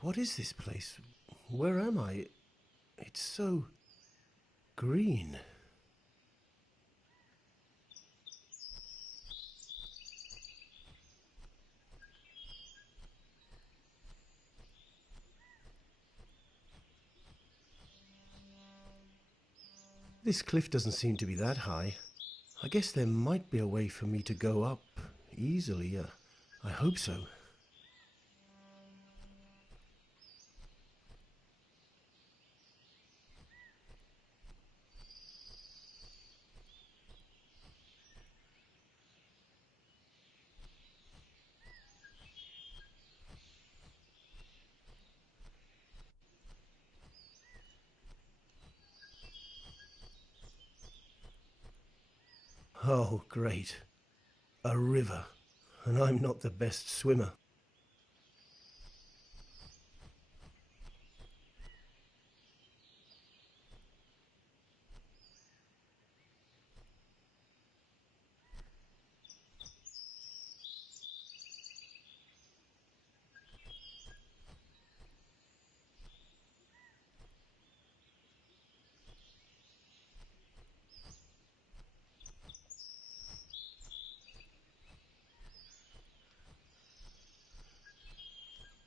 What is this place? Where am I? It's so green. This cliff doesn't seem to be that high. I guess there might be a way for me to go up easily. I hope so. Oh, great. A river. And I'm not the best swimmer.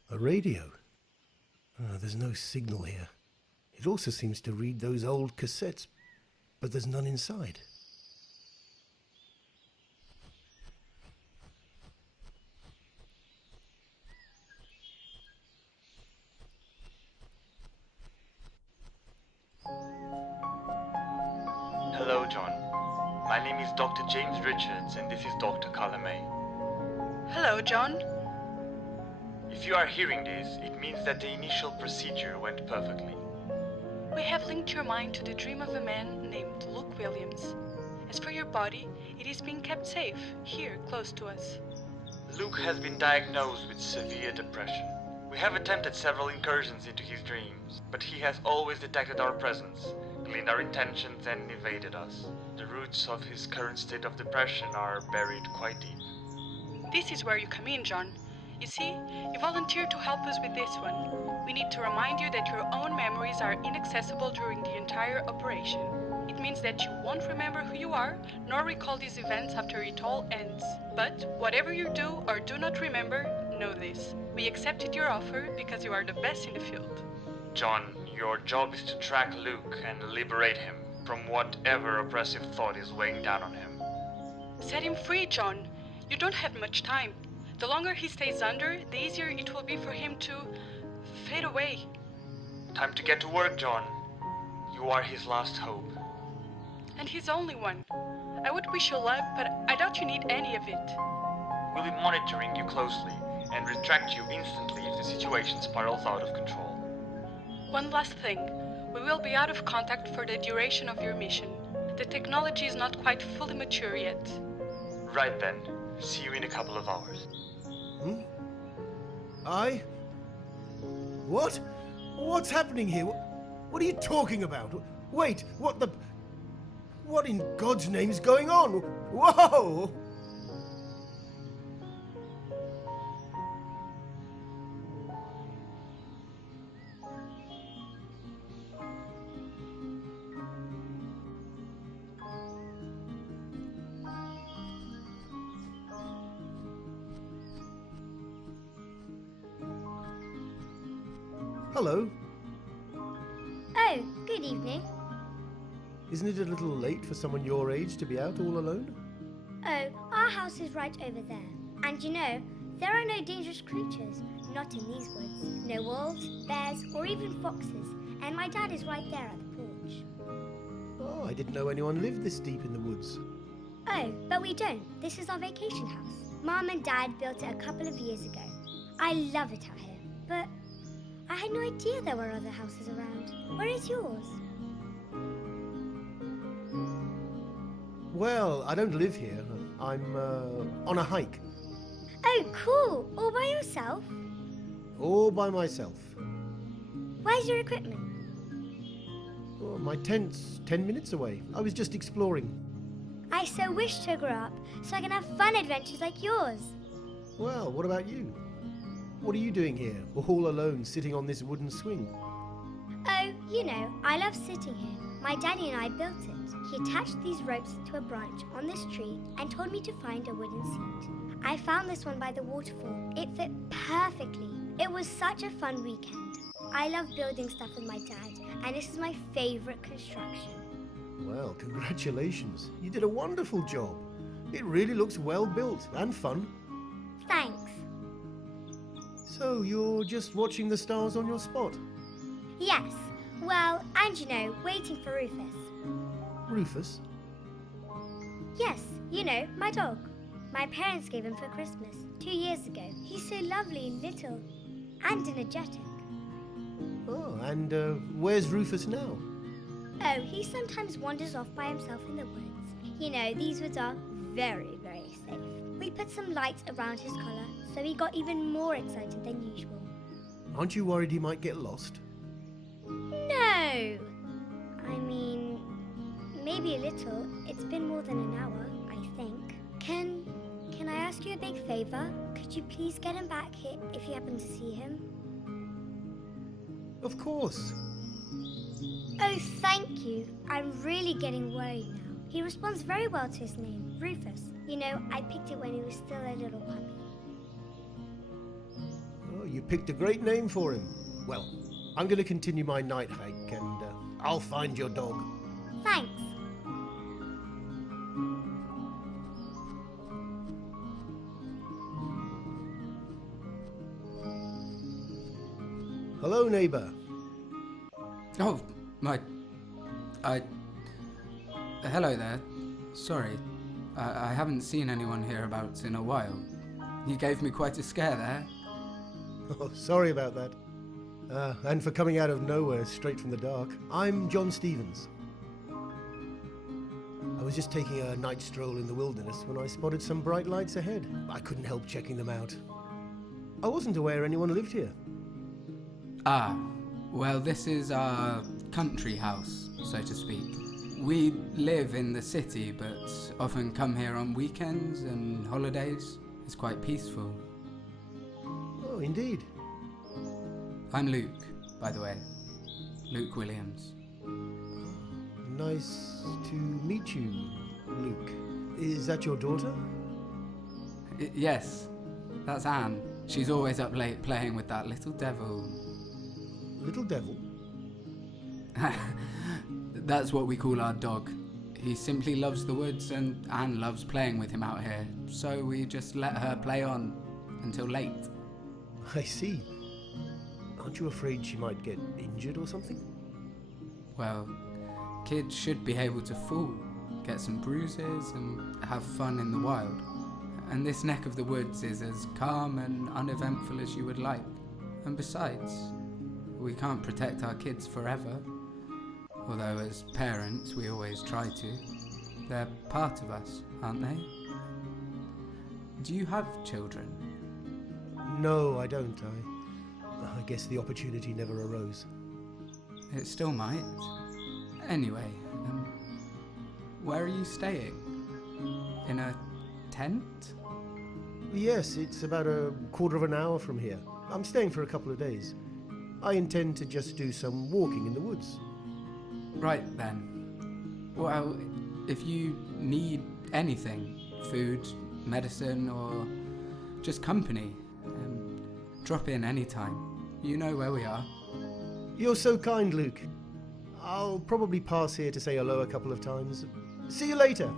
A radio. There's no signal here. It also seems to read those old cassettes, but there's none inside. Hello, John. My name is Dr. James Richards, and this is Dr. Calamay. Hello, John. If you are hearing this, it means that the initial procedure went perfectly. We have linked your mind to the dream of a man named Luke Williams. As for your body, it is being kept safe, here, close to us. Luke has been diagnosed with severe depression. We have attempted several incursions into his dreams, but he has always detected our presence, gleaned our intentions, and evaded us. The roots of his current state of depression are buried quite deep. This is where you come in, John. You see, you volunteered to help us with this one. We need to remind you that your own memories are inaccessible during the entire operation. It means that you won't remember who you are, nor recall these events after it all ends. But whatever you do or do not remember, know this. We accepted your offer because you are the best in the field. John, your job is to track Luke and liberate him from whatever oppressive thought is weighing down on him. Set him free, John. You don't have much time. The longer he stays under, the easier it will be for him to fade away. Time to get to work, John. You are his last hope. And his only one. I would wish you luck, but I doubt you need any of it. We'll be monitoring you closely and retract you instantly if the situation spirals out of control. One last thing. We will be out of contact for the duration of your mission. The technology is not quite fully mature yet. Right then. See you in a couple of hours. What? What's happening here? What are you talking about? Wait, what in God's name is going on? Whoa! Hello. Oh, good evening. Isn't it a little late for someone your age to be out all alone? Oh, our house is right over there. And you know, there are no dangerous creatures, not in these woods. No wolves, bears, or even foxes. And my dad is right there at the porch. Oh, I didn't know anyone lived this deep in the woods. Oh, but we don't. This is our vacation house. Mom and Dad built it a couple of years ago. I love it out here, but I had no idea there were other houses around. Where is yours? Well, I don't live here. I'm on a hike. Oh, cool. All by yourself? All by myself. Where's your equipment? Oh, my tent's 10 minutes away. I was just exploring. I so wish to grow up so I can have fun adventures like yours. Well, what about you? What are you doing here, all alone, sitting on this wooden swing? Oh, you know, I love sitting here. My daddy and I built it. He attached these ropes to a branch on this tree and told me to find a wooden seat. I found this one by the waterfall. It fit perfectly. It was such a fun weekend. I love building stuff with my dad, and this is my favorite construction. Well, congratulations. You did a wonderful job. It really looks well built and fun. Thanks. So, you're just watching the stars on your spot? Yes. Well, and you know, waiting for Rufus. Rufus? Yes, you know, my dog. My parents gave him for Christmas 2 years ago. He's so lovely, little, and energetic. Oh, and where's Rufus now? Oh, he sometimes wanders off by himself in the woods. You know, these woods are very, very safe. We put some lights around his collar, so he got even more excited than usual. Aren't you worried he might get lost? No! I mean, maybe a little. It's been more than an hour, I think. Can I ask you a big favor? Could you please get him back here if you happen to see him? Of course. Oh, thank you. I'm really getting worried now. He responds very well to his name, Rufus. You know, I picked it when he was still a little puppy. Oh, you picked a great name for him. Well, I'm going to continue my night hike and I'll find your dog. Thanks. Hello, neighbor. Oh, hello there. Sorry, I haven't seen anyone hereabouts in a while. You gave me quite a scare there. Oh, sorry about that. And for coming out of nowhere straight from the dark. I'm John Stevens. I was just taking a night stroll in the wilderness when I spotted some bright lights ahead. I couldn't help checking them out. I wasn't aware anyone lived here. Ah, well, this is our country house, so to speak. We live in the city, but often come here on weekends and holidays. It's quite peaceful. Oh, indeed. I'm Luke, by the way. Luke Williams. Nice to meet you, Luke. Is that your daughter? Yes, that's Anne. She's always up late playing with that little devil. Little devil? That's what we call our dog. He simply loves the woods and Anne loves playing with him out here, so we just let her play on until late. I see. Aren't you afraid she might get injured or something? Well, kids should be able to fall, get some bruises and have fun in the wild. And this neck of the woods is as calm and uneventful as you would like. And besides, we can't protect our kids forever. Although as parents we always try to. They're part of us, aren't they? Do you have children? No, I don't. I guess the opportunity never arose. It still might. Anyway, where are you staying? In a tent? Yes, it's about a quarter of an hour from here. I'm staying for a couple of days. I intend to just do some walking in the woods. Right then. Well, if you need anything, food, medicine, or just company, drop in anytime. You know where we are. You're so kind, Luke. I'll probably pass here to say hello a couple of times. See you later.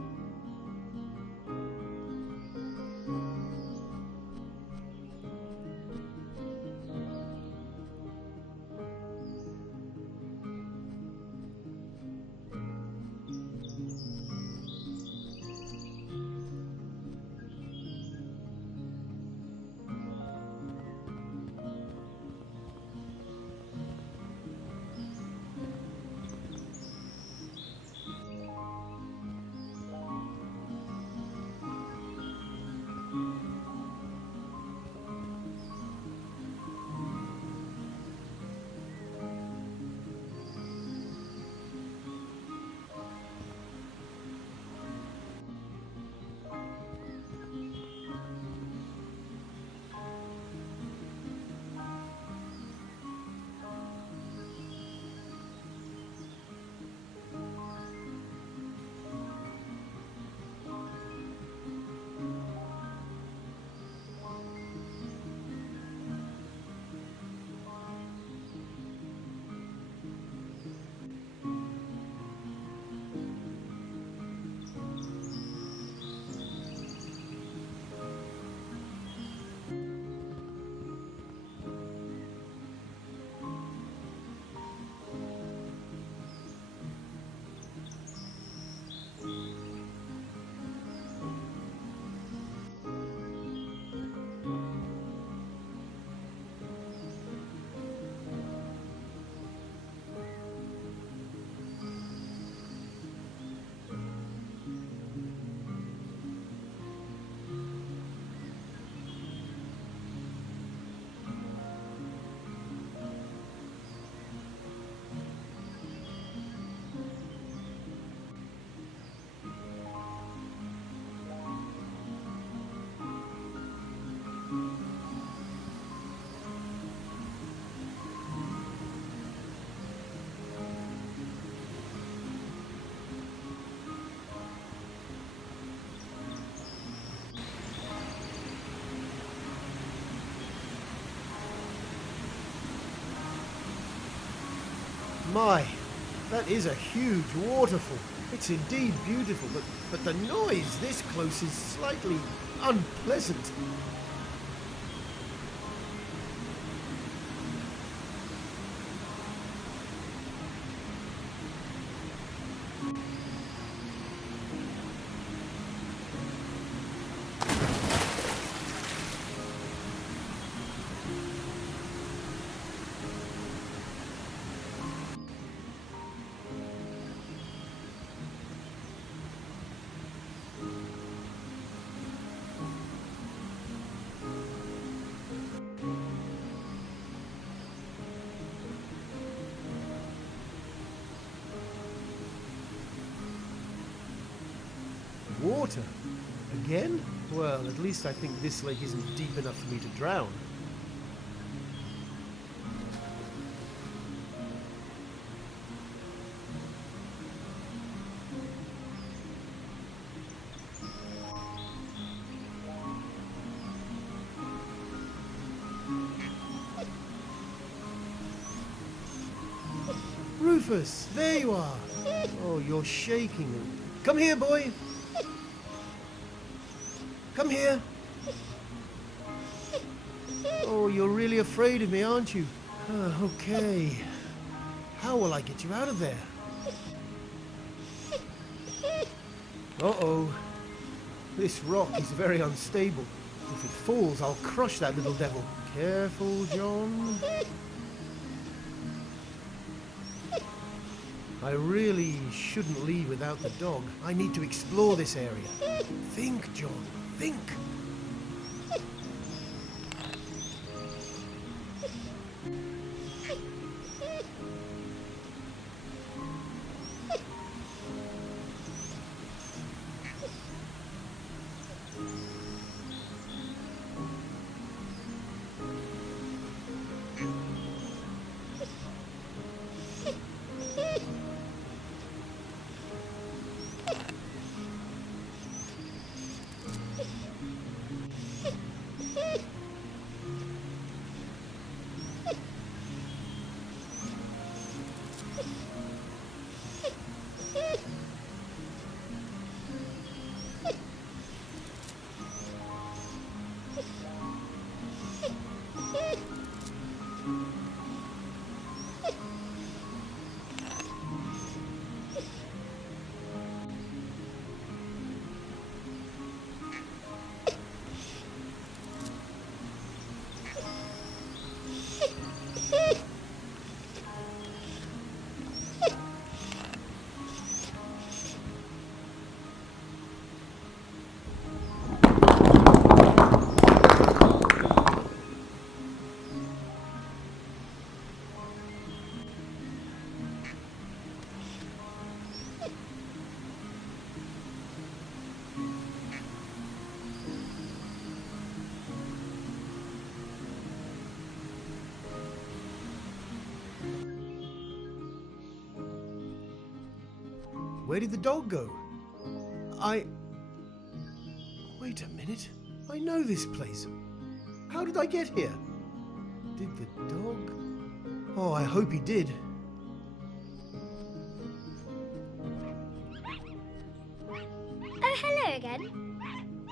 My, that is a huge waterfall. It's indeed beautiful, but the noise this close is slightly unpleasant. Water? Again? Well, at least I think this lake isn't deep enough for me to drown. Rufus, there you are. Oh, you're shaking. Come here, boy. Come here. Oh, you're really afraid of me, aren't you? Okay. How will I get you out of there? Uh-oh. This rock is very unstable. If it falls, I'll crush that little devil. Careful, John. I really shouldn't leave without the dog. I need to explore this area. Think, John. Think. Where did the dog go? Wait a minute. I know this place. How did I get here? Did the dog? Oh, I hope he did. Oh, hello again.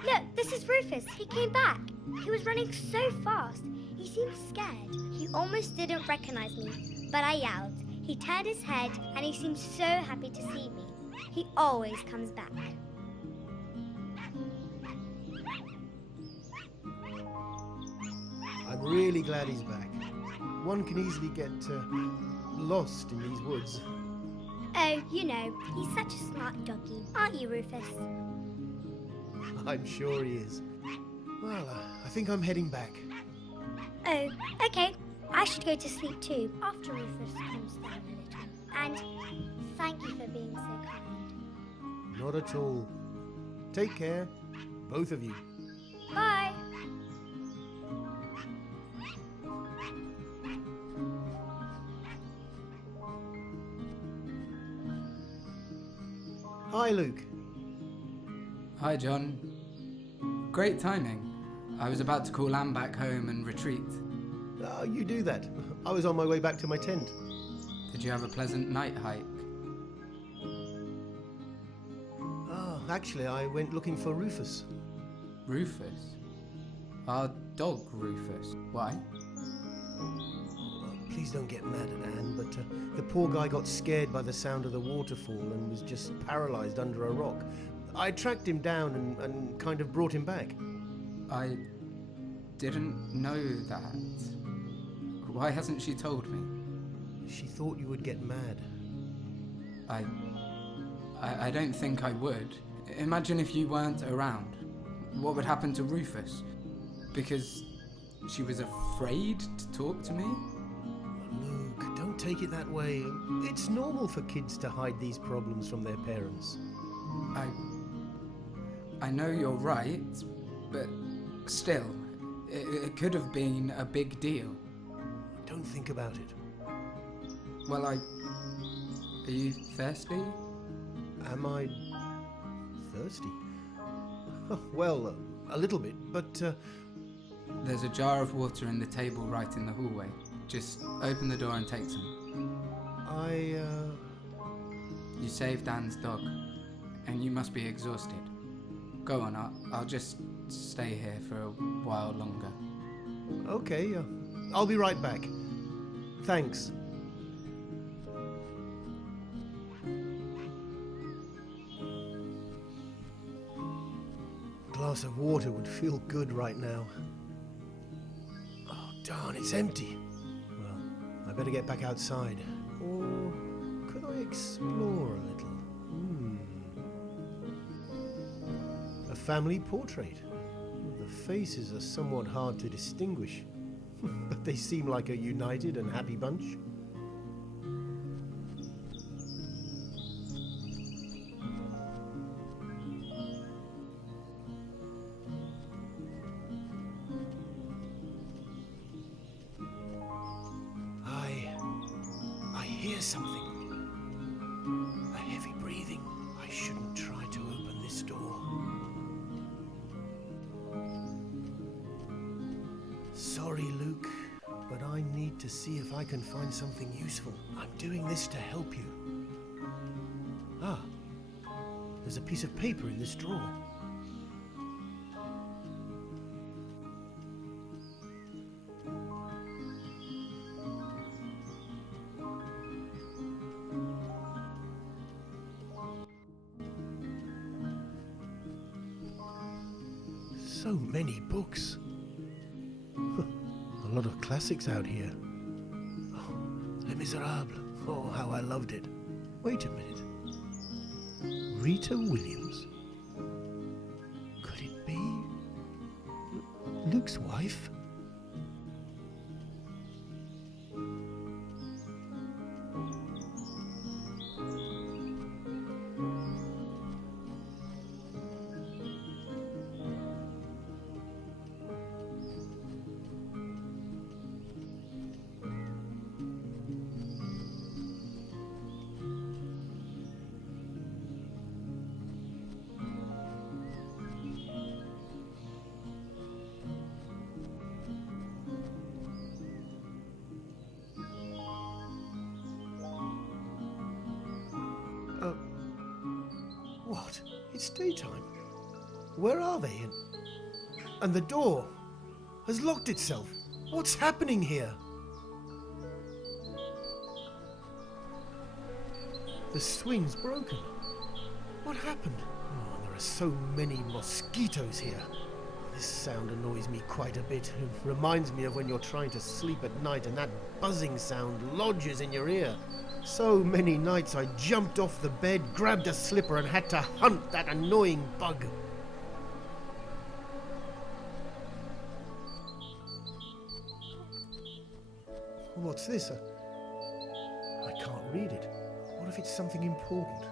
Look, this is Rufus. He came back. He was running so fast. He seemed scared. He almost didn't recognize me, but I yelled. He turned his head and he seemed so happy to see me. He always comes back. I'm really glad he's back. One can easily get lost in these woods. Oh, you know, he's such a smart doggy, aren't you, Rufus? I'm sure he is. Well, I think I'm heading back. Oh, okay. I should go to sleep too, after Rufus calms down a little. And thank you for being so kind. Not at all. Take care, both of you. Bye. Hi, Luke. Hi, John. Great timing. I was about to call Anne back home and retreat. You do that. I was on my way back to my tent. Did you have a pleasant night hike? Oh, actually, I went looking for Rufus. Rufus? Our dog Rufus. Why? Please don't get mad at Anne, but the poor guy got scared by the sound of the waterfall and was just paralyzed under a rock. I tracked him down and kind of brought him back. I didn't know that. Why hasn't she told me? She thought you would get mad. I don't think I would. Imagine if you weren't around. What would happen to Rufus? Because she was afraid to talk to me? Luke, don't take it that way. It's normal for kids to hide these problems from their parents. I know you're right, but still, it could have been a big deal. Don't think about it. Well, are you thirsty? Am I thirsty? Well, a little bit, but There's a jar of water in the table right in the hallway. Just open the door and take some. You saved Anne's dog, and you must be exhausted. Go on, I'll just stay here for a while longer. Okay, I'll be right back. Thanks. A glass of water would feel good right now. Oh, darn, it's empty. Well, I better get back outside. Or could I explore a little? A family portrait. The faces are somewhat hard to distinguish, but they seem like a united and happy bunch. I hear something. A heavy breathing. I shouldn't try to open this door. Sorry, Luke, but I need to see if I can find something useful. I'm doing this to help you. Ah, there's a piece of paper in this drawer. So many books. A lot of classics out here. Oh, Les Miserables. Oh, how I loved it. Wait a minute. Rita Williams. Could it be Luke's wife? What? It's daytime. Where are they? And the door has locked itself. What's happening here? The swing's broken. What happened? Oh, there are so many mosquitoes here. This sound annoys me quite a bit. It reminds me of when you're trying to sleep at night and that buzzing sound lodges in your ear. So many nights I jumped off the bed, grabbed a slipper and had to hunt that annoying bug. What's this? I can't read it. What if it's something important?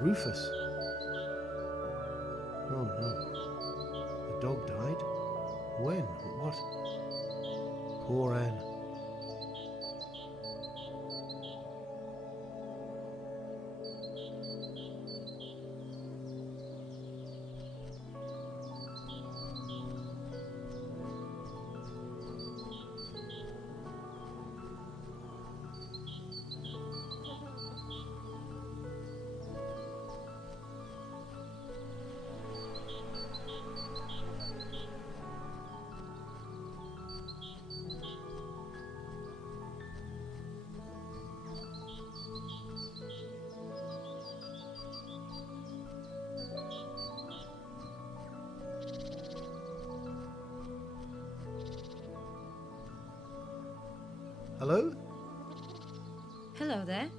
Rufus. Oh Poor Anne. Hello? Hello there.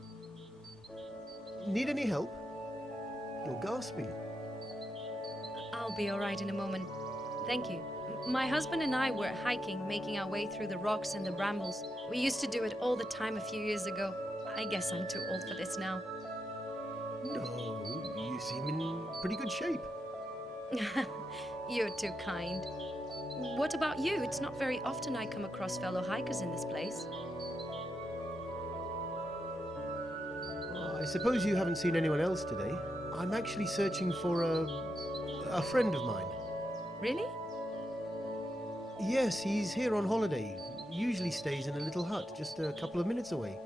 Need any help? You're gasping. I'll be alright in a moment. Thank you. My husband and I were hiking, making our way through the rocks and the brambles. We used to do it all the time a few years ago. I guess I'm too old for this now. No, you seem in pretty good shape. You're too kind. What about you? It's not very often I come across fellow hikers in this place. I suppose you haven't seen anyone else today. I'm actually searching for a friend of mine. Really? Yes, he's here on holiday. Usually stays in a little hut just a couple of minutes away.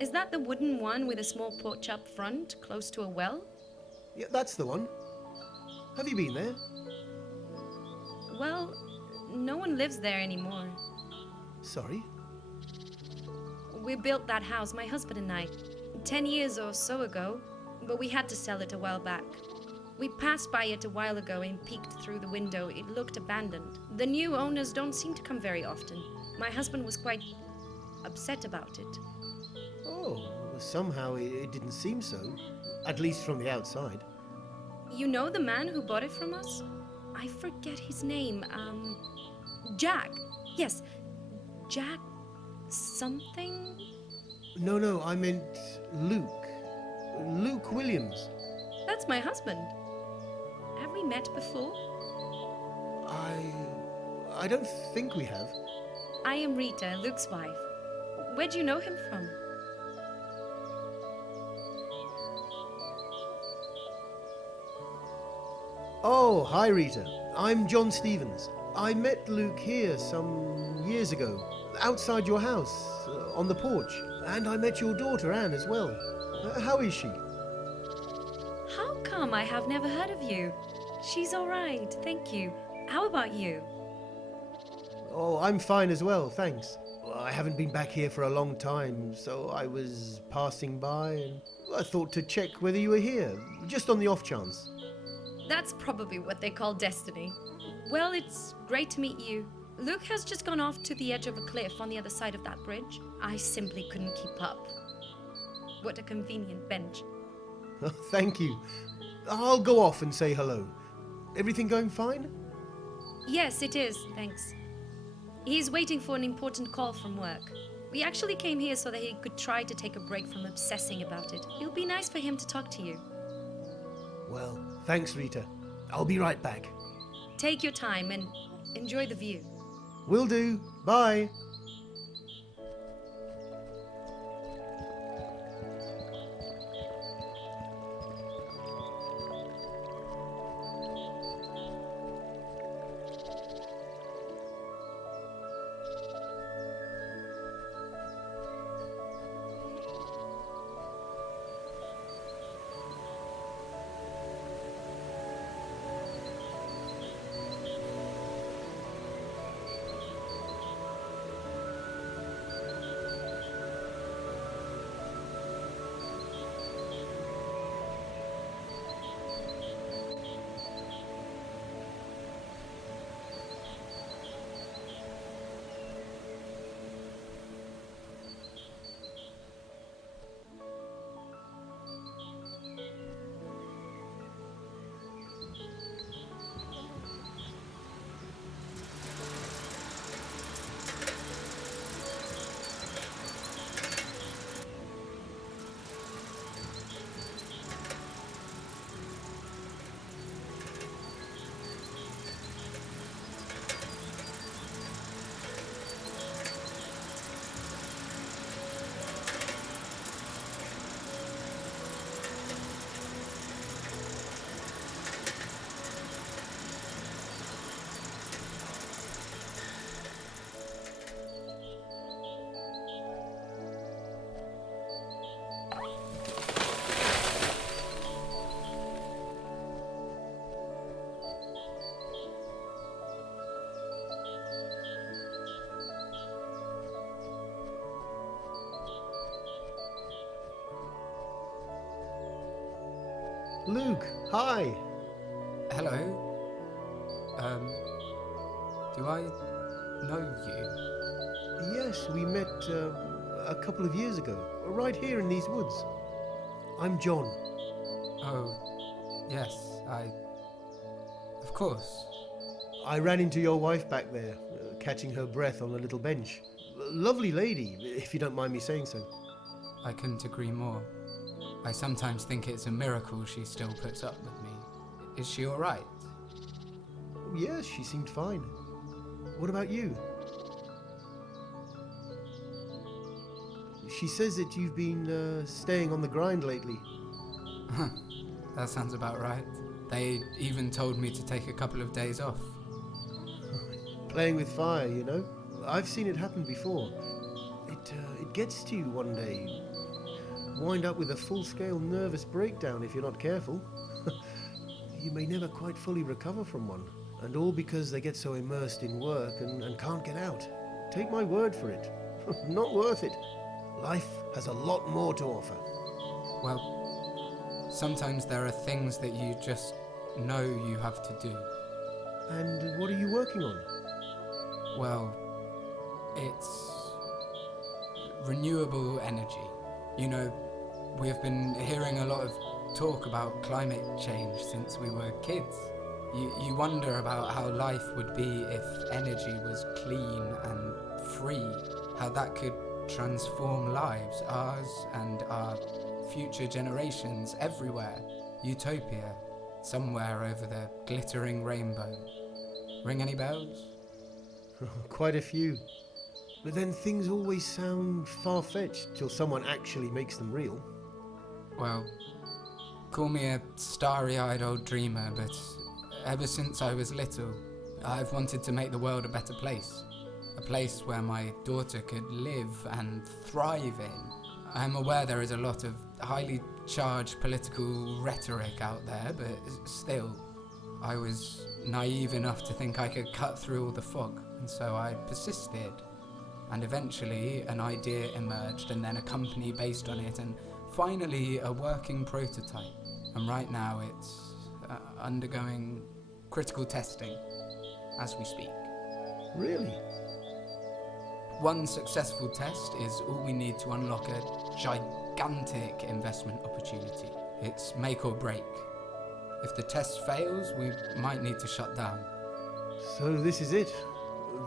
Is that the wooden one with a small porch up front, close to a well? Yeah, that's the one. Have you been there? Well, no one lives there anymore. Sorry? We built that house, my husband and I, 10 years or so ago, but we had to sell it a while back. We passed by it a while ago and peeked through the window. It looked abandoned. The new owners don't seem to come very often. My husband was quite upset about it. Oh, somehow it didn't seem so. At least from the outside. You know the man who bought it from us? I forget his name. Jack. Yes, Jack something? No, I meant Luke. Luke Williams. That's my husband. Have we met before? I don't think we have. I am Rita, Luke's wife. Where'd you know him from? Oh, hi Rita. I'm John Stevens. I met Luke here some years ago, outside your house, on the porch. And I met your daughter, Anne, as well. How is she? How come I have never heard of you? She's all right, thank you. How about you? Oh, I'm fine as well, thanks. Well, I haven't been back here for a long time, so I was passing by and I thought to check whether you were here, just on the off chance. That's probably what they call destiny. Well, it's great to meet you. Luke has just gone off to the edge of a cliff on the other side of that bridge. I simply couldn't keep up. What a convenient bench. Thank you. I'll go off and say hello. Everything going fine? Yes, it is, thanks. He's waiting for an important call from work. We actually came here so that he could try to take a break from obsessing about it. It'll be nice for him to talk to you. Well, thanks, Rita. I'll be right back. Take your time and enjoy the view. Will do. Bye. Luke, hi. Hello. Do I know you? Yes, we met a couple of years ago, right here in these woods. I'm John. Oh, yes, Of course. I ran into your wife back there, catching her breath on a little bench. Lovely lady, if you don't mind me saying so. I couldn't agree more. I sometimes think it's a miracle she still puts up with me. Is she alright? Yes, she seemed fine. What about you? She says that you've been staying on the grind lately. That sounds about right. They even told me to take a couple of days off. Playing with fire, you know? I've seen it happen before. It gets to you one day. Wind up with a full-scale nervous breakdown if you're not careful. You may never quite fully recover from one. And all because they get so immersed in work and can't get out. Take my word for it. Not worth it. Life has a lot more to offer. Well, sometimes there are things that you just know you have to do. And what are you working on? Well, it's renewable energy. You know, we've been hearing a lot of talk about climate change since we were kids. You wonder about how life would be if energy was clean and free, how that could transform lives, ours and our future generations everywhere. Utopia, somewhere over the glittering rainbow. Ring any bells? Quite a few. But then things always sound far-fetched till someone actually makes them real. Well, call me a starry-eyed old dreamer, but ever since I was little, I've wanted to make the world a better place. A place where my daughter could live and thrive in. I'm aware there is a lot of highly charged political rhetoric out there, but still, I was naive enough to think I could cut through all the fog, and so I persisted. And eventually an idea emerged, and then a company based on it, and finally a working prototype. And right now it's undergoing critical testing as we speak. Really? One successful test is all we need to unlock a gigantic investment opportunity. It's make or break. If the test fails, we might need to shut down. So this is it?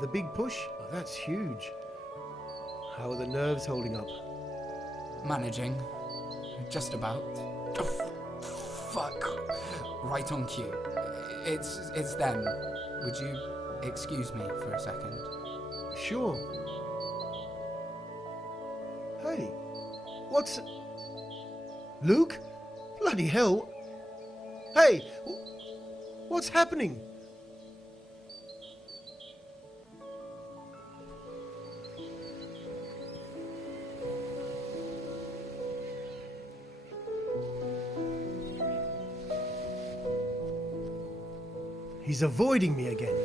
The big push? Oh, that's huge. How are the nerves holding up? Managing. Just about. Oh, fuck. Right on cue. It's them. Would you excuse me for a second? Sure. Hey, what's... Luke? Bloody hell. Hey, what's happening? He's avoiding me again.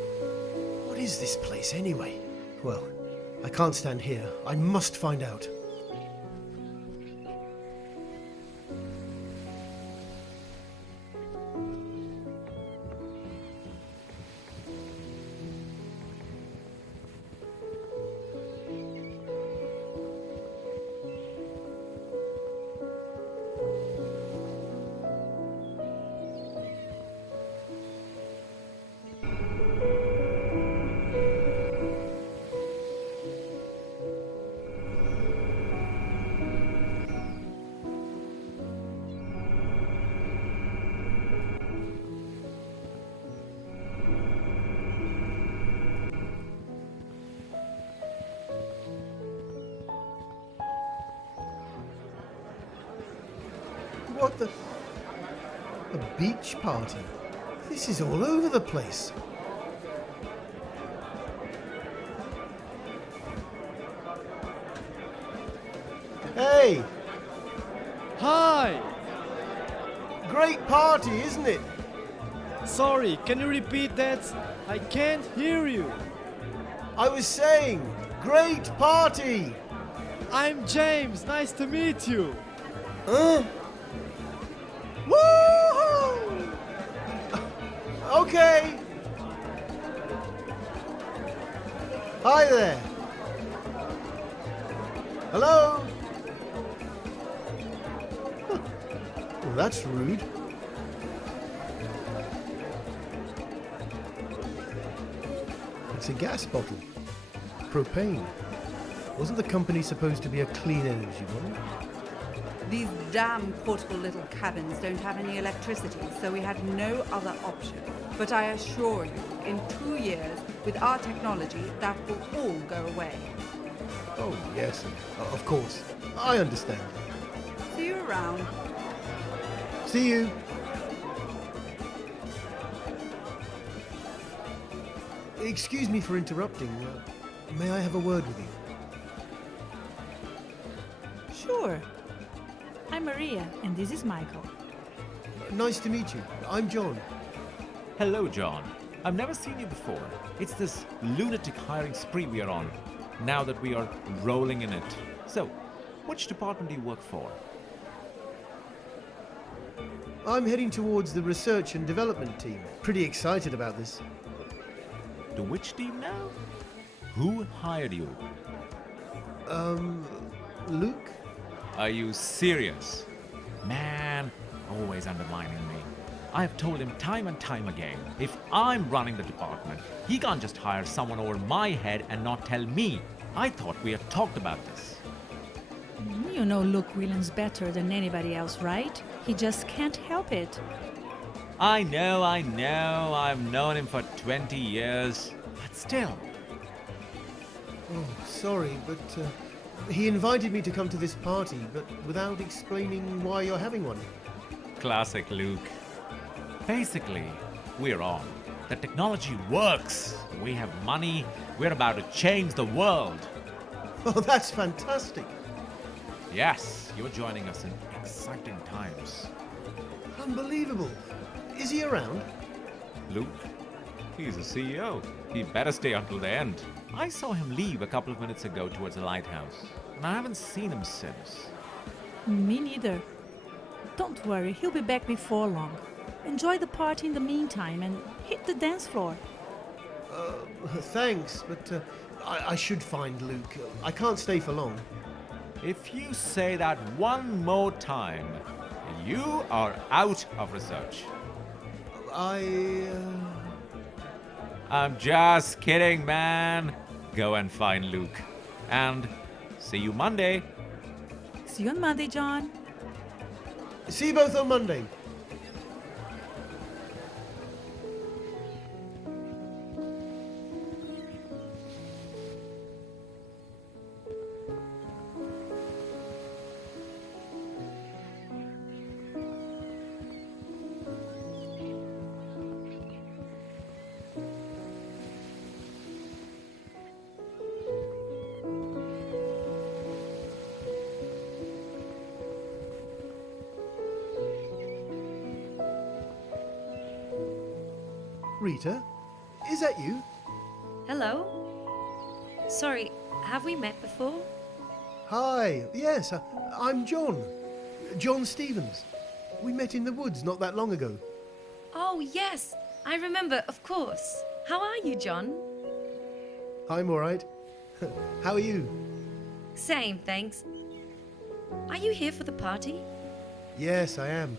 What is this place anyway? Well, I can't stand here. I must find out. What the... A beach party? This is all over the place. Hey! Hi! Great party, isn't it? Sorry, can you repeat that? I can't hear you. I was saying, great party! I'm James, nice to meet you. Huh? Woo-hoo! Okay. Hi there. Hello? Huh. Well, that's rude. It's a gas bottle. Propane. Wasn't the company supposed to be a clean energy one? These damn portable little cabins don't have any electricity, so we had no other option. But I assure you, in 2 years, with our technology, that will all go away. Oh, yes, of course. I understand. See you around. See you. Excuse me for interrupting. May I have a word with you? Sure. I'm Maria, and this is Michael. Nice to meet you. I'm John. Hello, John. I've never seen you before. It's this lunatic hiring spree we are on, now that we are rolling in it. So, which department do you work for? I'm heading towards the research and development team. Pretty excited about this. To which team now? Who hired you? Luke? Are you serious? Man, always undermining me. I have told him time and time again, if I'm running the department, he can't just hire someone over my head and not tell me. I thought we had talked about this. You know Luke Williams better than anybody else, right? He just can't help it. I know. I've known him for 20 years. But still. Oh, sorry, but he invited me to come to this party, but without explaining why you're having one. Classic Luke. Basically, we're on. The technology works. We have money. We're about to change the world. Oh, that's fantastic. Yes, you're joining us in exciting times. Unbelievable. Is he around? Luke? He's a CEO. He better stay until the end. I saw him leave a couple of minutes ago towards the lighthouse, and I haven't seen him since. Me neither. Don't worry, he'll be back before long. Enjoy the party in the meantime and hit the dance floor. Thanks, but I should find Luke. I can't stay for long. If you say that one more time, you are out of research. I'm just kidding, man. Go and find Luke. And see you Monday. See you on Monday, John. See you both on Monday. Rita, is that you? Hello? Sorry, have we met before? Hi, yes, I'm John. John Stevens. We met in the woods not that long ago. Oh, yes, I remember, of course. How are you, John? I'm all right. How are you? Same, thanks. Are you here for the party? Yes, I am.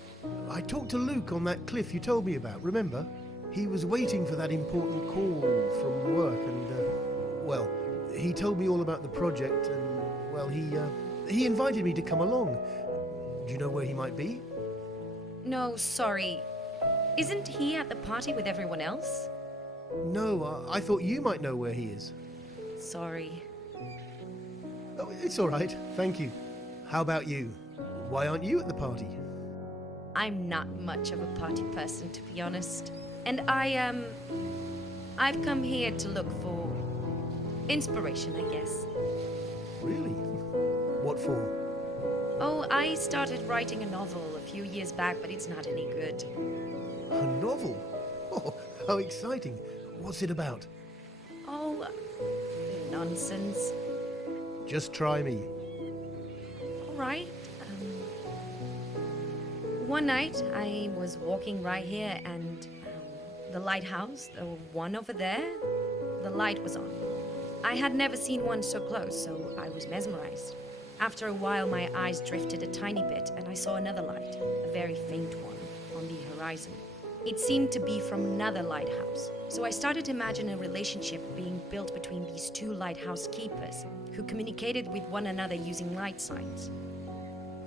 I talked to Luke on that cliff you told me about, remember? He was waiting for that important call from work and, well, he told me all about the project and, well, he invited me to come along. Do you know where he might be? No, sorry. Isn't he at the party with everyone else? No, I thought you might know where he is. Sorry. Oh, it's all right, thank you. How about you? Why aren't you at the party? I'm not much of a party person, to be honest. And I've come here to look for inspiration, I guess. Really? What for? Oh, I started writing a novel a few years back, but it's not any good. A novel? Oh, how exciting. What's it about? Oh, nonsense. Just try me. All right. One night, I was walking right here and The lighthouse, the one over there, the light was on. I had never seen one so close, so I was mesmerized. After a while, my eyes drifted a tiny bit, and I saw another light, a very faint one, on the horizon. It seemed to be from another lighthouse, so I started to imagine a relationship being built between these two lighthouse keepers, who communicated with one another using light signs.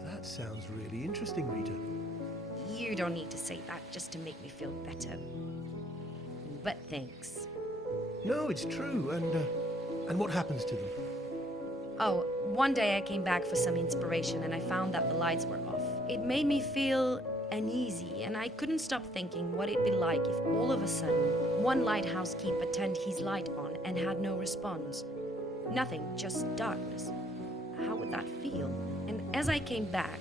That sounds really interesting, Rita. You don't need to say that just to make me feel better. But thanks. No, it's true. And what happens to them? Oh, one day I came back for some inspiration and I found that the lights were off. It made me feel uneasy, and I couldn't stop thinking what it'd be like if all of a sudden one lighthouse keeper turned his light on and had no response. Nothing, just darkness. How would that feel? And as I came back,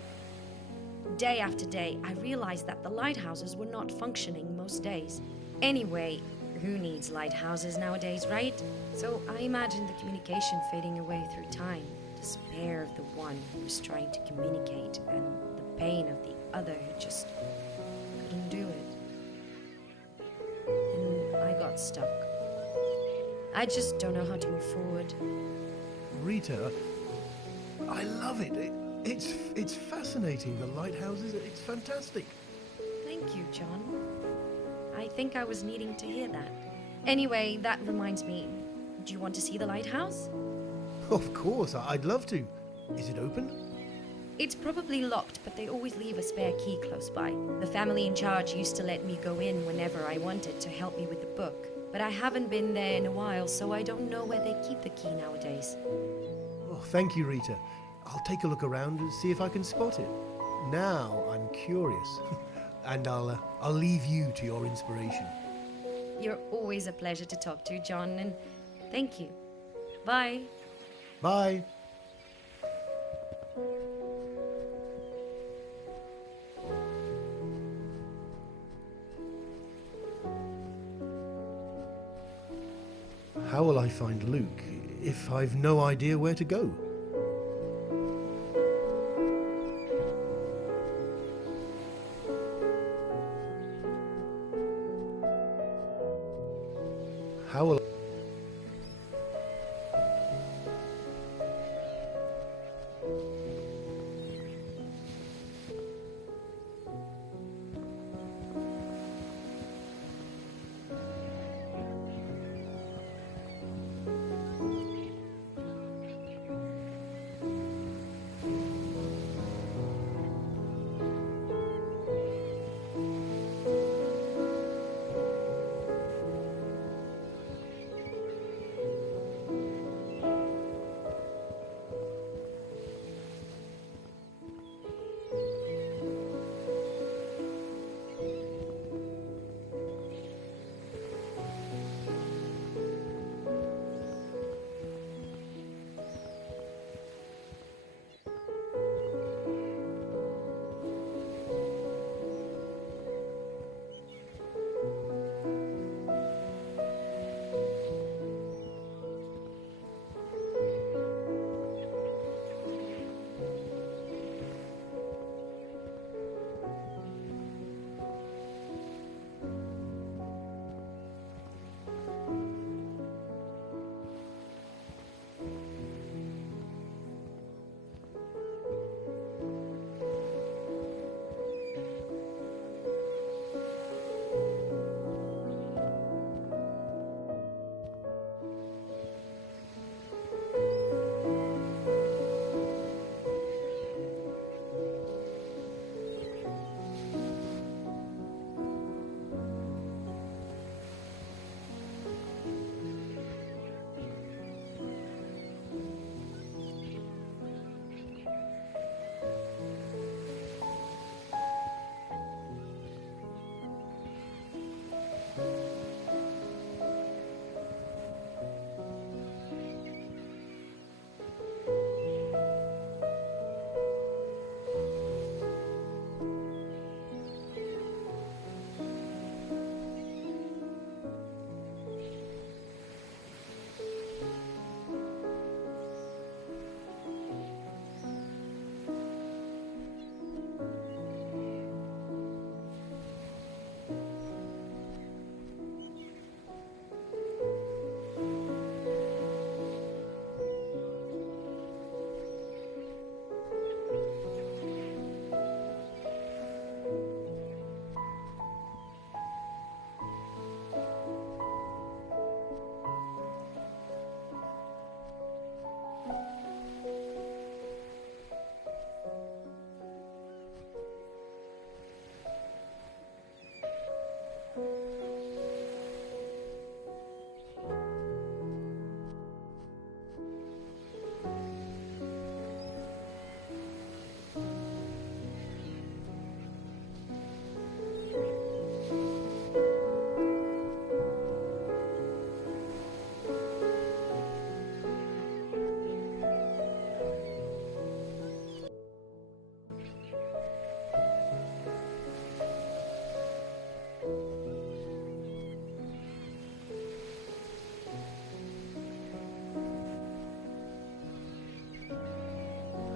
day after day, I realized that the lighthouses were not functioning most days. Anyway, who needs lighthouses nowadays, right? So I imagined the communication fading away through time, despair of the one who was trying to communicate, and the pain of the other who just couldn't do it. And I got stuck. I just don't know how to move forward. Rita, I love it. It's fascinating. The lighthouses, it's fantastic. Thank you, John. I think I was needing to hear that. Anyway, that reminds me. Do you want to see the lighthouse? Of course, I'd love to. Is it open? It's probably locked, but they always leave a spare key close by. The family in charge used to let me go in whenever I wanted to help me with the book. But I haven't been there in a while, so I don't know where they keep the key nowadays. Oh, thank you, Rita. I'll take a look around and see if I can spot it. Now I'm curious. And I'll leave you to your inspiration. You're always a pleasure to talk to, John, and thank you. Bye. Bye. How will I find Luke if I've no idea where to go? How will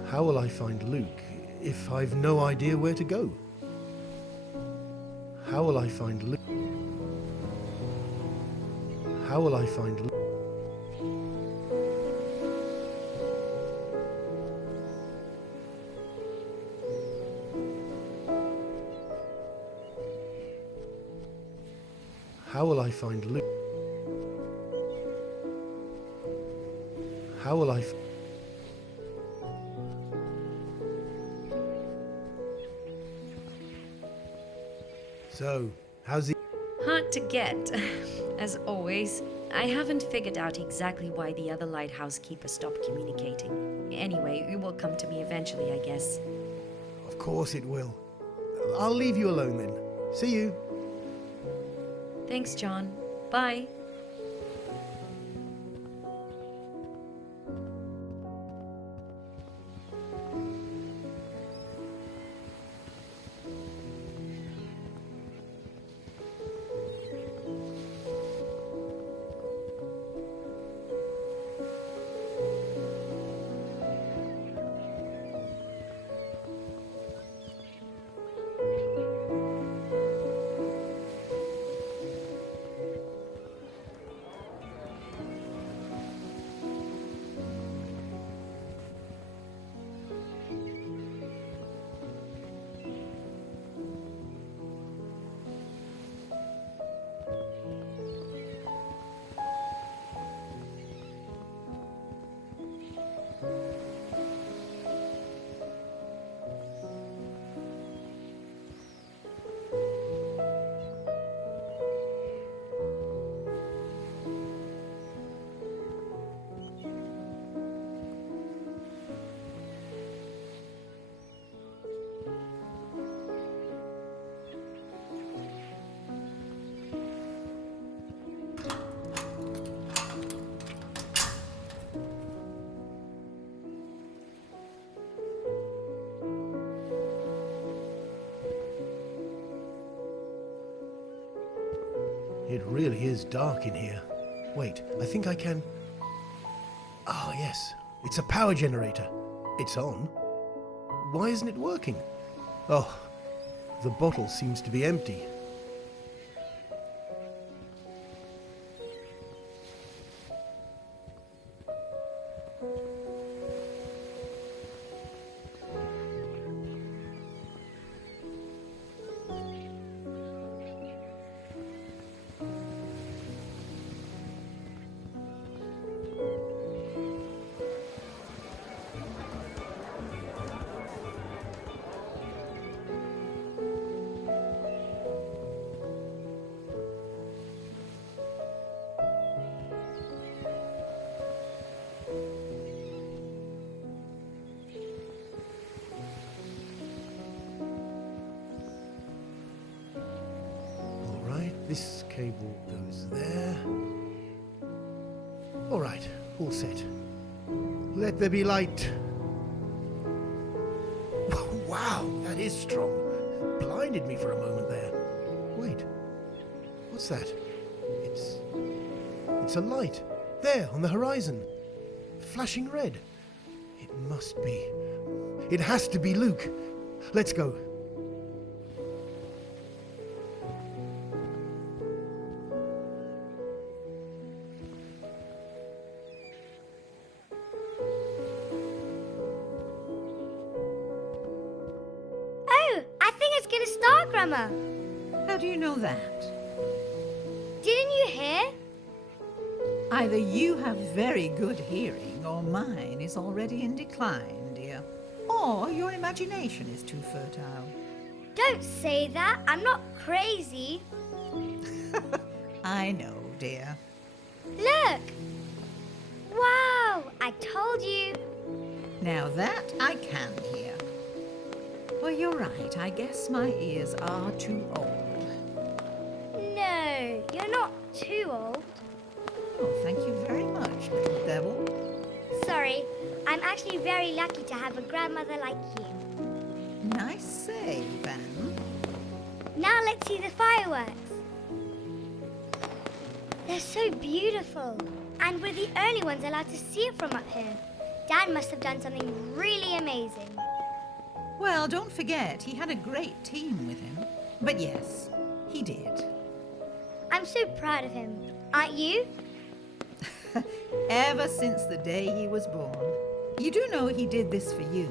How will I find Luke if I've no idea where to go? How will I find Luke? How will I find Luke? How will I find Luke? How will I So, how's he? Hard to get, as always. I haven't figured out exactly why the other lighthouse keeper stopped communicating. Anyway, it will come to me eventually, I guess. Of course it will. I'll leave you alone then. See you. Thanks, John. Bye. It really is dark in here. Wait, I think I can... Ah, yes. It's a power generator. It's on. Why isn't it working? Oh, the bottle seems to be empty. This cable goes there. All right, all set. Let there be light. Wow, that is strong. Blinded me for a moment there. Wait, what's that? It's a light. There, on the horizon. Flashing red. It must be. It has to be Luke. Let's go. How do you know that? Didn't you hear? Either you have very good hearing or mine is already in decline, dear. Or your imagination is too fertile. Don't say that. I'm not crazy. I know, dear. Look! Wow! I told you. Now that I can hear. Well, you're right. I guess my ears are too old. No, you're not too old. Oh, thank you very much, little devil. Sorry, I'm actually very lucky to have a grandmother like you. Nice save, Anne. Now let's see the fireworks. They're so beautiful, and we're the only ones allowed to see it from up here. Dad must have done something really amazing. Well, don't forget, he had a great team with him. But yes, he did. I'm so proud of him. Aren't you? Ever since the day he was born. You do know he did this for you.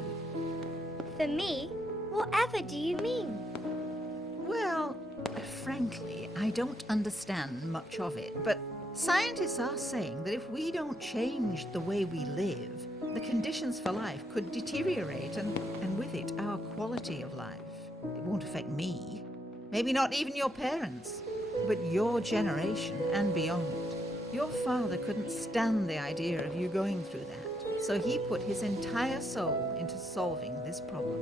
For me? Whatever do you mean? Well, frankly, I don't understand much of it, but scientists are saying that if we don't change the way we live, the conditions for life could deteriorate, and with it, our quality of life. It won't affect me, maybe not even your parents, but your generation and beyond. Your father couldn't stand the idea of you going through that, so he put his entire soul into solving this problem.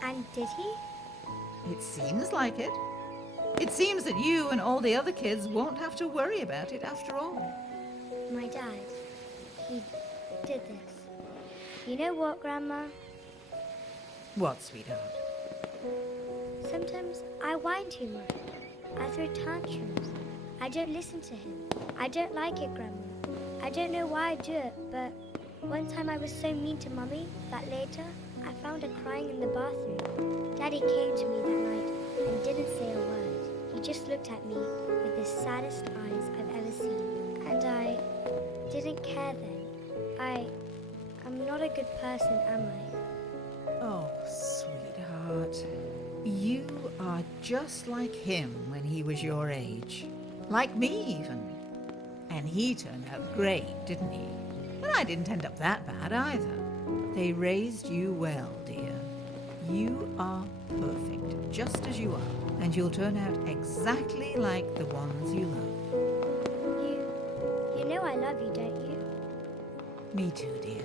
And did he? It seems like it. It seems that you and all the other kids won't have to worry about it after all. My dad, he did this. You know what, Grandma? What, sweetheart? Sometimes I whine too much. I throw tantrums. I don't listen to him. I don't like it, Grandma. I don't know why I do it, but one time I was so mean to Mummy that later I found her crying in the bathroom. Daddy came to me that night and didn't say a word. He just looked at me with the saddest eyes I've ever seen. And I didn't care then. I'm not a good person, am I? Oh, sweetheart. You are just like him when he was your age. Like me, even. And he turned out great, didn't he? But I didn't end up that bad either. They raised you well, dear. You are perfect, just as you are. And you'll turn out exactly like the ones you love. You know I love you, don't you? Me too, dear.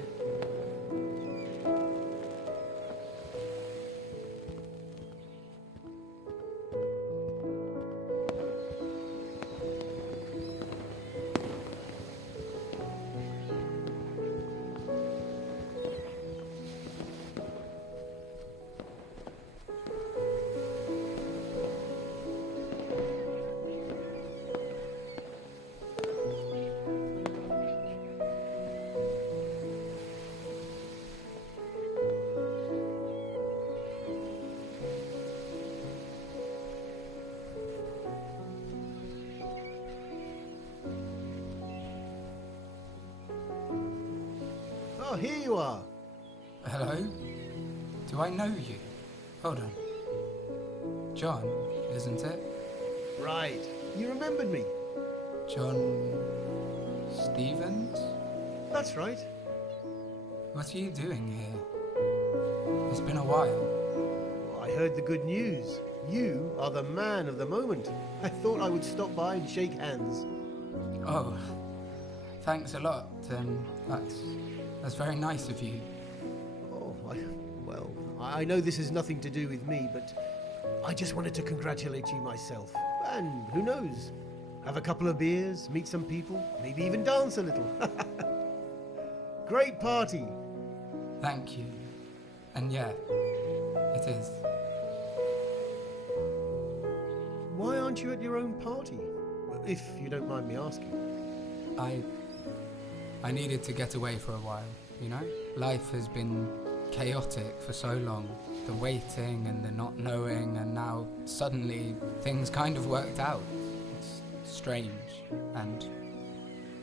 Oh, here you are. Hello? Do I know you? Hold on. John, isn't it? Right. You remembered me. John Stevens? That's right. What are you doing here? It's been a while. Well, I heard the good news. You are the man of the moment. I thought I would stop by and shake hands. Oh, thanks a lot. That's very nice of you. Oh, I know this has nothing to do with me, but I just wanted to congratulate you myself. And who knows? Have a couple of beers, meet some people, maybe even dance a little. Great party. Thank you. And yeah, it is. Why aren't you at your own party? If you don't mind me asking. I needed to get away for a while, you know? Life has been chaotic for so long. The waiting and the not knowing, and now suddenly things kind of worked out. It's strange and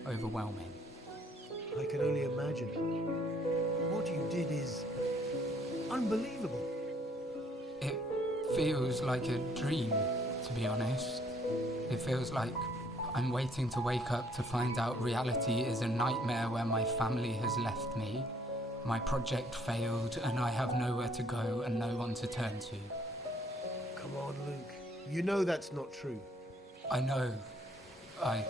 overwhelming. I can only imagine. What you did is unbelievable. It feels like a dream, to be honest. It feels like I'm waiting to wake up to find out reality is a nightmare where my family has left me, my project failed, and I have nowhere to go and no one to turn to. Come on, Luke. You know that's not true. I know. It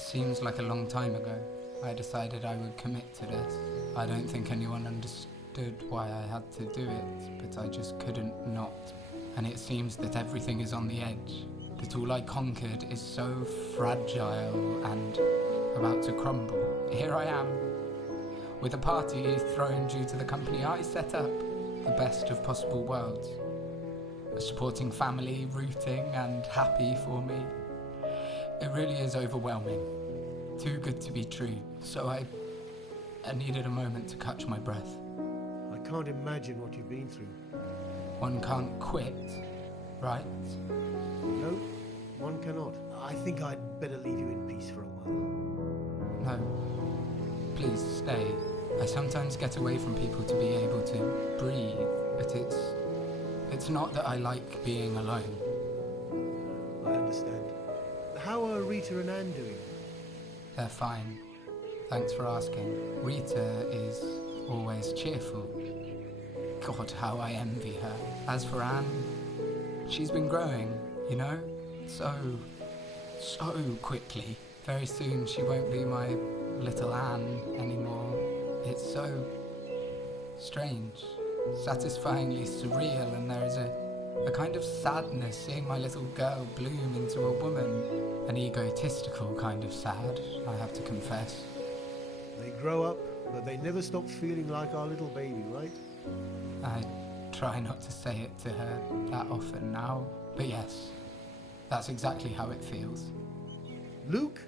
seems like a long time ago. I decided I would commit to this. I don't think anyone understood why I had to do it, but I just couldn't not. And it seems that everything is on the edge. That all I conquered is so fragile and about to crumble. Here I am, with a party thrown due to the company I set up, the best of possible worlds. A supporting family, rooting and happy for me. It really is overwhelming. Too good to be true. So I needed a moment to catch my breath. I can't imagine what you've been through. One can't quit, right? No, one cannot. I think I'd better leave you in peace for a while. No. Please stay. I sometimes get away from people to be able to breathe, but it's not that I like being alone. I understand. How are Rita and Anne doing? They're fine. Thanks for asking. Rita is always cheerful. God, how I envy her. As for Anne, she's been growing, you know? So quickly. Very soon she won't be my little Anne anymore. It's so strange, satisfyingly surreal, and there is a kind of sadness seeing my little girl bloom into a woman. An egotistical kind of sad, I have to confess. They grow up, but they never stop feeling like our little baby, right? I try not to say it to her that often now, but yes, that's exactly how it feels. Luke?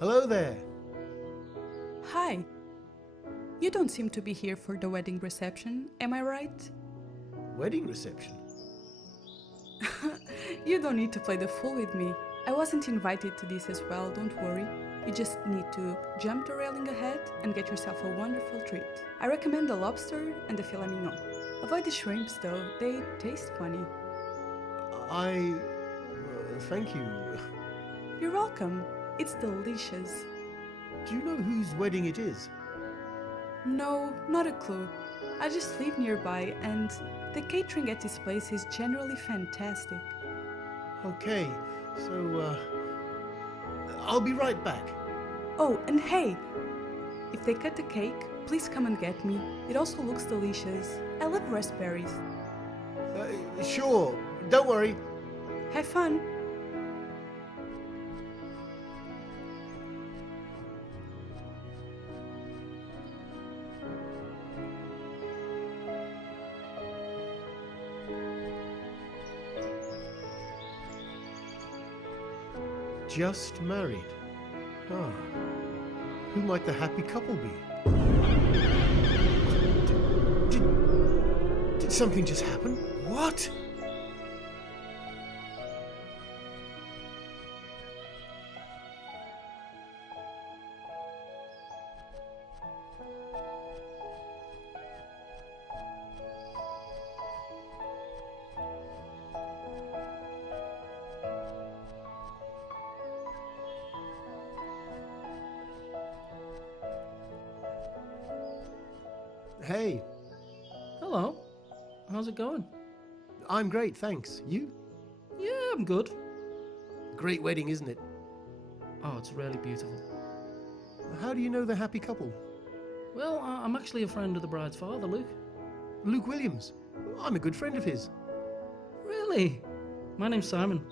Hello there. Hi. You don't seem to be here for the wedding reception, am I right? Wedding reception? You don't need to play the fool with me. I wasn't invited to this as well, don't worry. You just need to jump the railing ahead and get yourself a wonderful treat. I recommend the lobster and the filet mignon. Avoid the shrimps though, they taste funny. Thank you. You're welcome. It's delicious. Do you know whose wedding it is? No, not a clue. I just live nearby and the catering at this place is generally fantastic. Okay, so, I'll be right back. Oh, and hey! If they cut the cake, please come and get me. It also looks delicious. I love raspberries. Sure, don't worry. Have fun! Just married. Ah, who might the happy couple be? Did something just happen? What? Hey, Hello. How's it going? I'm great, thanks. You? Yeah, I'm good. Great wedding, isn't it? Oh, it's really beautiful. How do you know the happy couple? Well, I'm actually a friend of the bride's father, Luke. Luke Williams. I'm a good friend of his. Really? My name's Simon.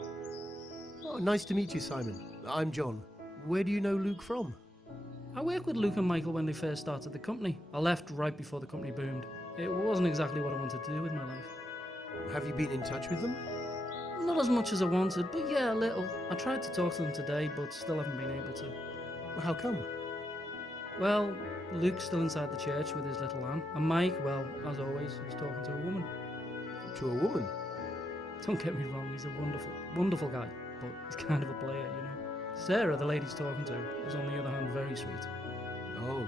Oh, nice to meet you, Simon. I'm John. Where do you know Luke from? I worked with Luke and Michael when they first started the company. I left right before the company boomed. It wasn't exactly what I wanted to do with my life. Have you been in touch with them? Not as much as I wanted, but yeah, a little. I tried to talk to them today, but still haven't been able to. How come? Well, Luke's still inside the church with his little Anne, and Mike, well, as always, he's talking to a woman. To a woman? Don't get me wrong, he's a wonderful, wonderful guy, but he's kind of a player, you know. Sarah, the lady he's talking to, is on the other hand very sweet. Oh,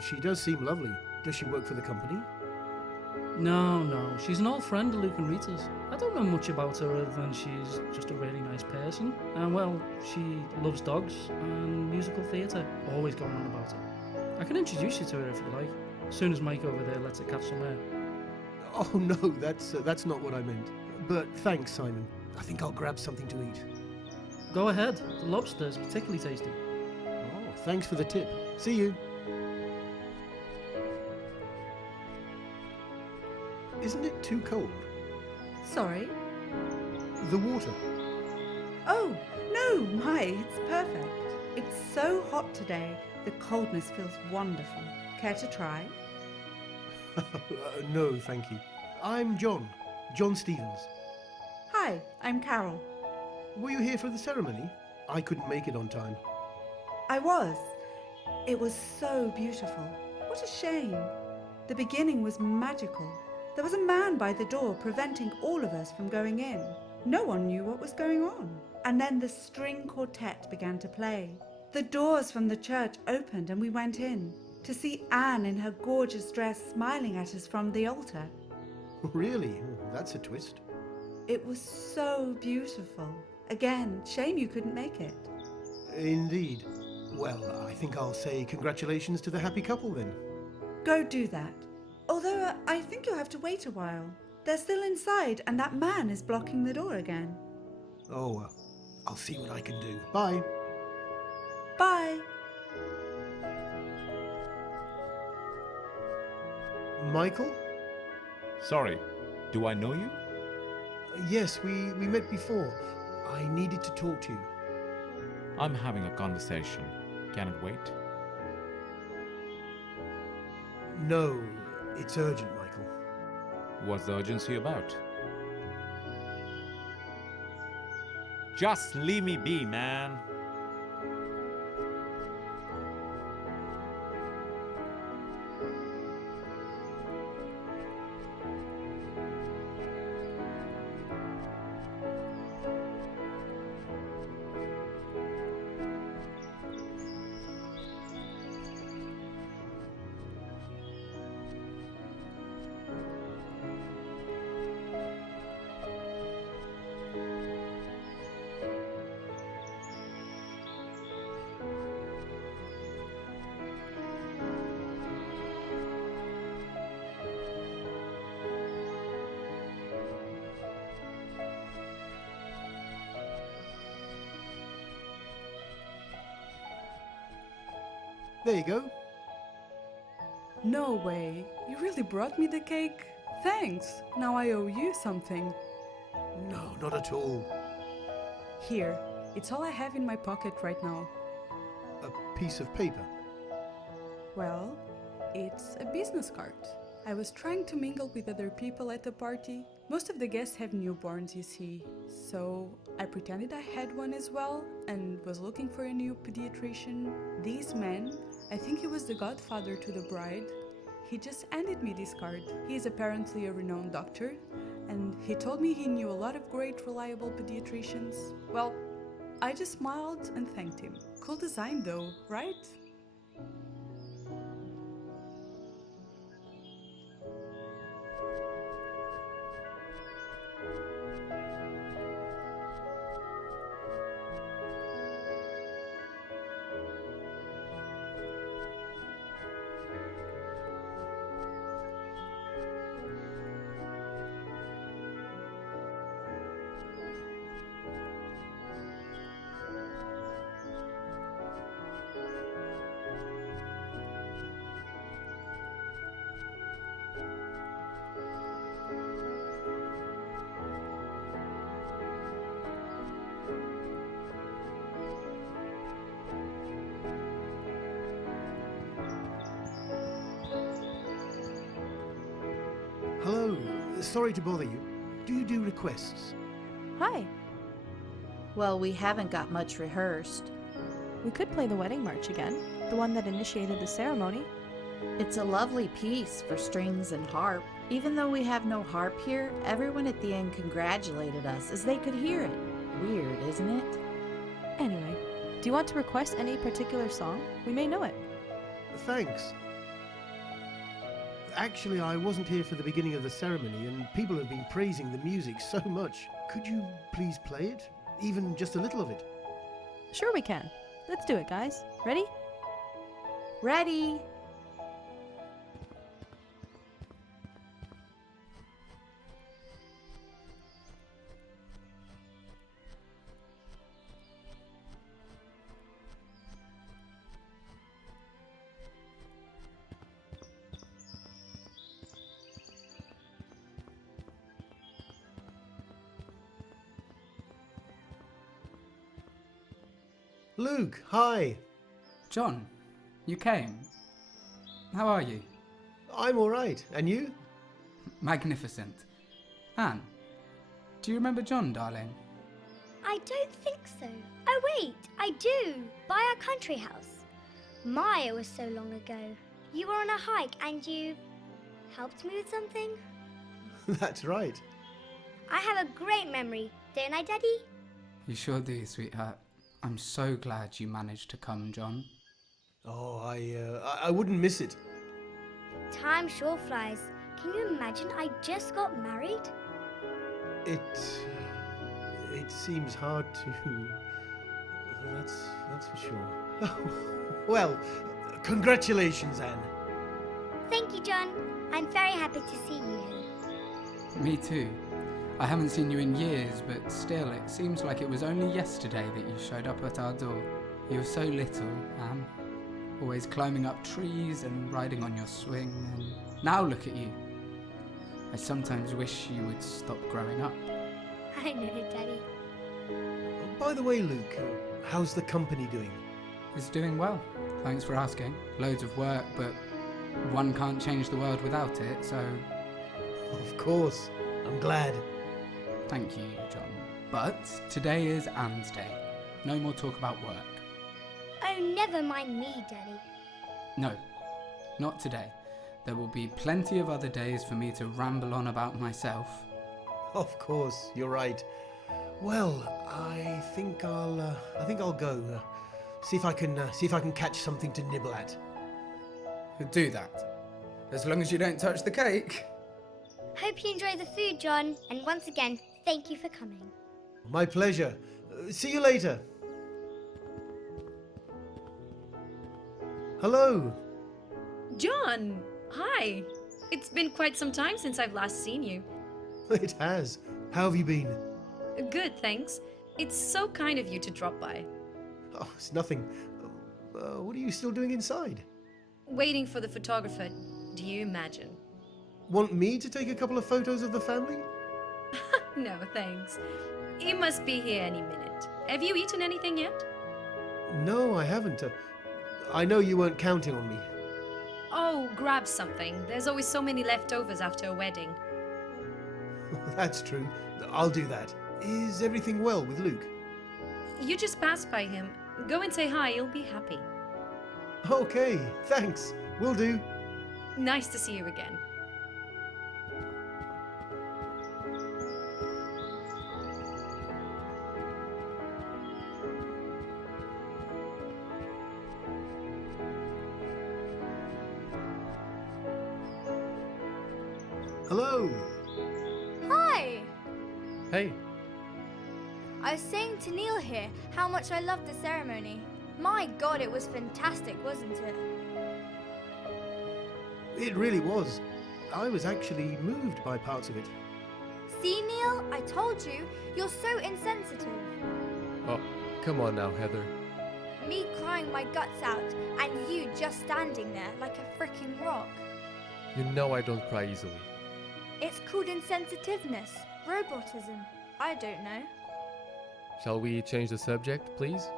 she does seem lovely. Does she work for the company? No, she's an old friend of Luke and Rita's. I don't know much about her other than she's just a really nice person. And well, she loves dogs and musical theatre, always going on about it. I can introduce you to her if you like, as soon as Mike over there lets her catch some air. Oh no, that's not what I meant. But thanks, Simon. I think I'll grab something to eat. Go ahead, the lobster's particularly tasty. Oh, thanks for the tip. See you. Isn't it too cold? Sorry? The water. Oh, no, my, it's perfect. It's so hot today, the coldness feels wonderful. Care to try? No, thank you. I'm John. John Stevens. Hi, I'm Carol. Were you here for the ceremony? I couldn't make it on time. I was. It was so beautiful. What a shame. The beginning was magical. There was a man by the door preventing all of us from going in. No one knew what was going on. And then the string quartet began to play. The doors from the church opened and we went in to see Anne in her gorgeous dress smiling at us from the altar. Really? That's a twist. It was so beautiful. Again, shame you couldn't make it. Indeed. Well, I think I'll say congratulations to the happy couple then. Go do that. Although I think you'll have to wait a while. They're still inside and that man is blocking the door again. Oh, I'll see what I can do. Bye. Bye. Michael? Sorry, do I know you? Yes, we met before. I needed to talk to you. I'm having a conversation. Can it wait? No, it's urgent, Michael. What's the urgency about? Just leave me be, man. There you go. No way. You really brought me the cake? Thanks. Now I owe you something. No, not at all. Here. It's all I have in my pocket right now. A piece of paper. Well, it's a business card. I was trying to mingle with other people at the party. Most of the guests have newborns, you see. So I pretended I had one as well and was looking for a new pediatrician. This man, I think he was the godfather to the bride, he just handed me this card. He is apparently a renowned doctor, and he told me he knew a lot of great, reliable pediatricians. Well, I just smiled and thanked him. Cool design though, right? Hello. Sorry to bother you. Do you do requests? Hi. Well, we haven't got much rehearsed. We could play the wedding march again, the one that initiated the ceremony. It's a lovely piece for strings and harp. Even though we have no harp here, everyone at the end congratulated us as they could hear it. Weird, isn't it? Anyway, do you want to request any particular song? We may know it. Thanks. Actually, I wasn't here for the beginning of the ceremony, and people have been praising the music so much. Could you please play it? Even just a little of it? Sure we can. Let's do it, guys. Ready? Ready! Luke, hi. John, you came. How are you? I'm all right. And you? Magnificent. Anne, do you remember John, darling? I don't think so. Oh, wait, I do. By our country house. My, it was so long ago. You were on a hike and you helped me with something? That's right. I have a great memory, don't I, Daddy? You sure do, sweetheart. I'm so glad you managed to come, John. Oh, I wouldn't miss it. Time sure flies. Can you imagine I just got married? It seems hard to... That's for sure. Well, congratulations, Anne. Thank you, John. I'm very happy to see you. Me too. I haven't seen you in years, but still, it seems like it was only yesterday that you showed up at our door. You were so little, Anne. Always climbing up trees and riding on your swing, and now look at you. I sometimes wish you would stop growing up. I know, Daddy. By the way, Luke, how's the company doing? It's doing well. Thanks for asking. Loads of work, but one can't change the world without it, so... Of course. I'm glad. Thank you, John. But today is Anne's day. No more talk about work. Oh, never mind me, Daddy. No, not today. There will be plenty of other days for me to ramble on about myself. Of course, you're right. Well, I think I'll go. See if I can catch something to nibble at. Do that. As long as you don't touch the cake. Hope you enjoy the food, John. And once again, thank you for coming. My pleasure. See you later. Hello. John! Hi! It's been quite some time since I've last seen you. It has. How have you been? Good, thanks. It's so kind of you to drop by. Oh, it's nothing. What are you still doing inside? Waiting for the photographer, do you imagine? Want me to take a couple of photos of the family? No, thanks. He must be here any minute. Have you eaten anything yet? No, I haven't. I know you weren't counting on me. Oh, grab something. There's always so many leftovers after a wedding. That's true. I'll do that. Is everything well with Luke? You just passed by him. Go and say hi, he'll be happy. Okay, thanks. Will do. Nice to see you again. Hello. Hi! Hey, I was saying to Neil here how much I loved the ceremony. My God, it was fantastic, wasn't it? It really was. I was actually moved by parts of it. See, Neil? I told you. You're so insensitive. Oh, come on now, Heather. Me crying my guts out, and you just standing there like a frickin' rock. You know I don't cry easily. It's called insensitiveness. Robotism. I don't know. Shall we change the subject, please?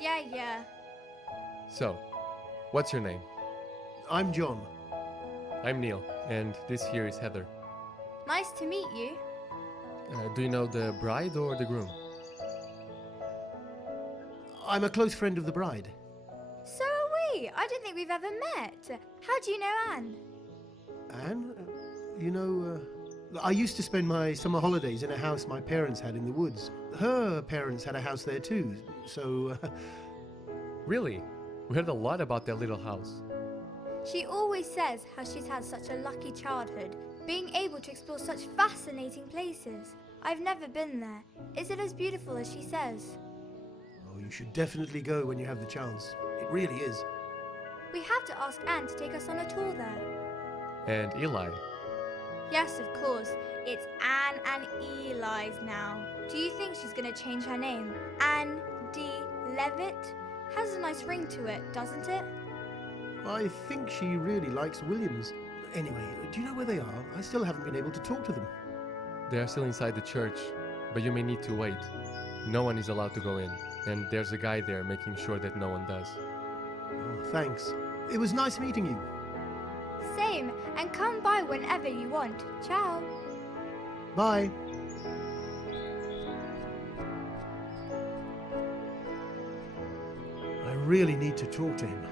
Yeah. So, what's your name? I'm John. I'm Neil, and this here is Heather. Nice to meet you. Do you know the bride or the groom? I'm a close friend of the bride. So are we. I don't think we've ever met. How do you know Anne? Anne? You know, I used to spend my summer holidays in a house my parents had in the woods. Her parents had a house there too, so... Really? We heard a lot about that little house. She always says how she's had such a lucky childhood, being able to explore such fascinating places. I've never been there. Is it as beautiful as she says? Oh, you should definitely go when you have the chance. It really is. We have to ask Anne to take us on a tour there. And Eli. Yes, of course. It's Anne and Eli's now. Do you think she's going to change her name? Anne D. Levitt? Has a nice ring to it, doesn't it? I think she really likes Williams. Anyway, do you know where they are? I still haven't been able to talk to them. They are still inside the church, but you may need to wait. No one is allowed to go in, And there's a guy there making sure that no one does. Oh, thanks. It was nice meeting you. Same, and come by whenever you want. Ciao. Bye. I really need to talk to him.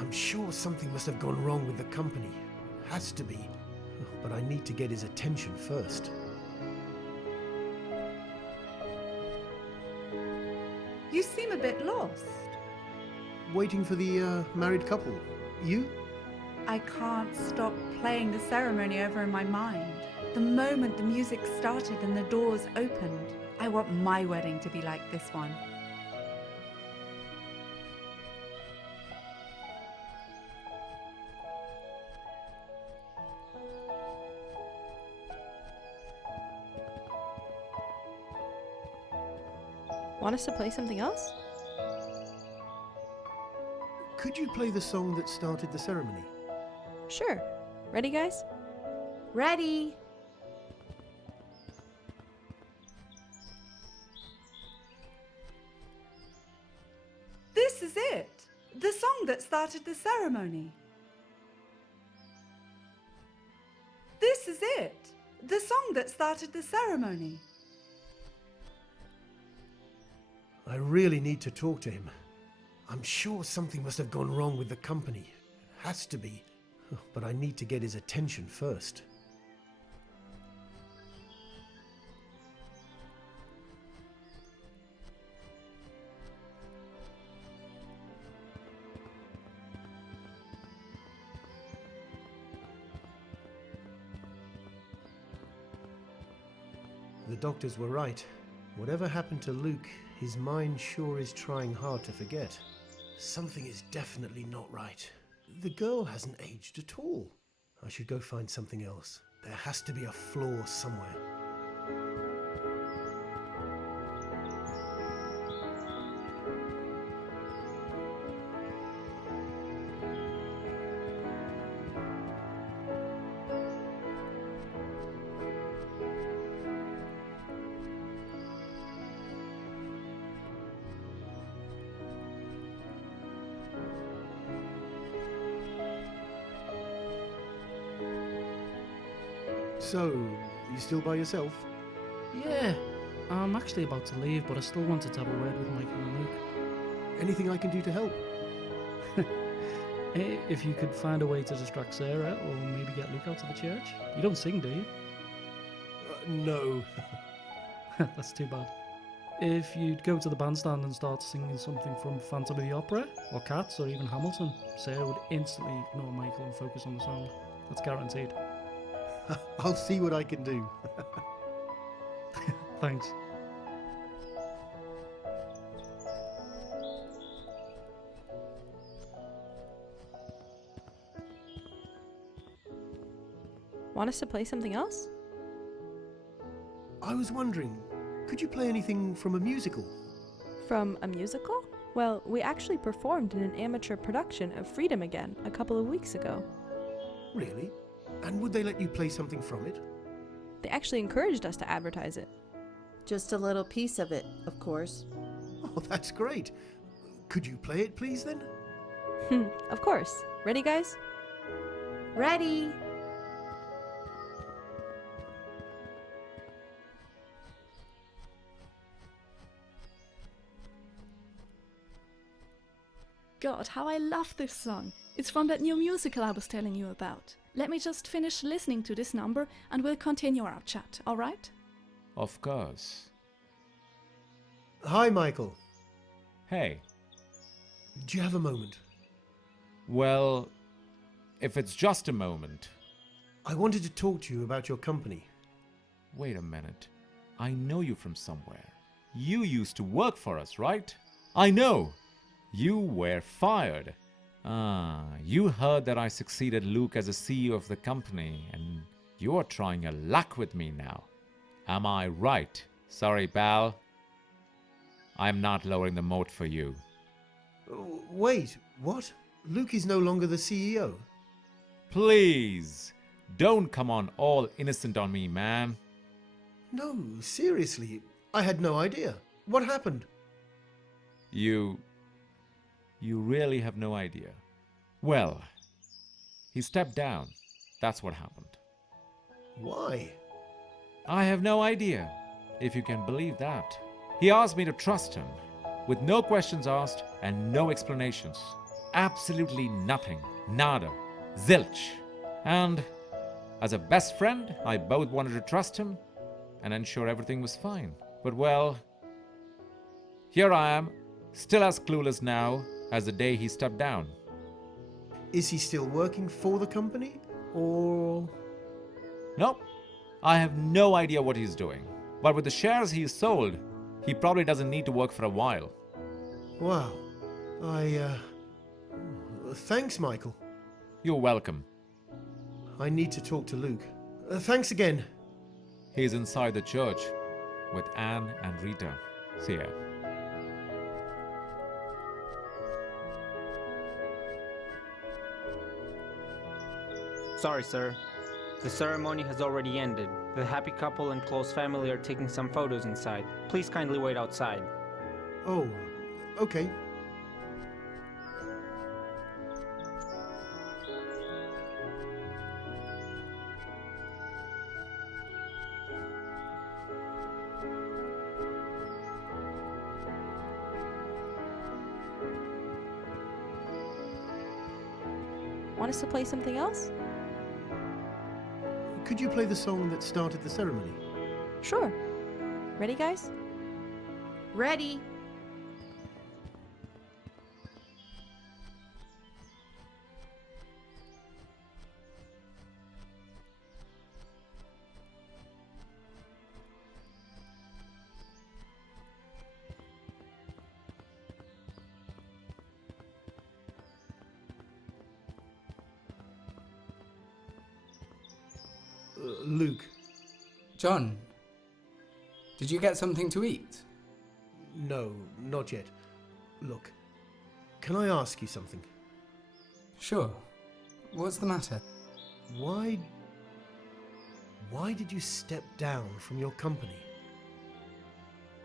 I'm sure something must have gone wrong with the company. Has to be. But I need to get his attention first. You seem a bit lost. Waiting for the married couple. You? I can't stop playing the ceremony over in my mind. The moment the music started and the doors opened, I want my wedding to be like this one. Want us to play something else? Could you play the song that started the ceremony? Sure. Ready, guys? Ready? This is it! The song that started the ceremony. This is it! The song that started the ceremony. I really need to talk to him. I'm sure something must have gone wrong with the company. Has to be. But I need to get his attention first. The doctors were right. Whatever happened to Luke, his mind sure is trying hard to forget. Something is definitely not right. The girl hasn't aged at all. I should go find something else. There has to be a flaw somewhere. So, you still by yourself? Yeah, I'm actually about to leave, but I still wanted to have a word with Michael and Luke. Anything I can do to help? If you could find a way to distract Sarah, or maybe get Luke out of the church. You don't sing, do you? No. That's too bad. If you'd go to the bandstand and start singing something from Phantom of the Opera, or Cats, or even Hamilton, Sarah would instantly ignore Michael and focus on the song. That's guaranteed. I'll see what I can do. Thanks. Want us to play something else? I was wondering, could you play anything from a musical? From a musical? Well, we actually performed in an amateur production of Freedom Again a couple of weeks ago. Really? And would they let you play something from it? They actually encouraged us to advertise it. Just a little piece of it, of course. Oh, that's great. Could you play it, please, then? Of course. Ready, guys? Ready? God, how I love this song. It's from that new musical I was telling you about. Let me just finish listening to this number and we'll continue our chat, alright? Of course. Hi, Michael. Hey. Do you have a moment? Well, if it's just a moment. I wanted to talk to you about your company. Wait a minute. I know you from somewhere. You used to work for us, right? I know! You were fired. You heard that I succeeded Luke as a CEO of the company, and you are trying your luck with me now. Am I right? Sorry, pal. I'm not lowering the moat for you. Wait, what? Luke is no longer the CEO? Please, don't come on all innocent on me, man. No, seriously, I had no idea. What happened? You really have no idea. Well, he stepped down. That's what happened. Why? I have no idea, if you can believe that. He asked me to trust him, with no questions asked and no explanations. Absolutely nothing. Nada. Zilch. And as a best friend, I both wanted to trust him and ensure everything was fine. But well, here I am, still as clueless now as the day he stepped down. Is he still working for the company, or...? Nope. I have no idea what he's doing. But with the shares he's sold, he probably doesn't need to work for a while. Wow. Thanks, Michael. You're welcome. I need to talk to Luke. Thanks again. He's inside the church with Anne and Rita. See ya. Sorry, sir. The ceremony has already ended. The happy couple and close family are taking some photos inside. Please kindly wait outside. Oh, okay. Want us to play something else? Could you play the song that started the ceremony? Sure. Ready, guys? Ready. Luke. John, did you get something to eat? No, not yet. Look, can I ask you something? Sure. What's the matter? Why did you step down from your company?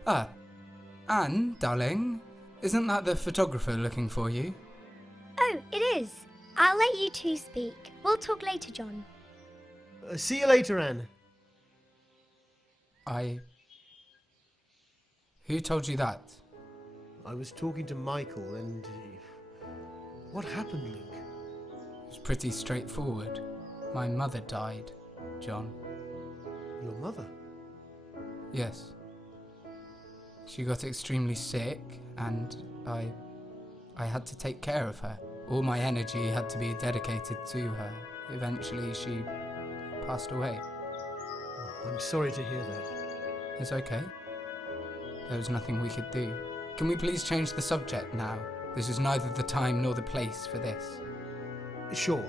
Ah, Anne, darling, isn't that the photographer looking for you? Oh, it is. I'll let you two speak. We'll talk later, John. See you later, Anne. Who told you that? I was talking to Michael and... What happened, Luke? It was pretty straightforward. My mother died, John. Your mother? Yes. She got extremely sick and I had to take care of her. All my energy had to be dedicated to her. Eventually she passed away. Oh, I'm sorry to hear that. It's okay. There was nothing we could do. Can we please change the subject now? This is neither the time nor the place for this. Sure.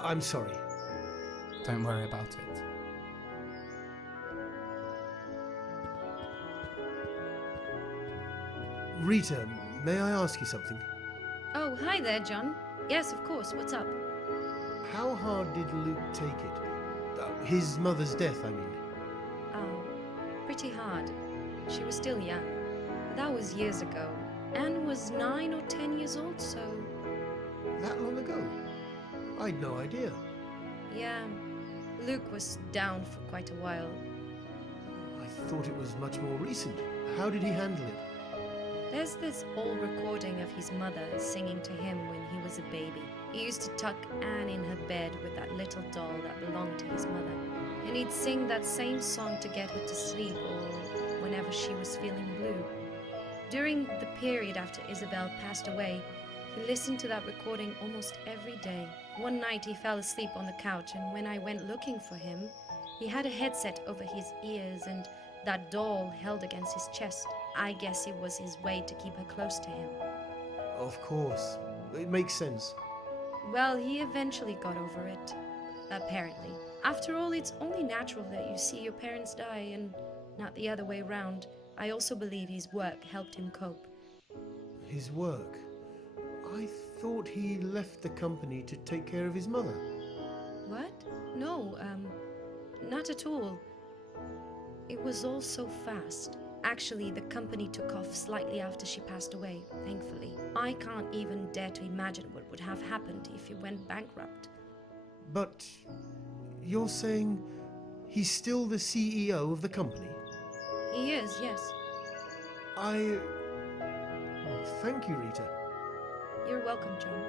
I'm sorry. Don't worry about it. Rita, may I ask you something? Oh, hi there, John. Yes, of course. What's up? How hard did Luke take it? His mother's death, I mean. Oh, pretty hard. She was still young. That was years ago. Anne was 9 or 10 years old, so... That long ago? I'd no idea. Yeah, Luke was down for quite a while. I thought it was much more recent. How did he handle it? There's this old recording of his mother singing to him when he was a baby. He used to tuck Anne in her bed with that little doll that belonged to his mother. And he'd sing that same song to get her to sleep or whenever she was feeling blue. During the period after Isabel passed away, he listened to that recording almost every day. One night he fell asleep on the couch, and when I went looking for him, he had a headset over his ears and that doll held against his chest. I guess it was his way to keep her close to him. Of course. It makes sense. Well, he eventually got over it. Apparently. After all, it's only natural that you see your parents die and not the other way round. I also believe his work helped him cope. His work? I thought he left the company to take care of his mother. What? No, not at all. It was all so fast. Actually, the company took off slightly after she passed away, thankfully. I can't even dare to imagine what would have happened if you went bankrupt. But you're saying he's still the CEO of the company? He is, yes. Well, thank you, Rita. You're welcome, John.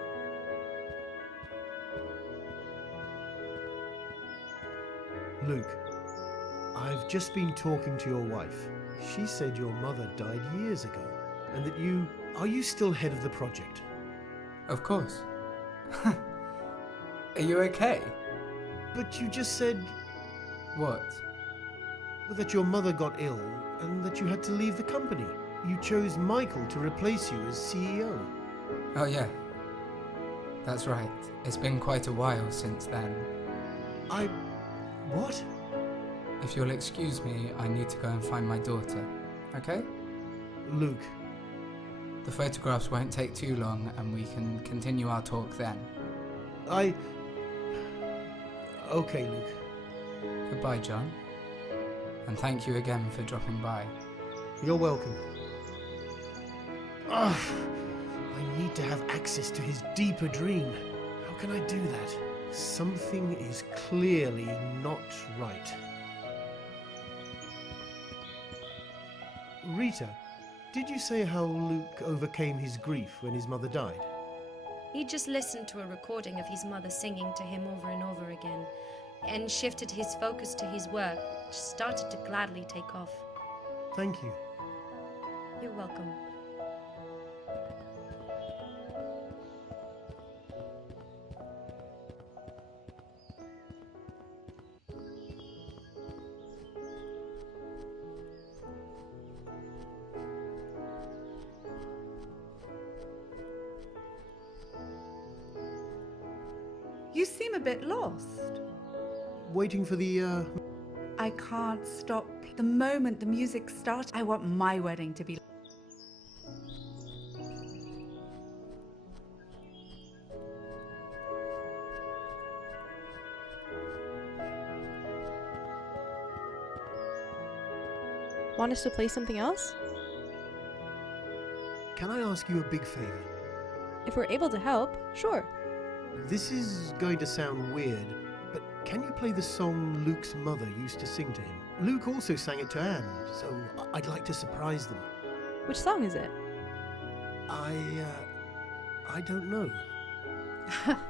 Luke, I've just been talking to your wife. She said your mother died years ago, and that you... Are you still head of the project? Of course. Are you okay? But you just said... What? That your mother got ill, and that you had to leave the company. You chose Michael to replace you as CEO. Oh yeah. That's right. It's been quite a while since then. What? If you'll excuse me, I need to go and find my daughter. Okay? Luke. The photographs won't take too long, and we can continue our talk then. Okay, Luke. Goodbye, John. And thank you again for dropping by. You're welcome. Ugh. I need to have access to his deeper dream. How can I do that? Something is clearly not right. Rita, did you say how Luke overcame his grief when his mother died? He just listened to a recording of his mother singing to him over and over again, and shifted his focus to his work, which started to gladly take off. Thank you. You're welcome. You seem a bit lost. Waiting for the, I can't stop. The moment the music starts, I want my wedding to be. Want us to play something else? Can I ask you a big favor? If we're able to help, sure. This is going to sound weird, but can you play the song Luke's mother used to sing to him? Luke also sang it to Anne, so I'd like to surprise them. Which song is it? I don't know.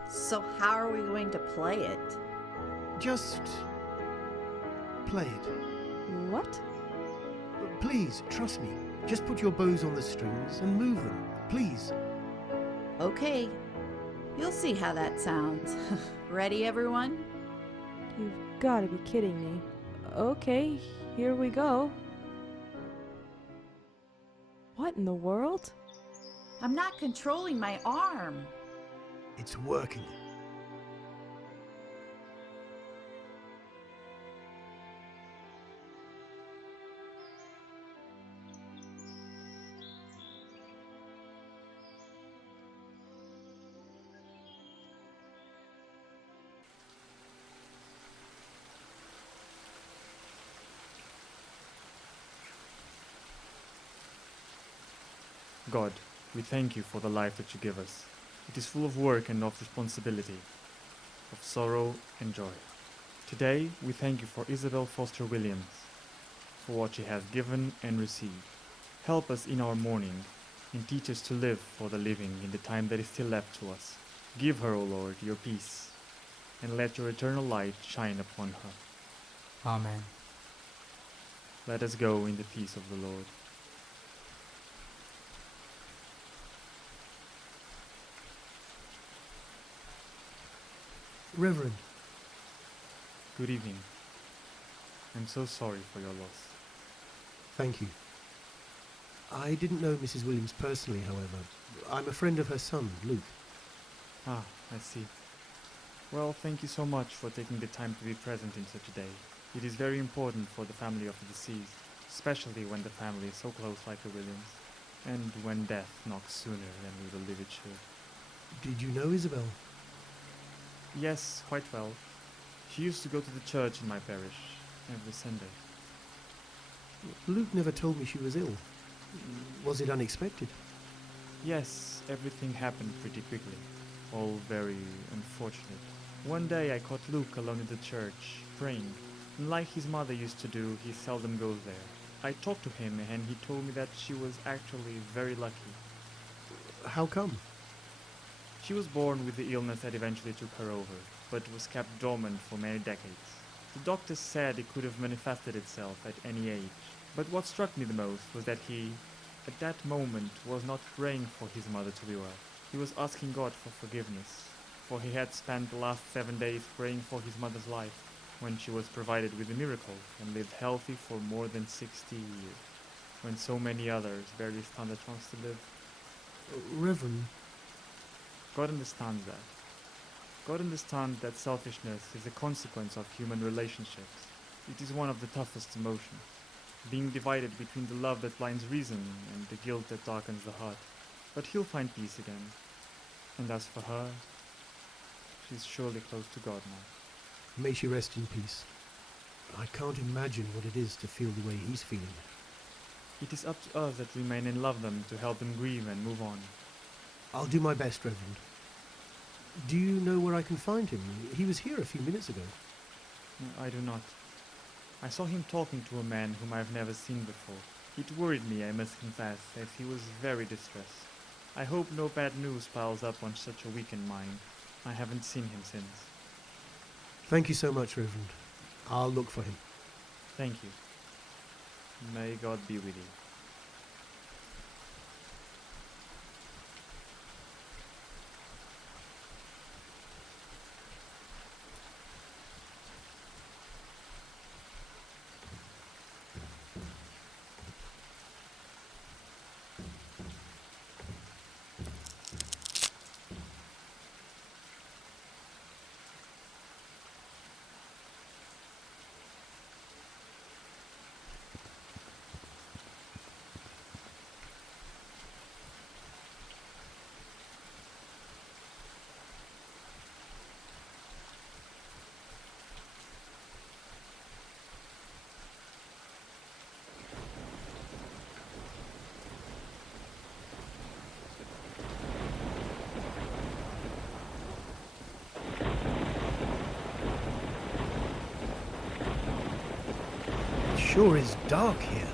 So how are we going to play it? Just play it. What? Please, trust me. Just put your bows on the strings and move them, please. Okay. You'll see how that sounds. Ready, everyone? You've got to be kidding me. Okay, here we go. What in the world? I'm not controlling my arm. It's working. God, we thank you for the life that you give us. It is full of work and of responsibility, of sorrow and joy. Today, we thank you for Isabel Foster Williams, for what she has given and received. Help us in our mourning, and teach us to live for the living in the time that is still left to us. Give her, O Lord, your peace, and let your eternal light shine upon her. Amen. Let us go in the peace of the Lord. Reverend. Good evening. I'm so sorry for your loss. Thank you. I didn't know Mrs. Williams personally, however. I'm a friend of her son, Luke. Ah, I see. Well, thank you so much for taking the time to be present in such a day. It is very important for the family of the deceased, especially when the family is so close like the Williams, and when death knocks sooner than we believe it should. Did you know Isabel? Yes, quite well. She used to go to the church in my parish every Sunday. Luke never told me she was ill. Was it unexpected? Yes, everything happened pretty quickly. All very unfortunate. One day I caught Luke alone in the church, praying. And like his mother used to do, he seldom goes there. I talked to him and he told me that she was actually very lucky. How come? She was born with the illness that eventually took her over, but was kept dormant for many decades. The doctors said it could have manifested itself at any age. But what struck me the most was that he, at that moment, was not praying for his mother to be well. He was asking God for forgiveness, for he had spent the last 7 days praying for his mother's life, when she was provided with a miracle and lived healthy for more than 60 years, when so many others barely stand a chance to live. Reverend, God understands that. God understands that selfishness is a consequence of human relationships. It is one of the toughest emotions, being divided between the love that blinds reason and the guilt that darkens the heart. But he'll find peace again. And as for her, she's surely close to God now. may she rest in peace. I can't imagine what it is to feel the way he's feeling. It is up to us that remain and love them to help them grieve and move on. I'll do my best, Reverend. Do you know where I can find him? He was here a few minutes ago. I do not. I saw him talking to a man whom I've never seen before. It worried me, I must confess, as he was very distressed. I hope no bad news piles up on such a weakened mind. I haven't seen him since. Thank you so much, Reverend. I'll look for him. Thank you. May God be with you. It sure is dark here.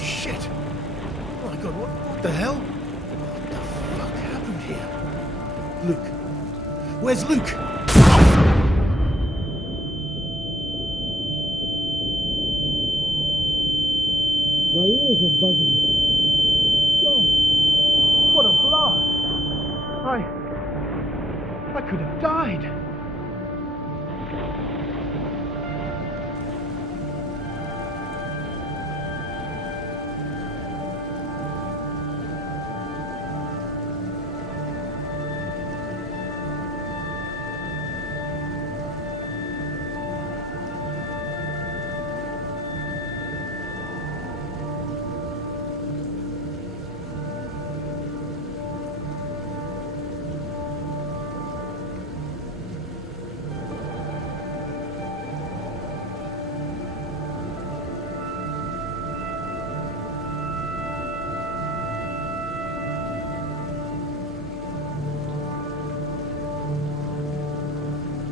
Shit! Oh my god, what the hell? What the fuck happened here? Luke. Where's Luke? My ears are buzzing. God, what a blast! I could have died.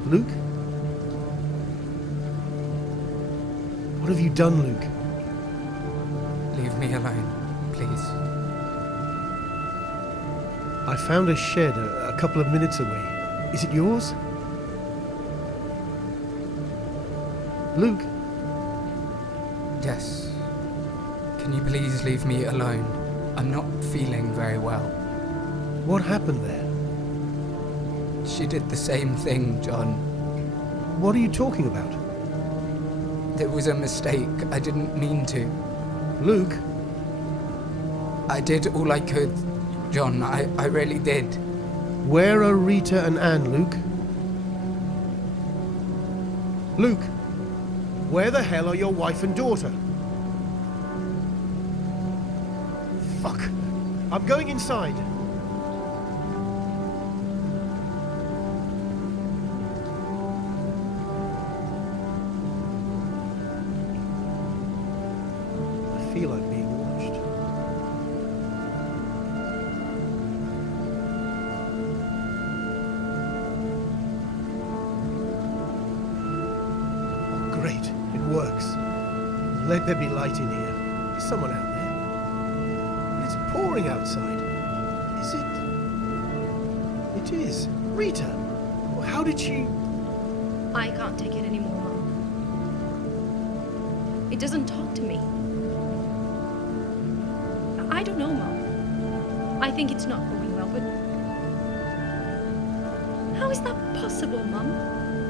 Luke? What have you done, Luke? Leave me alone, please. I found a shed a couple of minutes away. Is it yours? Luke? Yes. Can you please leave me alone? I'm not feeling very well. What happened there? She did the same thing, John. What are you talking about? It was a mistake. I didn't mean to. Luke? I did all I could, John. I really did. Where are Rita and Anne, Luke? Luke, where the hell are your wife and daughter? Fuck. I'm going inside. I feel I'm being watched. Oh, great. It works. Let there be light in here. Is someone out there? It's pouring outside. Is it? It is. Rita! How did she... I can't take it anymore, Mum. It doesn't talk to me. I don't know, Mum. I think it's not going well, but... How is that possible, Mum?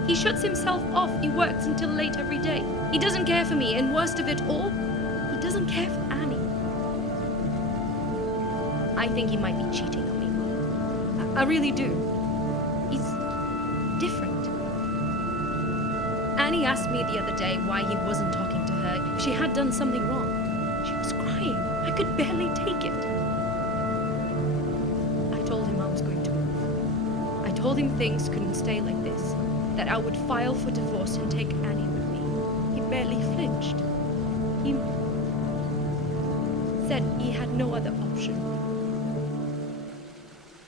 He shuts himself off. He works until late every day. He doesn't care for me, and worst of it all, he doesn't care for Annie. I think he might be cheating on me. I really do. He's different. Annie asked me the other day why he wasn't talking to her. If she had done something wrong. She was crying. I could barely take it. I told him I was going to move. I told him things couldn't stay like this. That I would file for divorce and take Annie with me. He barely flinched. He said he had no other option.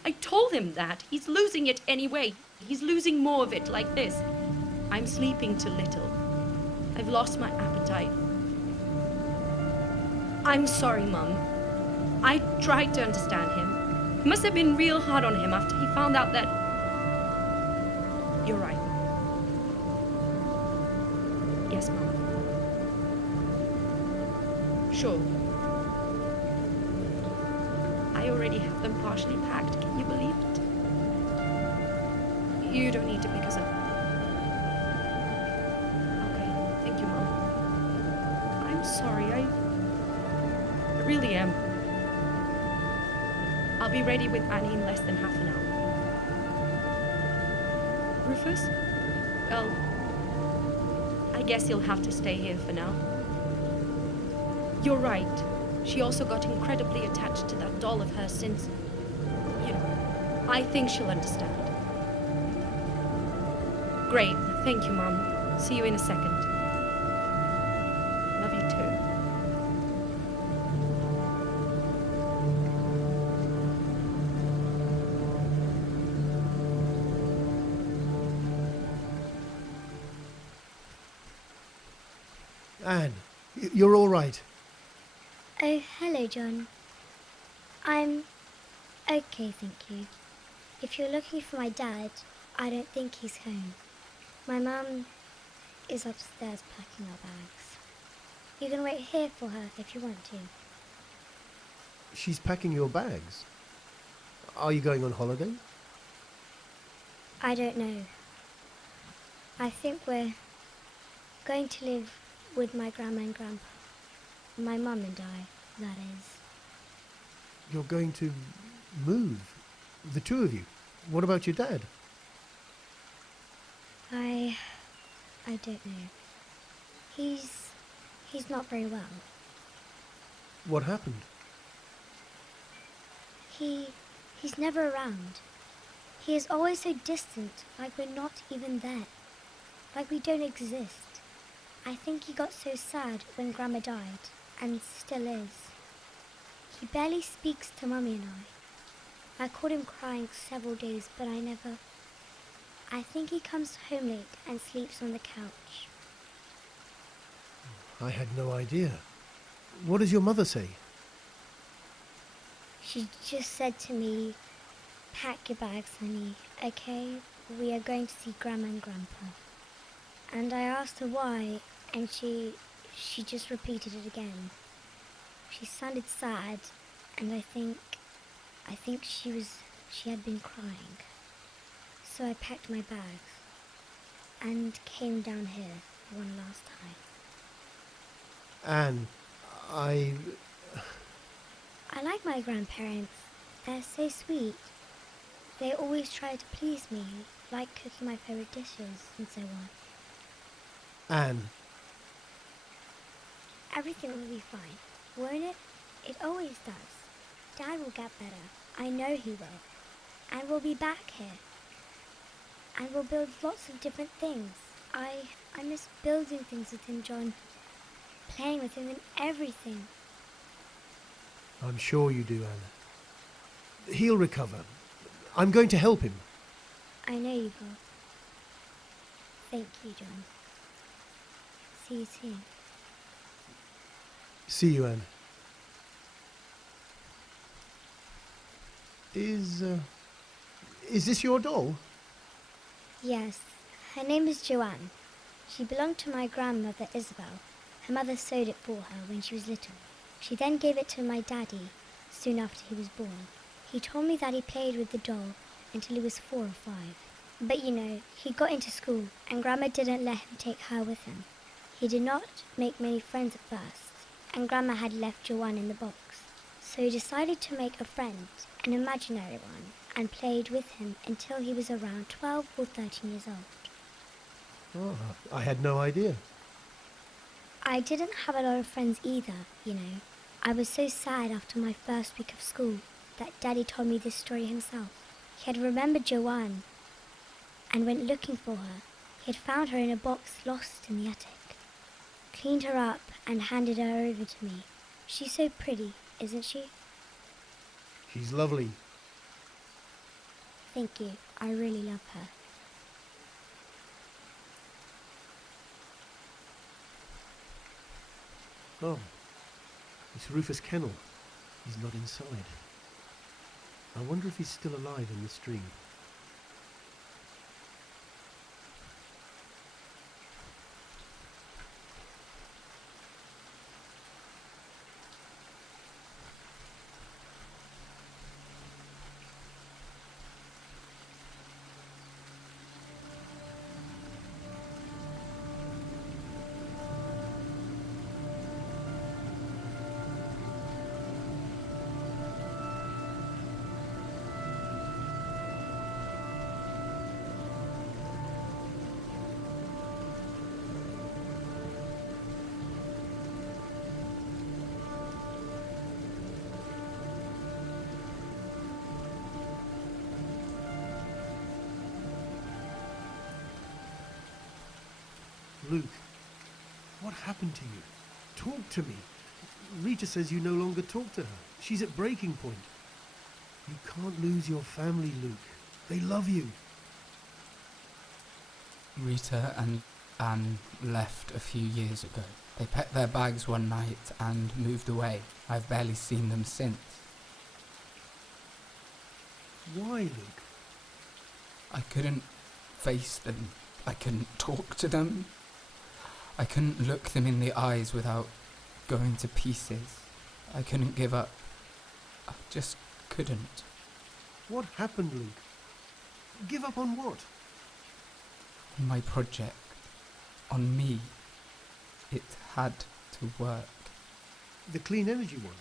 I told him that. He's losing it anyway. He's losing more of it like this. I'm sleeping too little. I've lost my appetite. I'm sorry, Mum. I tried to understand him. It must have been real hard on him after he found out that... You're right. Yes, Mum. Sure. I already have them partially packed. Can you believe it? You don't need to pick us up. Okay, thank you, Mom. I'm sorry, I really am. I'll be ready with Annie in less than half an hour. Rufus? Well, I guess you'll have to stay here for now. You're right. She also got incredibly attached to that doll of hers since... You know, I think she'll understand. Great. Thank you, Mom. See you in a second. Love you too. Anne, you're all right. Oh, hello, John. I'm okay, thank you. If you're looking for my dad, I don't think he's home. My mum is upstairs packing our bags. You can wait here for her if you want to. She's packing your bags. Are you going on holiday? I don't know. I think we're going to live with my grandma and grandpa. My mum and I, that is. You're going to move? The two of you? What about your dad? I don't know. He's not very well. What happened? He's never around. He is always so distant, like we're not even there. Like we don't exist. I think he got so sad when Grandma died, and still is. He barely speaks to Mummy and I caught him crying several days, but I never... I think he comes home late and sleeps on the couch. I had no idea. What does your mother say? She just said to me, pack your bags, honey, okay? We are going to see Grandma and Grandpa. And I asked her why, and she just repeated it again. She sounded sad, and I think she had been crying. So I packed my bags and came down here one last time. Anne, I like my grandparents. They're so sweet. They always try to please me, like cooking my favourite dishes and so on. Anne, Everything will be fine, won't it? It always does. Dad will get better. I know he will. And we'll be back here. And we'll build lots of different things. I miss building things with him, John. Playing with him and everything. I'm sure you do, Anne. He'll recover. I'm going to help him. I know you will. Thank you, John. See you soon. See you, Anne. Is this your doll? Yes. Her name is Joanne. She belonged to my grandmother, Isabel. Her mother sewed it for her when she was little. She then gave it to my daddy soon after he was born. He told me that he played with the doll until he was 4 or 5. But you know, he got into school and Grandma didn't let him take her with him. He did not make many friends at first, and Grandma had left Joanne in the box. So he decided to make a friend, an imaginary one, and played with him until he was around 12 or 13 years old. Oh, I had no idea. I didn't have a lot of friends either, you know. I was so sad after my first week of school that Daddy told me this story himself. He had remembered Joanne and went looking for her. He had found her in a box lost in the attic, cleaned her up and handed her over to me. She's so pretty, isn't she? She's lovely. Thank you. I really love her. Oh, it's Rufus Kennel. He's not inside. I wonder if he's still alive in this dream. Luke, what happened to you? Talk to me. Rita says you no longer talk to her. She's at breaking point. You can't lose your family, Luke. They love you. Rita and Anne left a few years ago. They packed their bags one night and moved away. I've barely seen them since. Why, Luke? I couldn't face them. I couldn't talk to them. I couldn't look them in the eyes without going to pieces. I couldn't give up. I just couldn't. What happened, Luke? Give up on what? On my project. On me. It had to work. The clean energy one?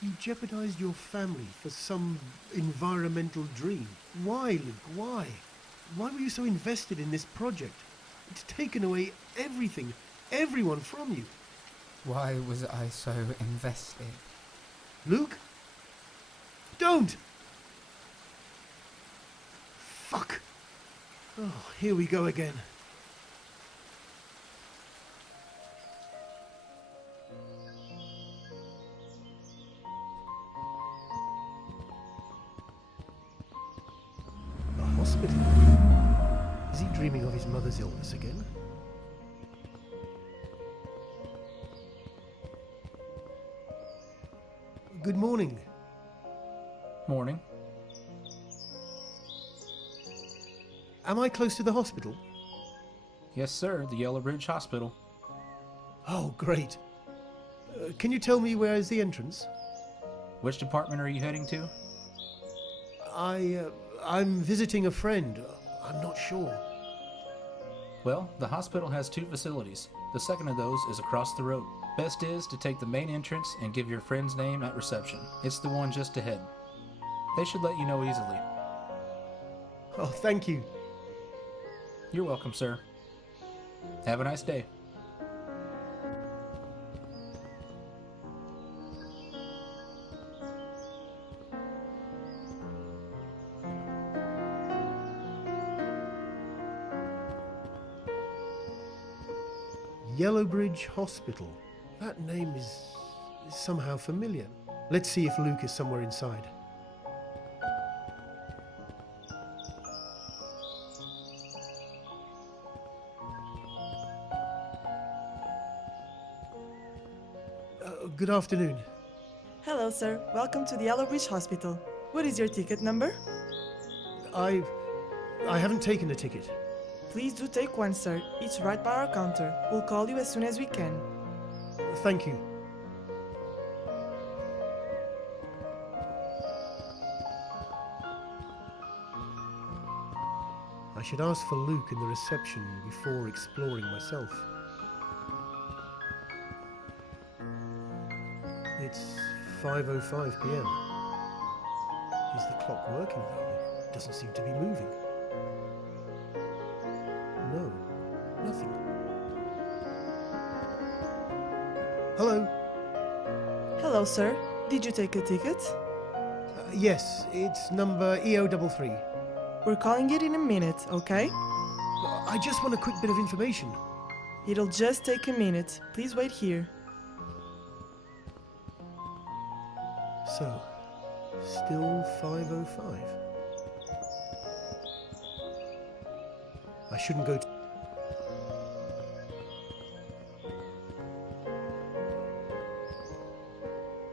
You jeopardized your family for some environmental dream. Why, Luke? Why? Why were you so invested in this project? It's taken away everything, everyone from you. Why was I so invested? Luke? Don't! Fuck! Oh, here we go again. The hospital? Is he dreaming of his mother's illness again? Good morning. Morning. Am I close to the hospital? Yes, sir, the Yellow Bridge Hospital. Oh, great. Can you tell me where is the entrance? Which department are you heading to? I I'm visiting a friend. I'm not sure. Well, the hospital has 2 facilities. The second of those is across the road. Best is to take the main entrance and give your friend's name at reception. It's the one just ahead. They should let you know easily. Oh, thank you. You're welcome, sir. Have a nice day. Yellowbridge Hospital. That name is somehow familiar. Let's see if Luke is somewhere inside. Good afternoon. Hello, sir. Welcome to the Yellowbridge Hospital. What is your ticket number? I haven't taken a ticket. Please do take one, sir. It's right by our counter. We'll call you as soon as we can. Thank you. I should ask for Luke in the reception before exploring myself. It's 5:05 p.m. Is the clock working though? It doesn't seem to be moving. No, nothing. Hello? Hello, sir. Did you take a ticket? Yes, it's number EO33. We're calling it in a minute, okay? I just want a quick bit of information. It'll just take a minute. Please wait here. So, still 5:05. I shouldn't go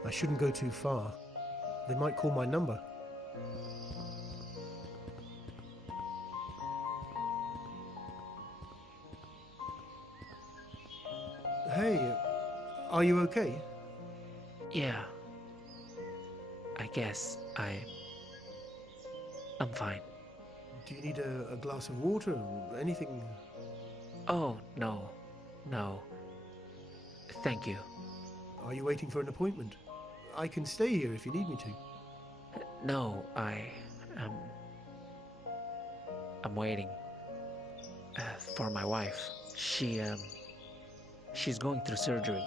I shouldn't go too far. They might call my number. Hey, are you okay? Yeah. I guess I'm fine. Do you need a glass of water or anything? Oh, no. Thank you. Are you waiting for an appointment? I can stay here if you need me to. No, I'm waiting for my wife. She's going through surgery.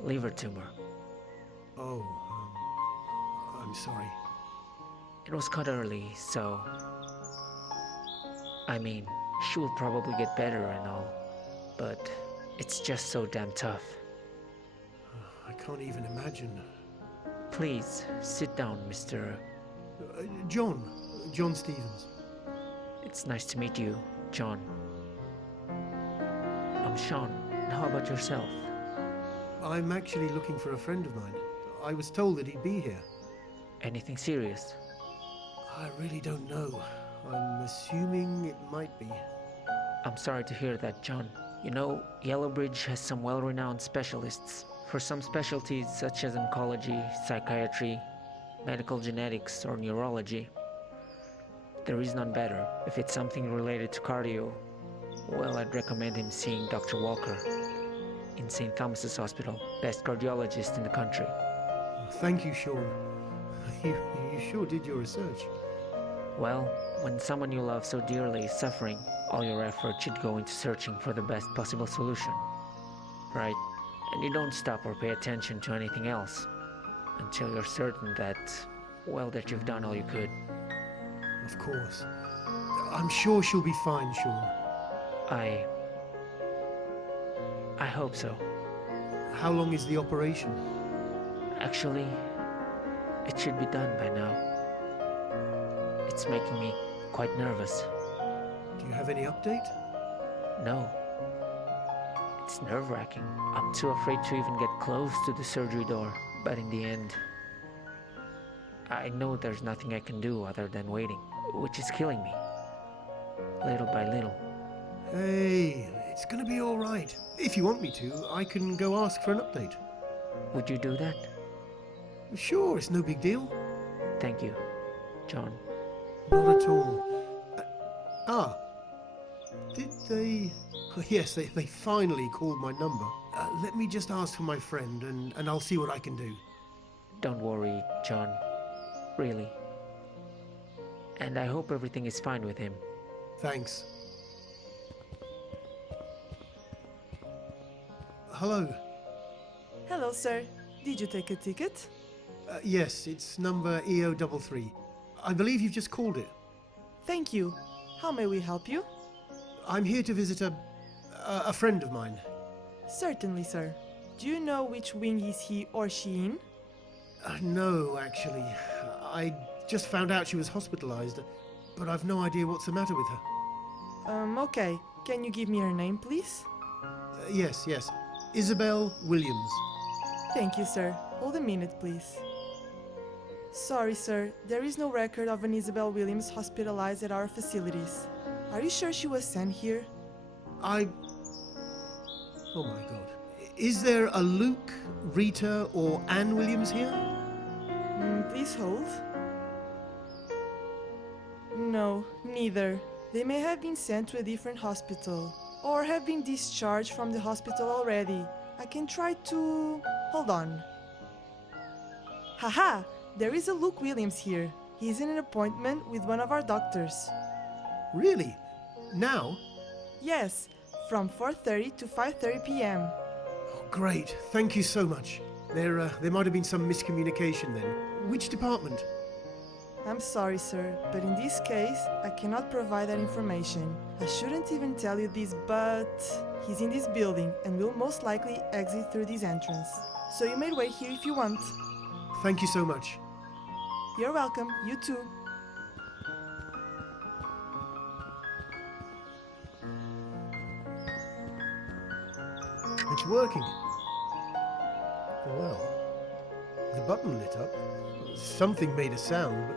Liver tumor. Oh, I'm sorry. It was cut early, so... I mean, she will probably get better and all, but it's just so damn tough. I can't even imagine. Please, sit down, Mr. John Stevens. It's nice to meet you, John. I'm Sean. How about yourself? I'm actually looking for a friend of mine. I was told that he'd be here. Anything serious? I really don't know. I'm assuming it might be. I'm sorry to hear that, John. You know, Yellowbridge has some well-renowned specialists for some specialties such as oncology, psychiatry, medical genetics, or neurology. There is none better. If it's something related to cardio, well, I'd recommend him seeing Dr. Walker in St. Thomas's Hospital, best cardiologist in the country. Thank you, Sean. You sure did your research. Well, when someone you love so dearly is suffering, all your effort should go into searching for the best possible solution. Right? And you don't stop or pay attention to anything else until you're certain that, well, that you've done all you could. Of course. I'm sure she'll be fine, Sean. I hope so. How long is the operation? Actually, it should be done by now. It's making me quite nervous. Do you have any update? No. It's nerve-wracking. I'm too afraid to even get close to the surgery door. But in the end, I know there's nothing I can do other than waiting, which is killing me. Little by little. Hey, it's gonna be all right. If you want me to, I can go ask for an update. Would you do that? Sure, it's no big deal. Thank you, John. Not at all. Ah, did they... Yes, they finally called my number. Let me just ask for my friend, and I'll see what I can do. Don't worry, John. Really. And I hope everything is fine with him. Thanks. Hello. Hello, sir. Did you take a ticket? Yes, it's number EO33. I believe you've just called it. Thank you. How may we help you? I'm here to visit a friend of mine. Certainly, sir. Do you know which wing is he or she in? No, actually. I just found out she was hospitalized, but I've no idea what's the matter with her. Okay. Can you give me her name, please? Yes. Isabel Williams. Thank you, sir. Hold a minute, please. Sorry, sir. There is no record of an Isabel Williams hospitalized at our facilities. Are you sure she was sent here? Oh my god. Is there a Luke, Rita, or Anne Williams here? Please hold. No, neither. They may have been sent to a different hospital, or have been discharged from the hospital already. I can try to... Hold on. Haha! There is a Luke Williams here. He's in an appointment with one of our doctors. Really? Now? Yes, from 4:30 to 5:30 p.m. Oh, great. Thank you so much. There might have been some miscommunication then. Which department? I'm sorry, sir, but in this case, I cannot provide that information. I shouldn't even tell you this, but he's in this building and will most likely exit through this entrance. So you may wait here if you want. Thank you so much. You're welcome. You too. It's working. Well, the button lit up. Something made a sound,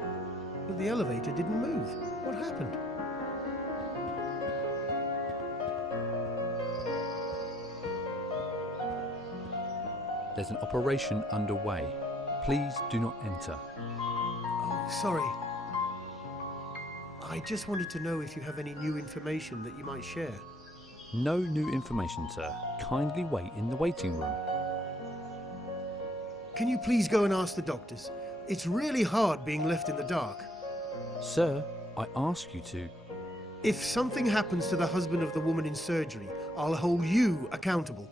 but the elevator didn't move. What happened? There's an operation underway. Please do not enter. Oh, sorry. I just wanted to know if you have any new information that you might share. No new information, sir. Kindly wait in the waiting room. Can you please go and ask the doctors? It's really hard being left in the dark. Sir, I ask you to. If something happens to the husband of the woman in surgery, I'll hold you accountable.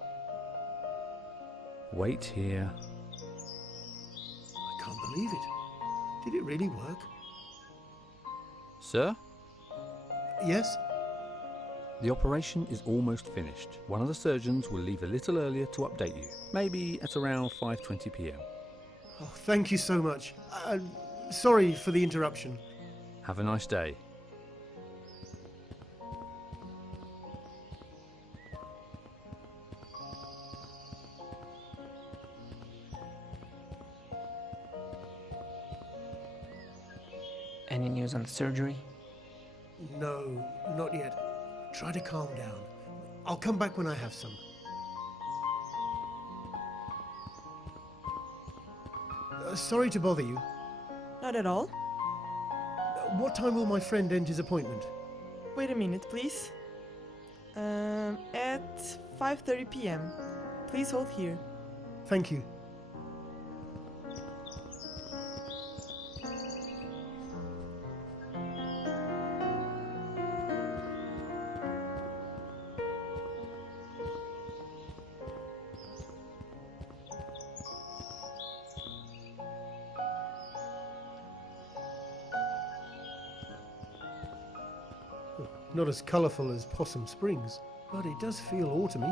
Wait here. I can't believe it. Did it really work? Sir? Yes? The operation is almost finished. One of the surgeons will leave a little earlier to update you. Maybe at around 5:20 p.m. Oh, thank you so much. Sorry for the interruption. Have a nice day. Any news on the surgery? No, not yet. Try to calm down. I'll come back when I have some. Sorry to bother you. Not at all. What time will my friend end his appointment? Wait a minute, please. At 5:30 p.m. Please hold here. Thank you. Not as colourful as Possum Springs, but it does feel autumny.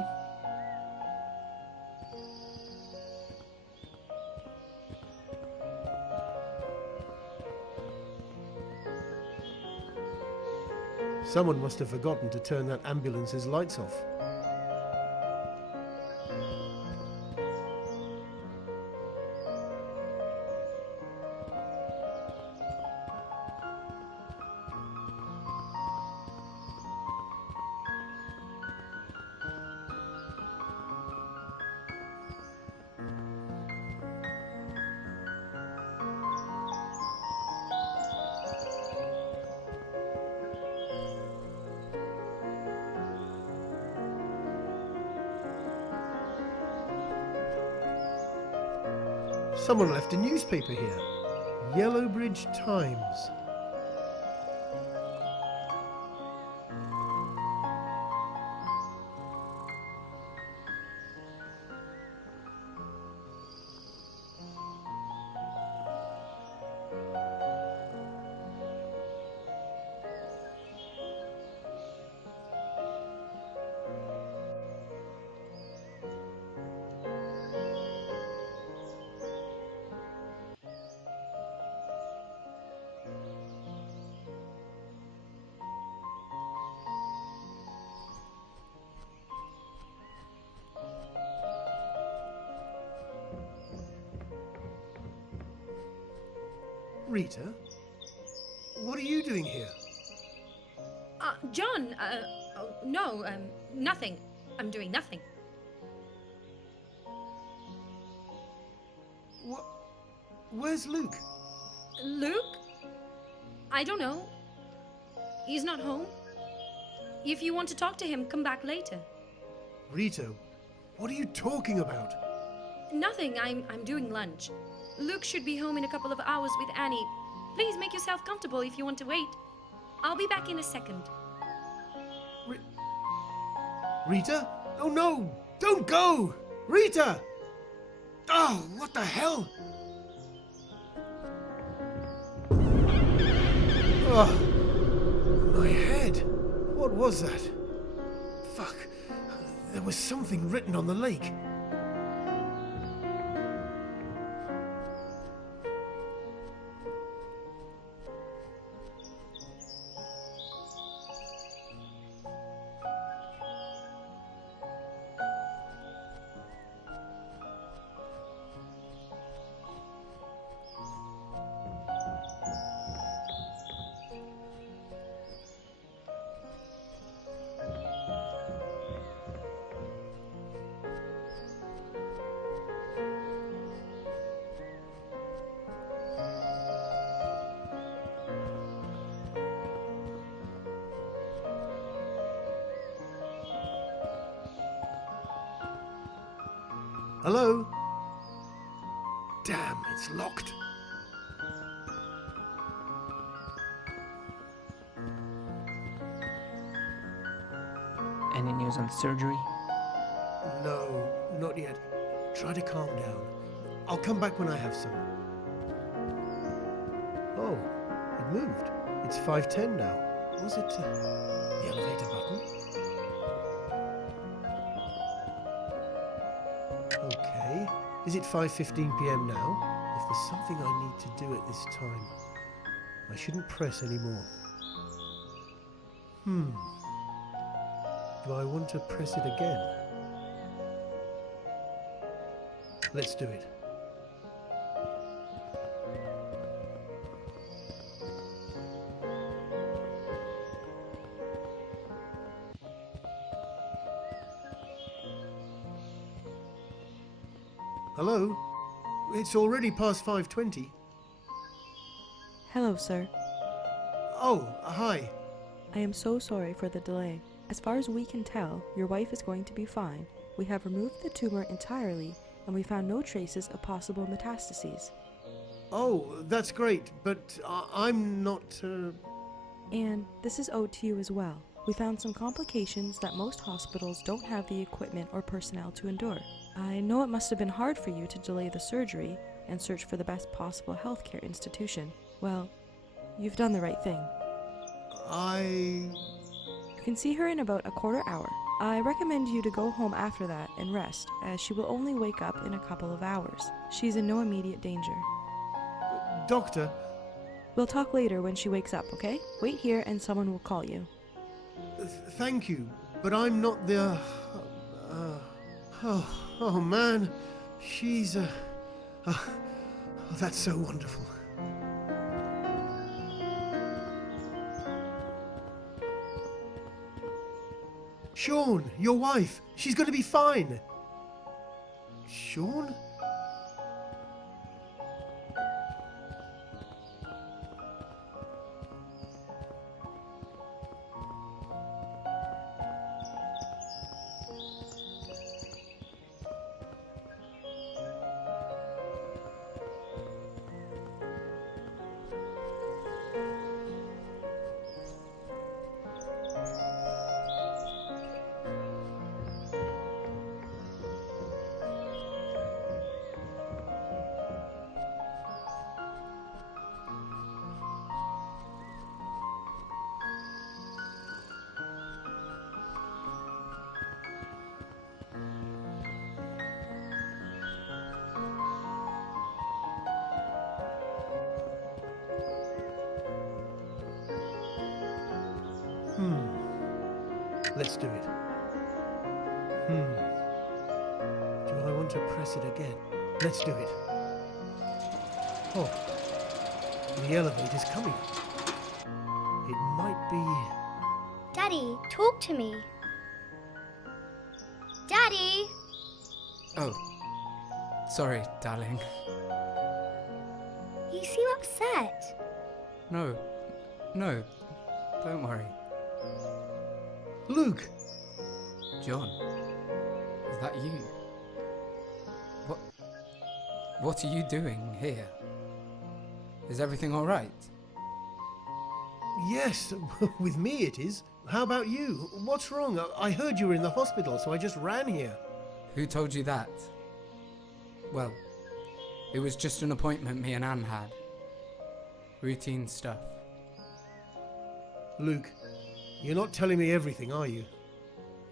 Someone must have forgotten to turn that ambulance's lights off. Someone left a newspaper here. Yellowbridge Times. Rita, what are you doing here? John, no, nothing. I'm doing nothing. Where's Luke? Luke? I don't know. He's not home. If you want to talk to him, come back later. Rita, what are you talking about? Nothing. I'm doing lunch. Luke should be home in a couple of hours with Annie. Please make yourself comfortable if you want to wait. I'll be back in a second. Rita? Oh no! Don't go! Rita! Oh, what the hell? Oh, my head. What was that? Fuck. There was something written on the lake. Hello? Damn, it's locked. Any news on surgery? No, not yet. Try to calm down. I'll come back when I have some. Oh, it moved. It's 5:10 now. Was it the elevator button? Okay. Is it 5:15 p.m. now? If there's something I need to do at this time, I shouldn't press anymore. Do I want to press it again? Let's do it. Hello? It's already past 5:20. Hello, sir. Oh, hi. I am so sorry for the delay. As far as we can tell, your wife is going to be fine. We have removed the tumor entirely, and we found no traces of possible metastases. Oh, that's great, but I'm not... And this is owed to you as well. We found some complications that most hospitals don't have the equipment or personnel to endure. I know it must have been hard for you to delay the surgery and search for the best possible healthcare institution. Well, you've done the right thing. You can see her in about a quarter hour. I recommend you to go home after that and rest, as she will only wake up in a couple of hours. She's in no immediate danger. Doctor? We'll talk later when she wakes up, okay? Wait here and someone will call you. Thank you, but I'm not the... Oh man, she's... Oh, that's so wonderful. Sean, your wife, she's going to be fine. Sean? Let's do it. Do I want to press it again? Let's do it. Oh, the elevator's coming. It might be... Daddy, talk to me. Daddy! Oh, sorry, darling. You seem upset. No, don't worry. Luke! John, is that you? What are you doing here? Is everything all right? Yes, with me it is. How about you? What's wrong? I heard you were in the hospital, so I just ran here. Who told you that? Well, it was just an appointment me and Anne had. Routine stuff. Luke, you're not telling me everything, are you?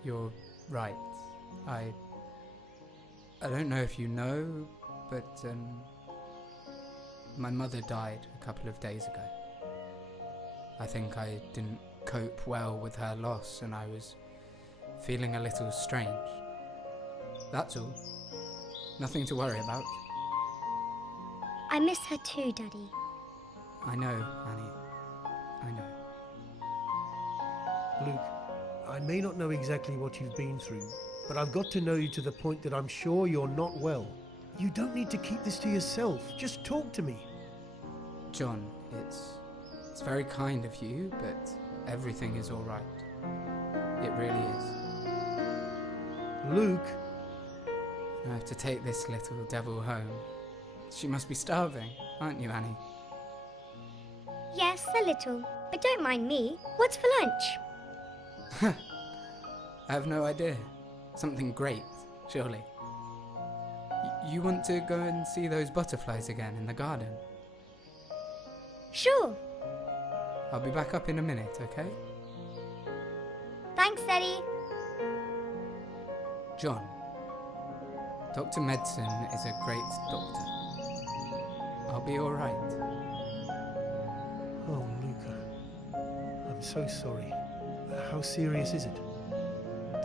You're right. I don't know if you know, but my mother died a couple of days ago. I think I didn't cope well with her loss and I was feeling a little strange. That's all. Nothing to worry about. I miss her too, Daddy. I know, Annie. I know. Luke, I may not know exactly what you've been through, but I've got to know you to the point that I'm sure you're not well. You don't need to keep this to yourself. Just talk to me. John, it's very kind of you, but everything is all right. It really is. Luke. I have to take this little devil home. She must be starving, aren't you, Annie? Yes, a little. But don't mind me. What's for lunch? I have no idea. Something great, surely. You want to go and see those butterflies again in the garden? Sure. I'll be back up in a minute, okay? Thanks, Daddy. John, Dr. Medicine is a great doctor. I'll be all right. Oh, Luca. I'm so sorry. How serious is it?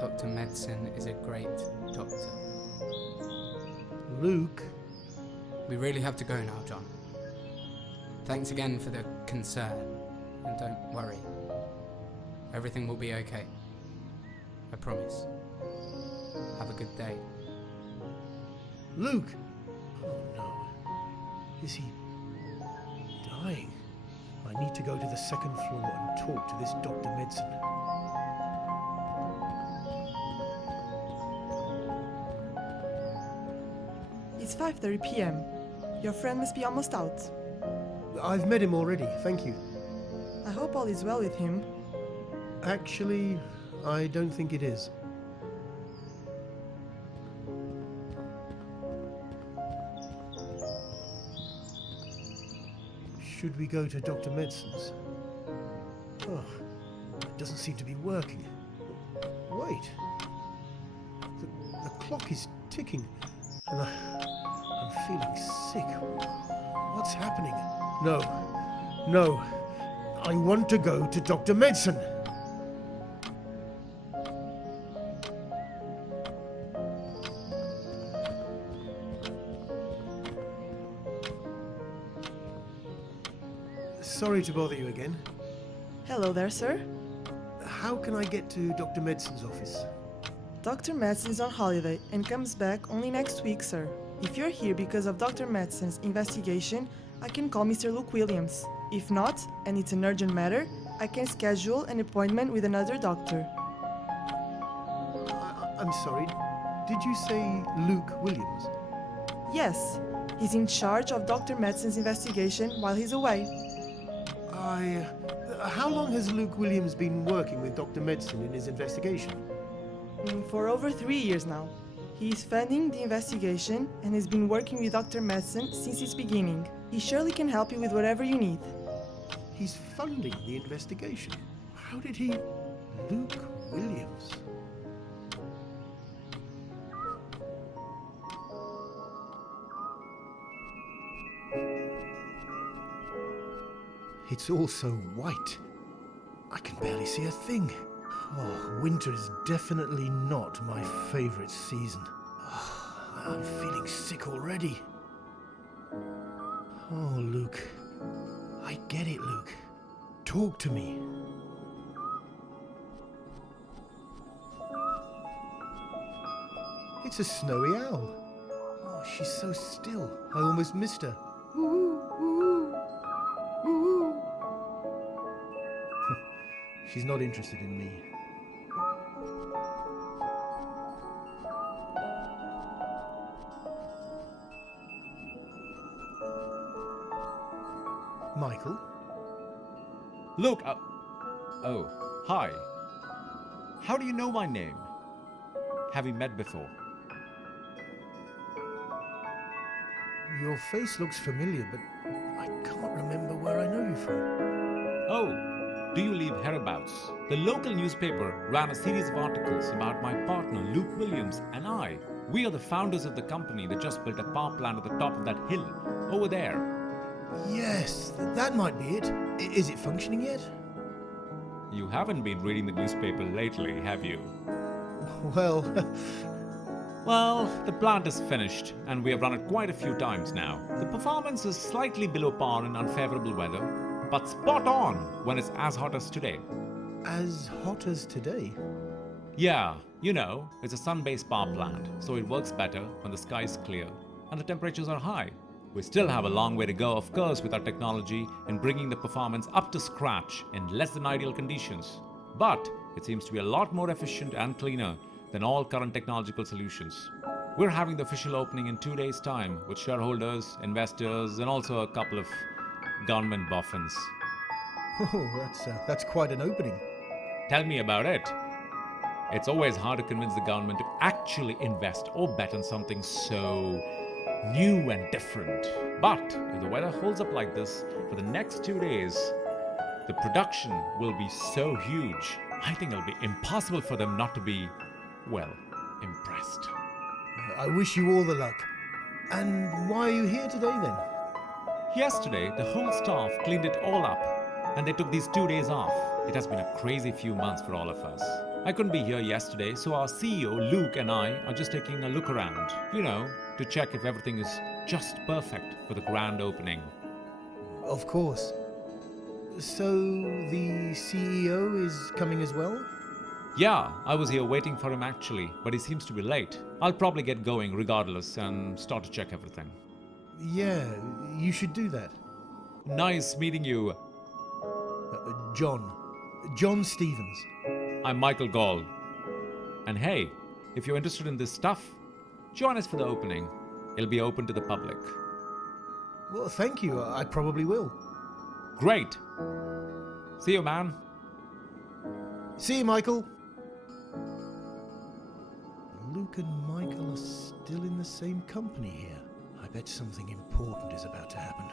Dr. Medicine is a great doctor. Luke. We really have to go now, John. Thanks again for the concern. And don't worry. Everything will be okay. I promise. Have a good day. Luke! Oh no. Is he dying? I need to go to the second floor and talk to this Dr. Medicine. It's 5:30 p.m. Your friend must be almost out. I've met him already, thank you. I hope all is well with him. Actually, I don't think it is. Should we go to Dr. Medicine's? Oh, it doesn't seem to be working. Wait. The clock is ticking, and I'm feeling sick. What's happening? No. I want to go to Dr. Medicine. Sorry to bother you again. Hello there, sir. How can I get to Dr. Medicine's office? Dr. Medicine is on holiday and comes back only next week, sir. If you're here because of Dr. Medicine's investigation, I can call Mr. Luke Williams. If not, and it's an urgent matter, I can schedule an appointment with another doctor. I'm sorry. Did you say Luke Williams? Yes, he's in charge of Dr. Medicine's investigation while he's away. How long has Luke Williams been working with Dr. Medicine in his investigation? For over 3 years now. He's funding the investigation and has been working with Dr. Medicine since its beginning. He surely can help you with whatever you need. He's funding the investigation? How did he... Luke Williams? It's all so white. I can barely see a thing. Oh, winter is definitely not my favorite season. Oh, I'm feeling sick already. Oh, Luke. I get it, Luke. Talk to me. It's a snowy owl. Oh, she's so still. I almost missed her. She's not interested in me. Michael? Look, oh, hi. How do you know my name? Have we met before? Your face looks familiar, but I can't remember where I know you from. Oh, do you live hereabouts? The local newspaper ran a series of articles about my partner Luke Williams and I. We are the founders of the company that just built a power plant at the top of that hill, over there. Yes, that might be it. Is it functioning yet? You haven't been reading the newspaper lately, have you? Well... Well, the plant is finished, and we have run it quite a few times now. The performance is slightly below par in unfavorable weather, but spot on when it's as hot as today. As hot as today? Yeah, you know, it's a sun-based power plant, so it works better when the sky is clear and the temperatures are high. We still have a long way to go, of course, with our technology in bringing the performance up to scratch in less than ideal conditions. But it seems to be a lot more efficient and cleaner than all current technological solutions. We're having the official opening in 2 days' time with shareholders, investors, and also a couple of government boffins. Oh, that's quite an opening. Tell me about it. It's always hard to convince the government to actually invest or bet on something so new and different. But if the weather holds up like this for the next 2 days, the production will be so huge, I think it'll be impossible for them not to be, well, impressed. I wish you all the luck. And why are you here today then? Yesterday, the whole staff cleaned it all up, and they took these 2 days off. It has been a crazy few months for all of us. I couldn't be here yesterday, so our CEO, Luke, and I are just taking a look around, you know, to check if everything is just perfect for the grand opening. Of course. So, the CEO is coming as well? Yeah, I was here waiting for him actually, but he seems to be late. I'll probably get going regardless and start to check everything. Yeah, you should do that. Nice meeting you. John Stevens. I'm Michael Gall. And hey, if you're interested in this stuff, join us for the opening. It'll be open to the public. Well, thank you. I probably will. Great. See you, man. See you, Michael. Luke and Michael are still in the same company here. I bet something important is about to happen.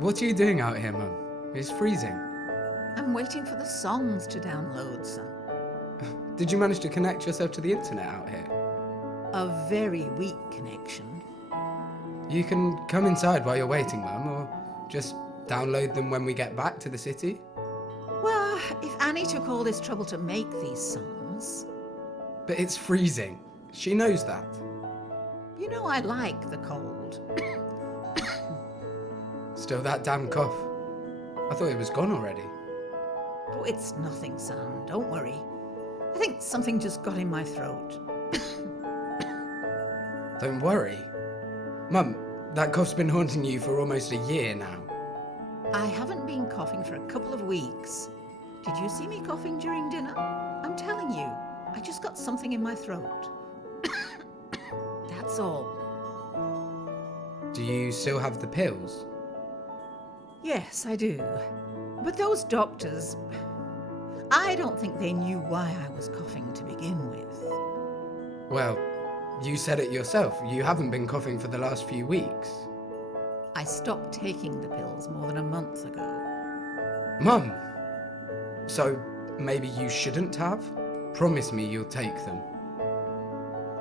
What are you doing out here, Mum? It's freezing. I'm waiting for the songs to download, son. Did you manage to connect yourself to the internet out here? A very weak connection. You can come inside while you're waiting, Mum, or just download them when we get back to the city. Well, if Annie took all this trouble to make these songs... But it's freezing. She knows that. You know I like the cold. Still that damn cough. I thought it was gone already. Oh, it's nothing, son. Don't worry. I think something just got in my throat. Don't worry. Mum, that cough's been haunting you for almost a year now. I haven't been coughing for a couple of weeks. Did you see me coughing during dinner? I'm telling you, I just got something in my throat. That's all. Do you still have the pills? Yes, I do. But those doctors, I don't think they knew why I was coughing to begin with. Well, you said it yourself. You haven't been coughing for the last few weeks. I stopped taking the pills more than a month ago. Mum! So, maybe you shouldn't have? Promise me you'll take them.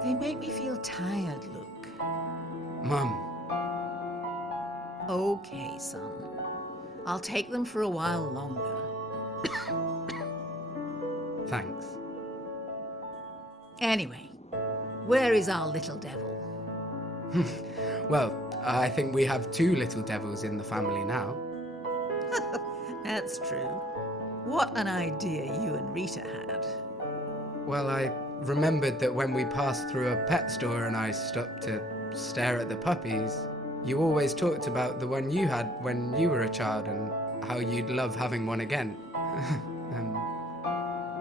They make me feel tired, Luke. Mum. Okay, son. I'll take them for a while longer. Thanks. Anyway, where is our little devil? Well, I think we have 2 little devils in the family now. That's true. What an idea you and Rita had. Well, I remembered that when we passed through a pet store and I stopped to stare at the puppies, you always talked about the one you had when you were a child and how you'd love having one again.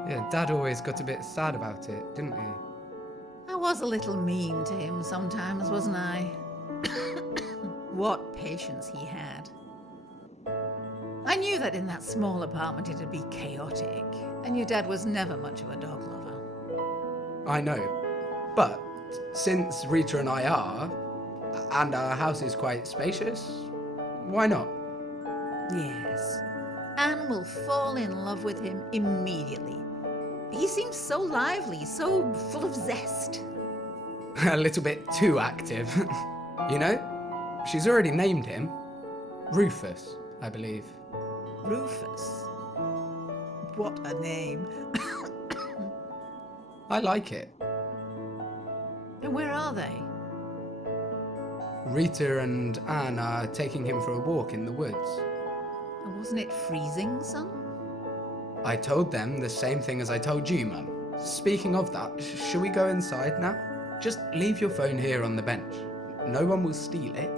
Yeah, Dad always got a bit sad about it, didn't he? I was a little mean to him sometimes, wasn't I? What patience he had. I knew that in that small apartment it'd be chaotic, and your dad was never much of a dog lover. I know. But since Rita and I are, and our house is quite spacious, why not? Yes. Anne will fall in love with him immediately. He seems so lively, so full of zest. A little bit too active. You know, she's already named him. Rufus, I believe. Rufus? What a name. I like it. And where are they? Rita and Anne are taking him for a walk in the woods. And wasn't it freezing, son? I told them the same thing as I told you, Mum. Speaking of that, shall we go inside now? Just leave your phone here on the bench. No one will steal it.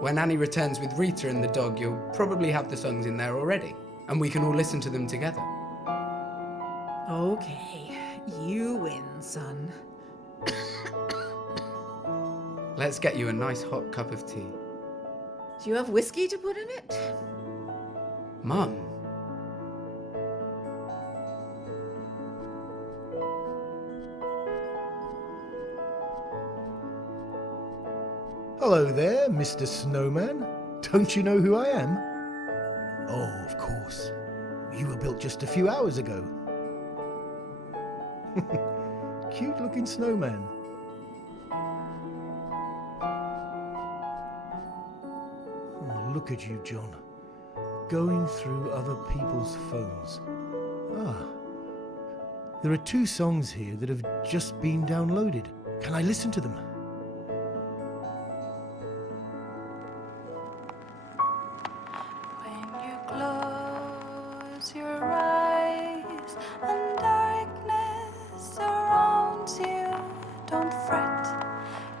When Annie returns with Rita and the dog, you'll probably have the songs in there already, and we can all listen to them together. Okay, you win, son. Let's get you a nice hot cup of tea. Do you have whiskey to put in it? Mum. Hello there, Mr. Snowman. Don't you know who I am? Oh, of course. You were built just a few hours ago. Cute-looking snowman. Oh, look at you, John. Going through other people's phones. Ah. There are 2 songs here that have just been downloaded. Can I listen to them? Close your eyes and darkness surrounds you. Don't fret,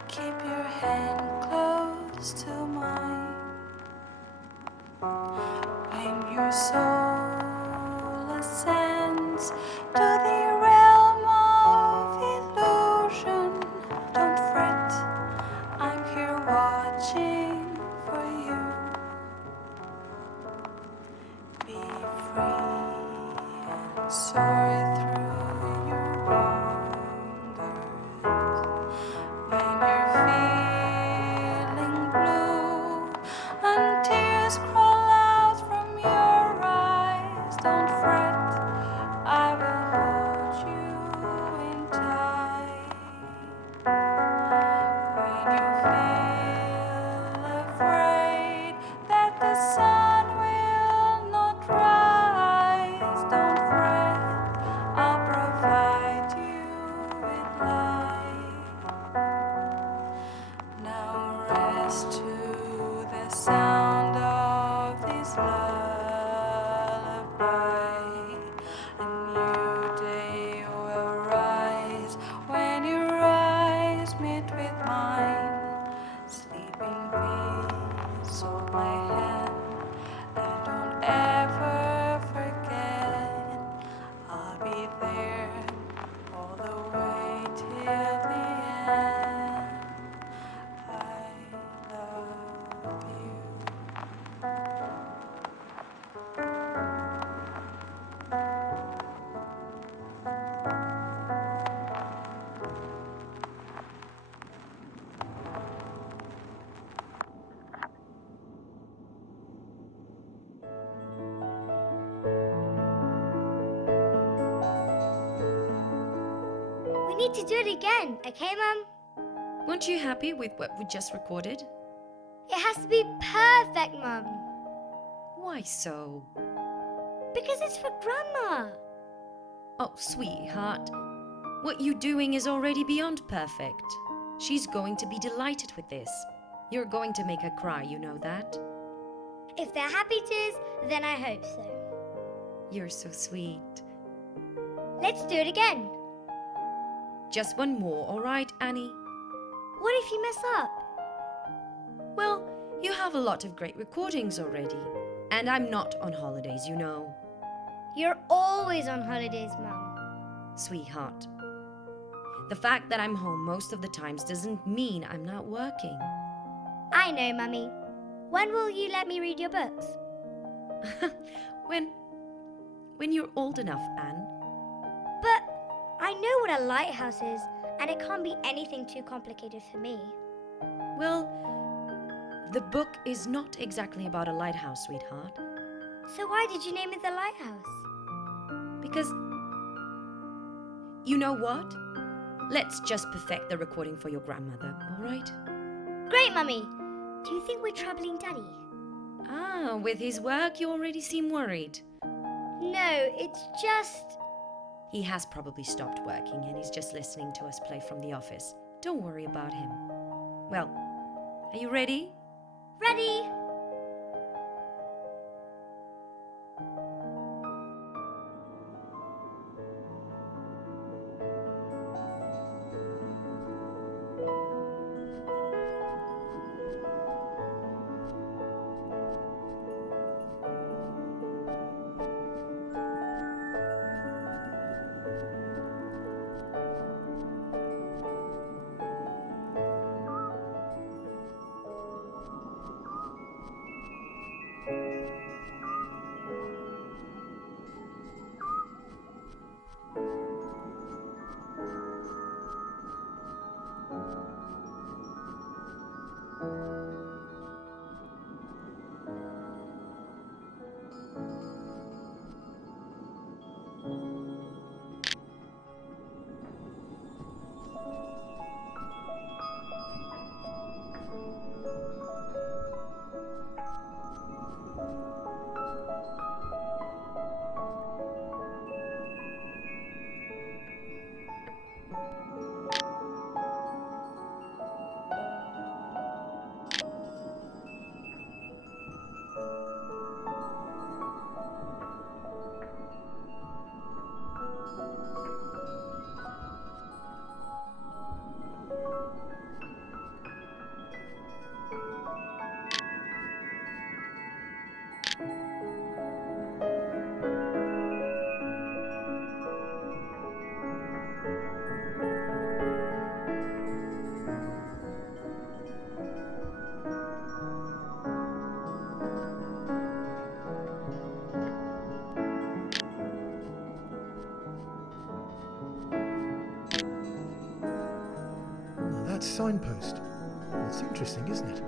keep your hand close to mine. When your soul ascends to the realm of illusion, don't fret, I'm here watching for you. Be free and soar through your wonders. When you're feeling blue and tears crawl out from your eyes, don't fret, I will hold you in tight. When you feel afraid that the sun will not rise, don't fret, I'll provide you with light. Now rest to the sound of this lullaby. A new day will rise when your eyes meet with mine. Sleep in peace, hold my hand, and need to do it again, okay, Mum? Weren't you happy with what we just recorded? It has to be perfect, Mum. Why so? Because it's for Grandma. Oh, sweetheart. What you're doing is already beyond perfect. She's going to be delighted with this. You're going to make her cry, you know that? If they're happy tears, then I hope so. You're so sweet. Let's do it again. Just one more, all right, Annie? What if you mess up? Well, you have a lot of great recordings already. And I'm not on holidays, you know. You're always on holidays, Mum. Sweetheart. The fact that I'm home most of the times doesn't mean I'm not working. I know, Mummy. When will you let me read your books? When you're old enough, Anne. But I know what a lighthouse is, and it can't be anything too complicated for me. Well, the book is not exactly about a lighthouse, sweetheart. So why did you name it The Lighthouse? Because, you know what? Let's just perfect the recording for your grandmother, all right? Great, Mummy. Do you think we're troubling Daddy? Ah, with his work you already seem worried. No, it's just... He has probably stopped working and he's just listening to us play from the office. Don't worry about him. Well, are you ready? Ready! That signpost. It's interesting, isn't it?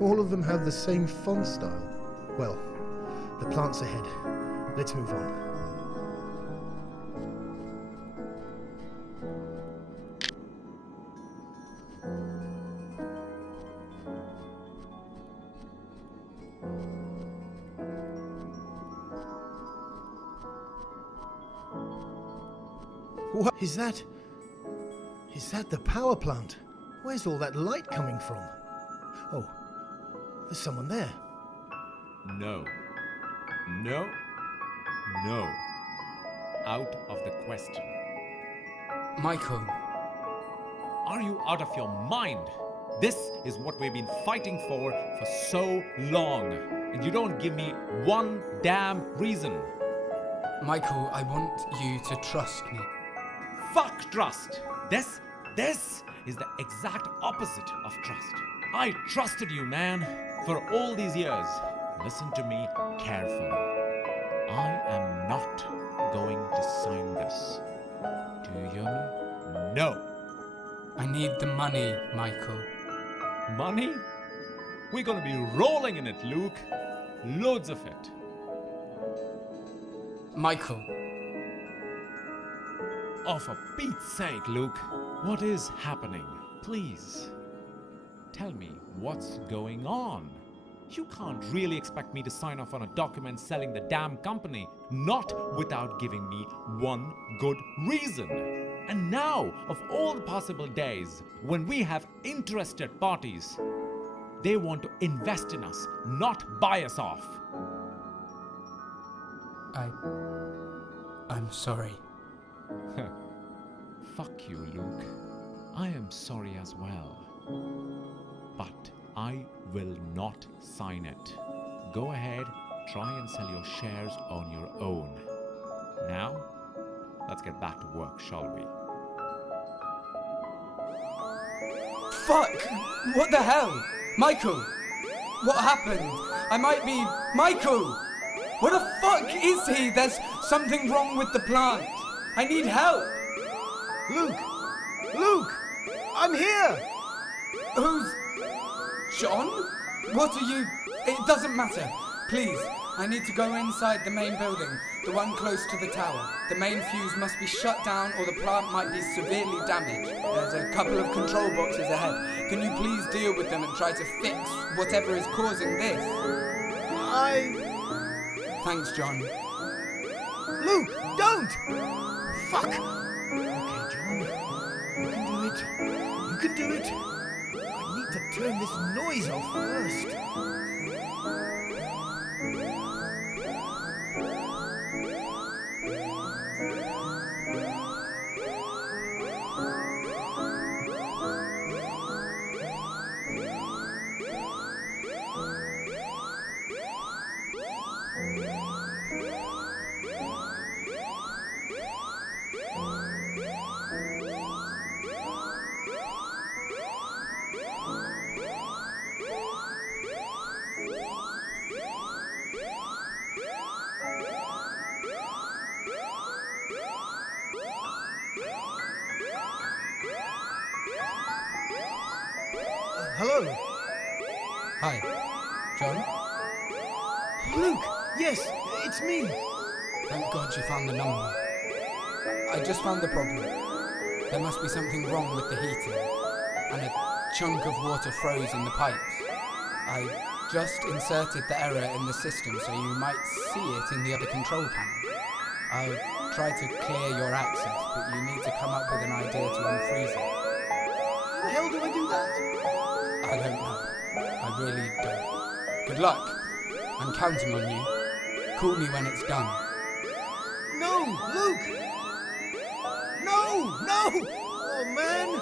All of them have the same font style. Well, the plant's ahead. Let's move on. What is that? Is that the power plant? Where's all that light coming from? Oh, there's someone there. No. No. No. Out of the question. Michael. Are you out of your mind? This is what we've been fighting for so long. And you don't give me one damn reason. Michael, I want you to trust me. Fuck trust. This is the exact opposite of trust. I trusted you, man, for all these years. Listen to me carefully. I am not going to sign this. Do you hear me? No. I need the money, Michael. Money? We're gonna be rolling in it, Luke. Loads of it. Michael. Oh, for Pete's sake, Luke. What is happening? Please, tell me what's going on. You can't really expect me to sign off on a document selling the damn company, not without giving me one good reason. And now, of all the possible days, when we have interested parties, they want to invest in us, not buy us off. I'm sorry. Fuck you, Luke. I am sorry as well. But I will not sign it. Go ahead, try and sell your shares on your own. Now, let's get back to work, shall we? Fuck! What the hell? Michael! What happened? I might be... Michael! What the fuck is he? There's something wrong with the plant. I need help! Luke! Luke! I'm here! Who's... John? What are you... It doesn't matter. Please, I need to go inside the main building, the one close to the tower. The main fuse must be shut down or the plant might be severely damaged. There's a couple of control boxes ahead. Can you please deal with them and try to fix whatever is causing this? Thanks, John. Luke, don't! Fuck! Okay, John. You can do it. You can do it. I need to turn this noise off first. Hello? Hi. John? Luke! Yes, it's me! Thank God you found the number. I just found the problem. There must be something wrong with the heating, and a chunk of water froze in the pipes. I just inserted the error in the system so you might see it in the other control panel. I'll try to clear your access, but you need to come up with an idea to unfreeze it. How the hell do I do that? I don't know. I really don't. Good luck. I'm counting on you. Call me when it's done. No, Luke! No! No! Oh, man!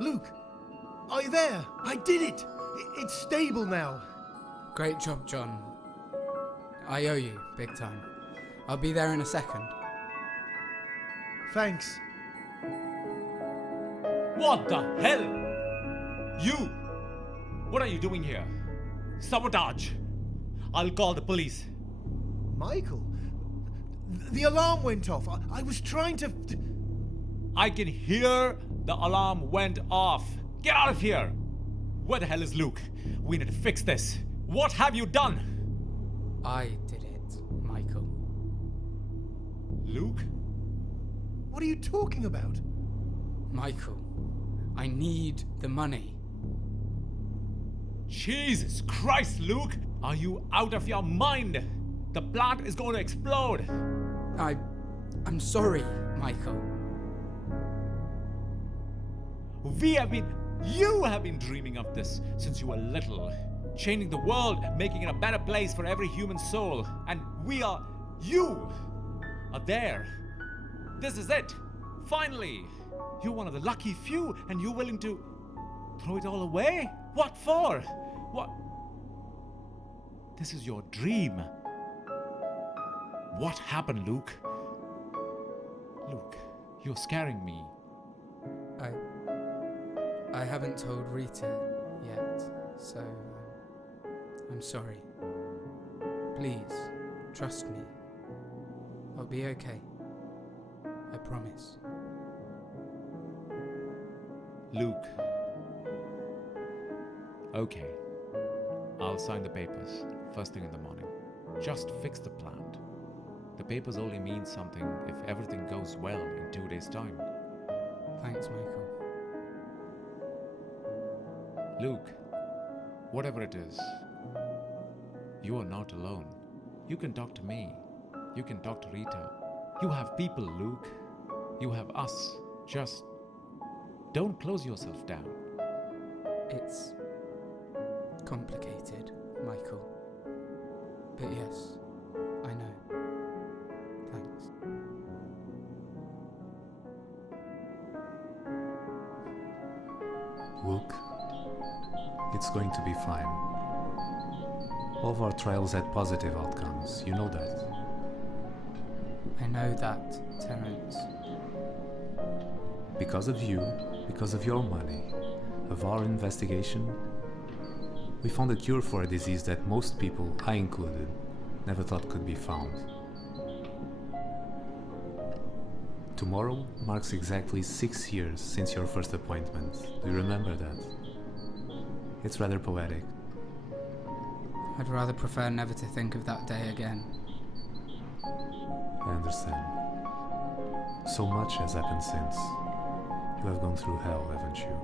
Luke, are you there? I did it! It's stable now. Great job, John. I owe you, big time. I'll be there in a second. Thanks. What the hell? You! What are you doing here? Sabotage! I'll call the police. Michael? The alarm went off. I was trying to... I can hear the alarm went off. Get out of here! Where the hell is Luke? We need to fix this. What have you done? I did it, Michael. Luke? What are you talking about? Michael, I need the money. Jesus Christ, Luke! Are you out of your mind? The plant is going to explode. I'm sorry, Michael. You have been dreaming of this since you were little. Changing the world, making it a better place for every human soul. And you are there. This is it. Finally. You're one of the lucky few and you're willing to throw it all away? What for? What? This is your dream. What happened, Luke? Luke, you're scaring me. I haven't told Rita yet, so I'm sorry. Please, trust me. I'll be okay. I promise. Luke. Okay. I'll sign the papers first thing in the morning. Just fix the plant. The papers only mean something if everything goes well in 2 days' time. Thanks, Michael. Luke, whatever it is, you are not alone. You can talk to me. You can talk to Rita. You have people, Luke. You have us. Just don't close yourself down. It's complicated, Michael. But yes, I know. Thanks. Luke, it's going to be fine. All of our trials had positive outcomes, you know that. I know that, Terence. Because of you, because of your money, of our investigation, we found a cure for a disease that most people, I included, never thought could be found. Tomorrow marks exactly 6 years since your first appointment. Do you remember that? It's rather poetic. I'd rather prefer never to think of that day again. I understand. So much has happened since. You have gone through hell, haven't you?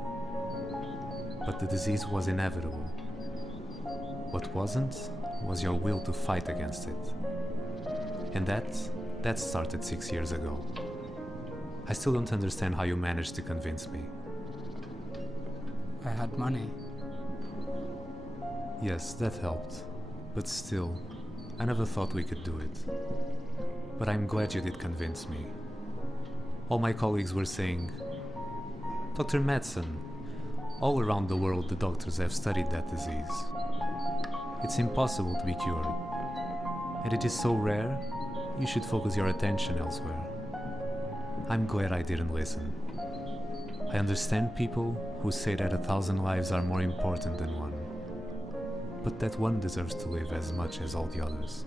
But the disease was inevitable. What wasn't was your will to fight against it. And that started 6 years ago. I still don't understand how you managed to convince me. I had money. Yes, that helped. But still, I never thought we could do it. But I'm glad you did convince me. All my colleagues were saying, Dr. Madsen, all around the world the doctors have studied that disease. It's impossible to be cured. And it is so rare, you should focus your attention elsewhere. I'm glad I didn't listen. I understand people who say that 1,000 lives are more important than one. But that one deserves to live as much as all the others.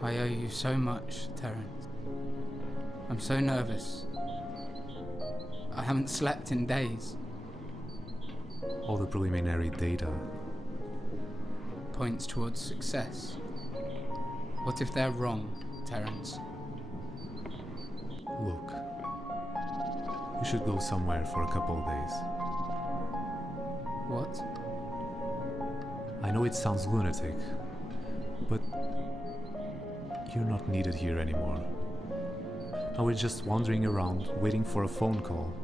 I owe you so much, Terence. I'm so nervous. I haven't slept in days. All the preliminary data points towards success. What if they're wrong, Terence? Look, you should go somewhere for a couple of days. What? I know it sounds lunatic, but you're not needed here anymore. Now we're just wandering around, waiting for a phone call.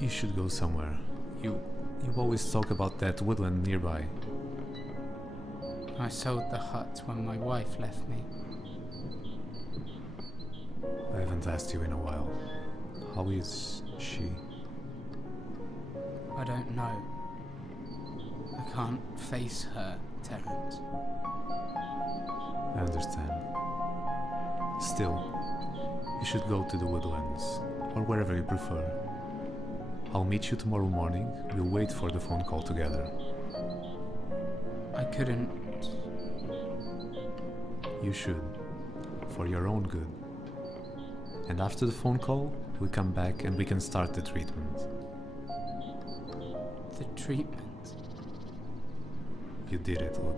You should go somewhere. You always talk about that woodland nearby. I sold the hut when my wife left me. I haven't asked you in a while. How is she? I don't know. I can't face her, Terence. I understand. Still, you should go to the woodlands, or wherever you prefer. I'll meet you tomorrow morning. We'll wait for the phone call together. I couldn't. You should, for your own good. And after the phone call, we'll come back and we can start the treatment. The treatment? You did it, Luke.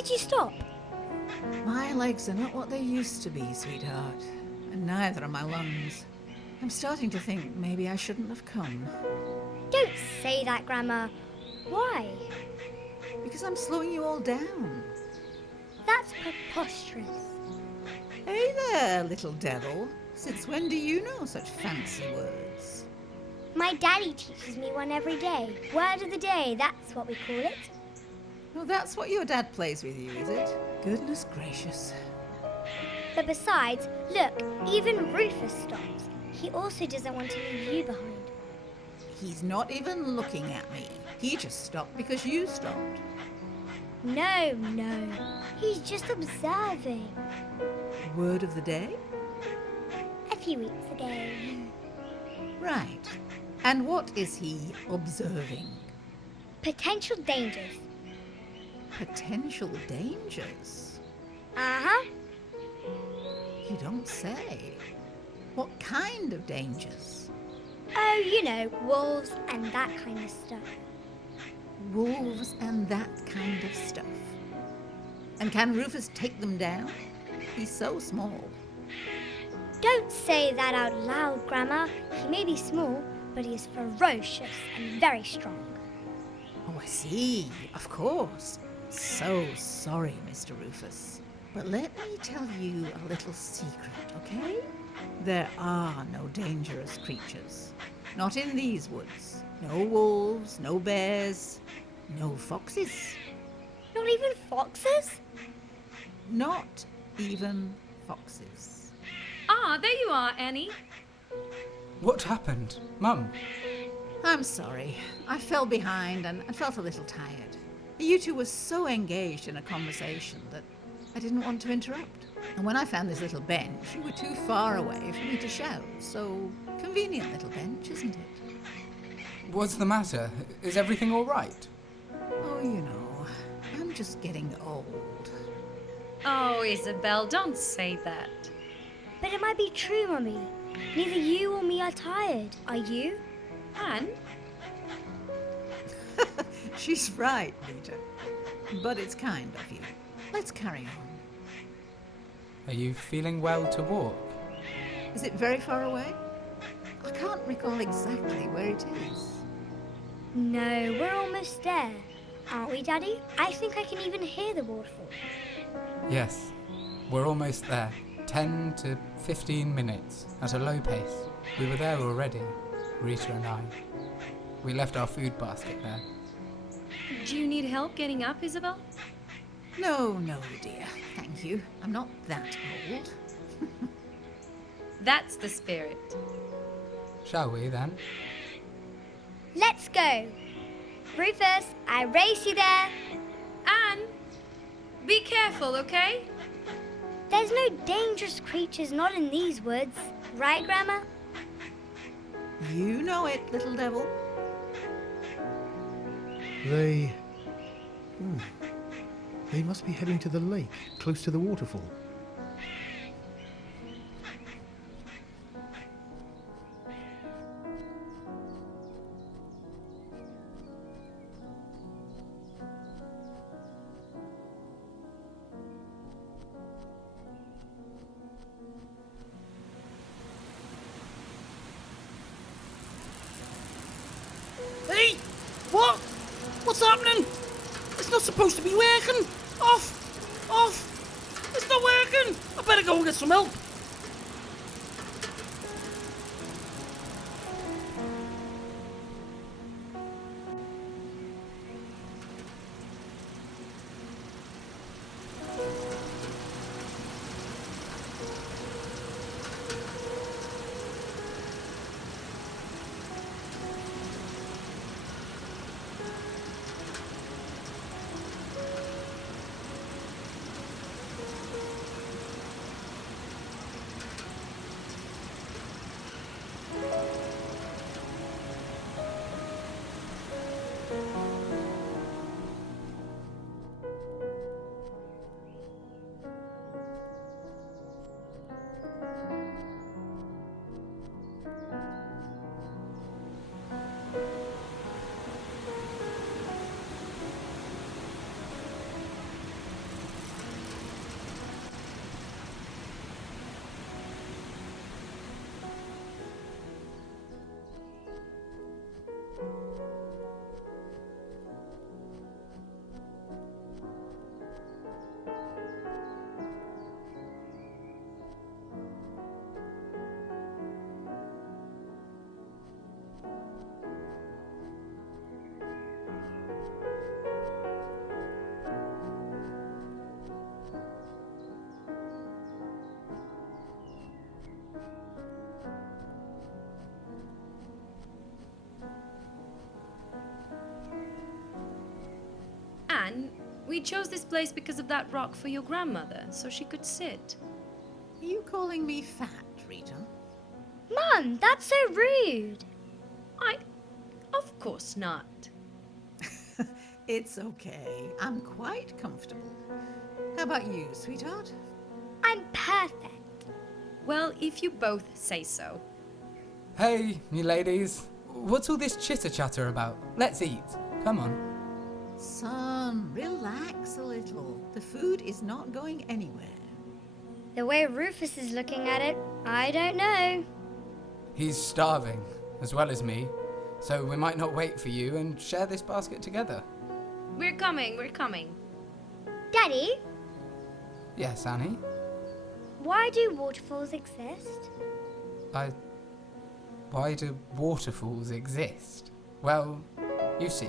did you stop? My legs are not what they used to be, sweetheart. And neither are my lungs. I'm starting to think maybe I shouldn't have come. Don't say that, Grandma. Why? Because I'm slowing you all down. That's preposterous. Hey there, little devil. Since when do you know such fancy words? My daddy teaches me one every day. Word of the day, that's what we call it. Oh, that's what your dad plays with you, is it? Goodness gracious. But besides, look, even Rufus stops. He also doesn't want to leave you behind. He's not even looking at me. He just stopped because you stopped. No. He's just observing. Word of the day? A few weeks ago. Right. And what is he observing? Potential dangers. Potential dangers? Uh-huh. You don't say. What kind of dangers? Oh, you know, wolves and that kind of stuff. Wolves and that kind of stuff. And can Rufus take them down? He's so small. Don't say that out loud, Grandma. He may be small, but he is ferocious and very strong. Oh, I see. Of course. So sorry, Mr. Rufus. But let me tell you a little secret, okay? There are no dangerous creatures. Not in these woods. No wolves, no bears, no foxes. Not even foxes? Not even foxes. Ah, there you are, Annie. What happened? Mum? I'm sorry. I fell behind and felt a little tired. You two were so engaged in a conversation that I didn't want to interrupt. And when I found this little bench, you were too far away for me to shout. So, convenient little bench, isn't it? What's the matter? Is everything all right? Oh, you know, I'm just getting old. Oh, Isabel, don't say that. But it might be true, Mummy. Neither you or me are tired. Are you? Anne? She's right, Peter. But it's kind of you. Let's carry on. Are you feeling well to walk? Is it very far away? I can't recall exactly where it is. No, we're almost there. Aren't we, Daddy? I think I can even hear the waterfall. Yes, we're almost there. 10 to 15 minutes at a low pace. We were there already, Rita and I. We left our food basket there. Do you need help getting up, Isabel? No, dear. Thank you. I'm not that old. That's the spirit. Shall we then? Let's go. Rufus, I race you there. Anne, be careful, okay? There's no dangerous creatures not in these woods. Right, Grandma? You know it, little devil. They must be heading to the lake, close to the waterfall. Hey! What? What's happening? It's not supposed to be working! Off! It's not working! I better go and get some help! We chose this place because of that rock for your grandmother, so she could sit. Are you calling me fat, Rita? Mum, that's so rude. Of course not. It's okay. I'm quite comfortable. How about you, sweetheart? I'm perfect. Well, if you both say so. Hey, you ladies. What's all this chitter-chatter about? Let's eat. Come on. Son, relax a little. The food is not going anywhere. The way Rufus is looking at it, I don't know. He's starving, as well as me. So we might not wait for you and share this basket together. We're coming. Daddy, Yes, Annie? why do waterfalls exist? Why do waterfalls exist? Well, you see,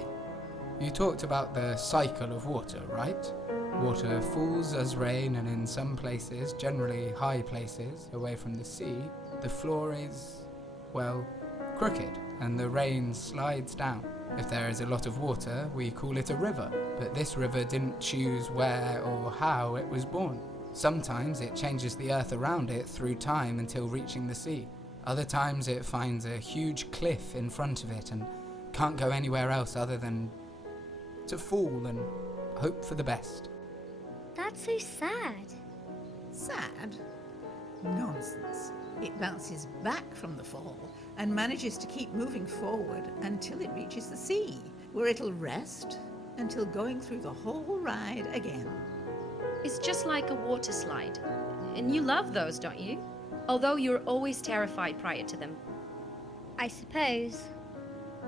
you talked about the cycle of water, right? Water falls as rain, and in some places, generally high places, away from the sea, the floor is, well, crooked, and the rain slides down. If there is a lot of water, we call it a river, but this river didn't choose where or how it was born. Sometimes it changes the earth around it through time until reaching the sea. Other times it finds a huge cliff in front of it and can't go anywhere else other than to fall and hope for the best. That's so sad. Sad? Nonsense. It bounces back from the fall and manages to keep moving forward until it reaches the sea, where it'll rest until going through the whole ride again. It's just like a water slide. And you love those, don't you? Although you're always terrified prior to them. I suppose.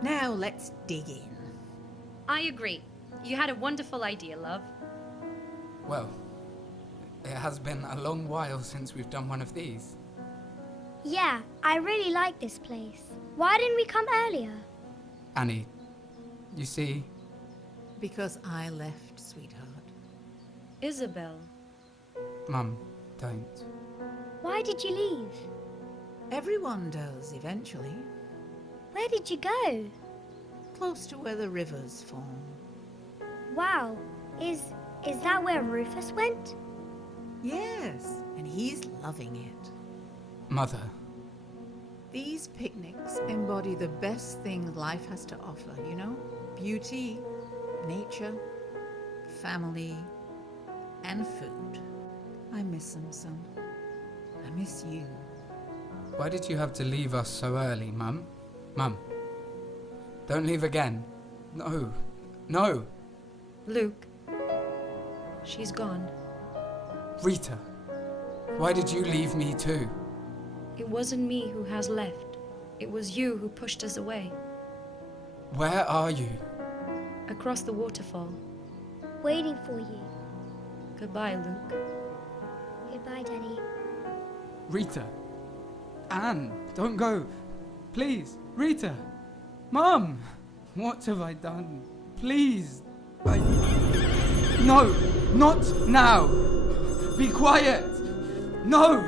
Now let's dig in. I agree. You had a wonderful idea, love. Well, it has been a long while since we've done one of these. Yeah, I really like this place. Why didn't we come earlier? Annie, you see... Because I left, sweetheart. Isabel. Mum, don't. Why did you leave? Everyone does, eventually. Where did you go? Close to where the rivers form. Wow, is that where Rufus went? Yes, and he's loving it. Mother. These picnics embody the best thing life has to offer, you know? Beauty, nature, family, and food. I miss them, son. I miss you. Why did you have to leave us so early, Mum? Mum. Don't leave again. No. No. Luke. She's gone. Rita. Why did you leave me too? It wasn't me who has left. It was you who pushed us away. Where are you? Across the waterfall. Waiting for you. Goodbye, Luke. Goodbye, Daddy. Rita. Anne, don't go. Please. Rita. Mum. What have I done? Please. No. Not now. Be quiet. No.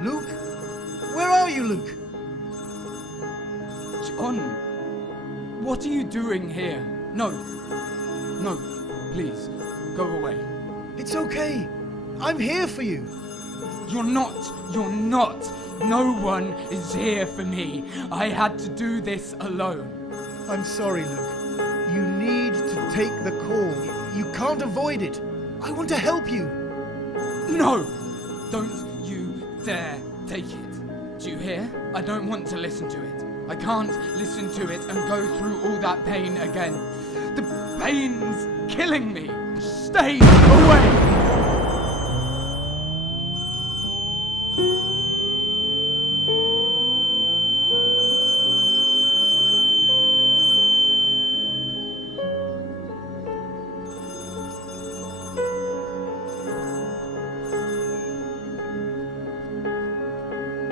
Luke? Where are you, Luke? John. What are you doing here? No. No. Please. Go away. It's okay. I'm here for you. You're not. You're not. No one is here for me. I had to do this alone. I'm sorry, Luke. You need to take the call. You can't avoid it. I want to help you. No! Don't you dare take it. Do you hear? I don't want to listen to it. I can't listen to it and go through all that pain again. The pain's killing me. Stay away!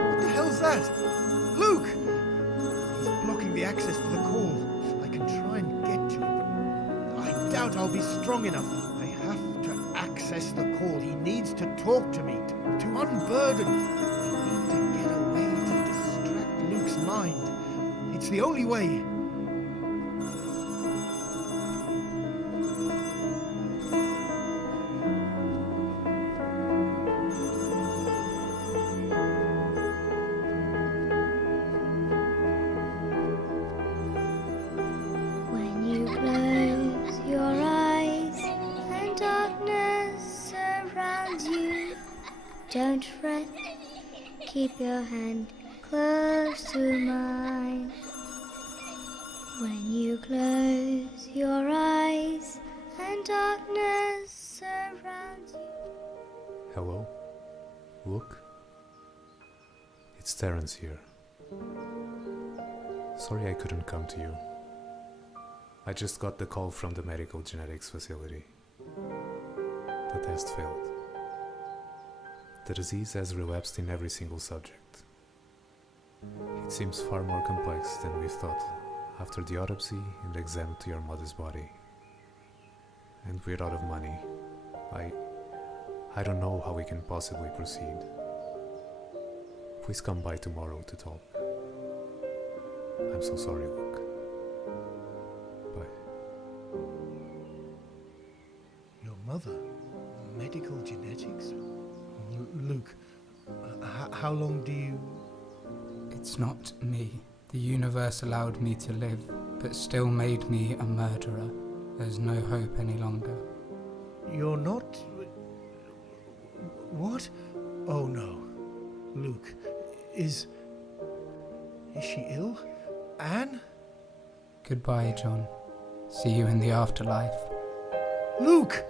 What the hell's that? Luke! He's blocking the access to the call. I can try and get to him, but I doubt I'll be strong enough. I have to access the call. He needs to talk to me, to unburden. I need to get away to distract Luke's mind. It's the only way. Don't fret, keep your hand close to mine. When you close your eyes and darkness surrounds you. Hello? Look? It's Terence here. Sorry I couldn't come to you. I just got the call from the medical genetics facility. The test failed. The disease has relapsed in every single subject. It seems far more complex than we thought after the autopsy and exam to your mother's body. And we're out of money. I don't know how we can possibly proceed. Please come by tomorrow to talk. I'm so sorry, Luke. Bye. Your mother? Medical genetics? Luke, how long do you... It's not me. The universe allowed me to live, but still made me a murderer. There's no hope any longer. You're not... What? Oh no. Luke, is she ill? Anne? Goodbye, John. See you in the afterlife. Luke!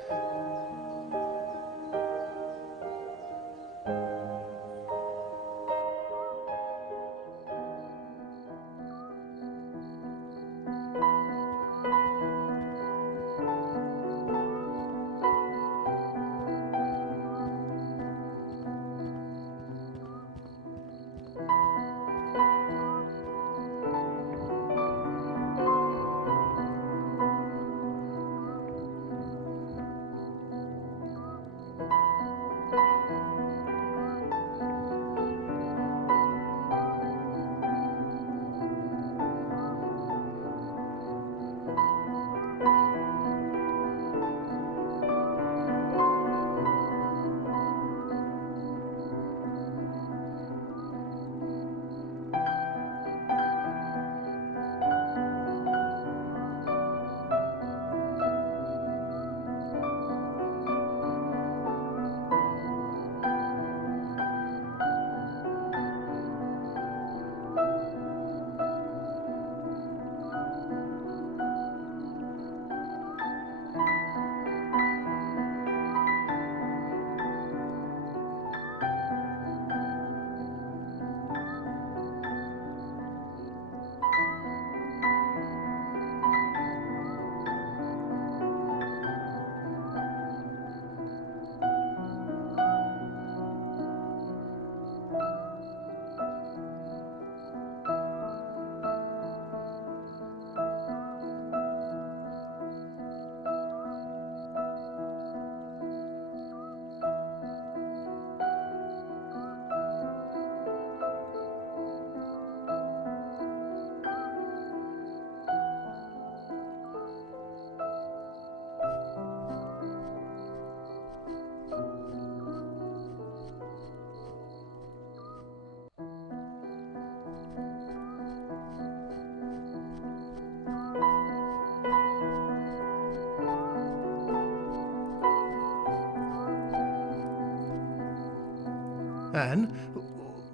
Anne?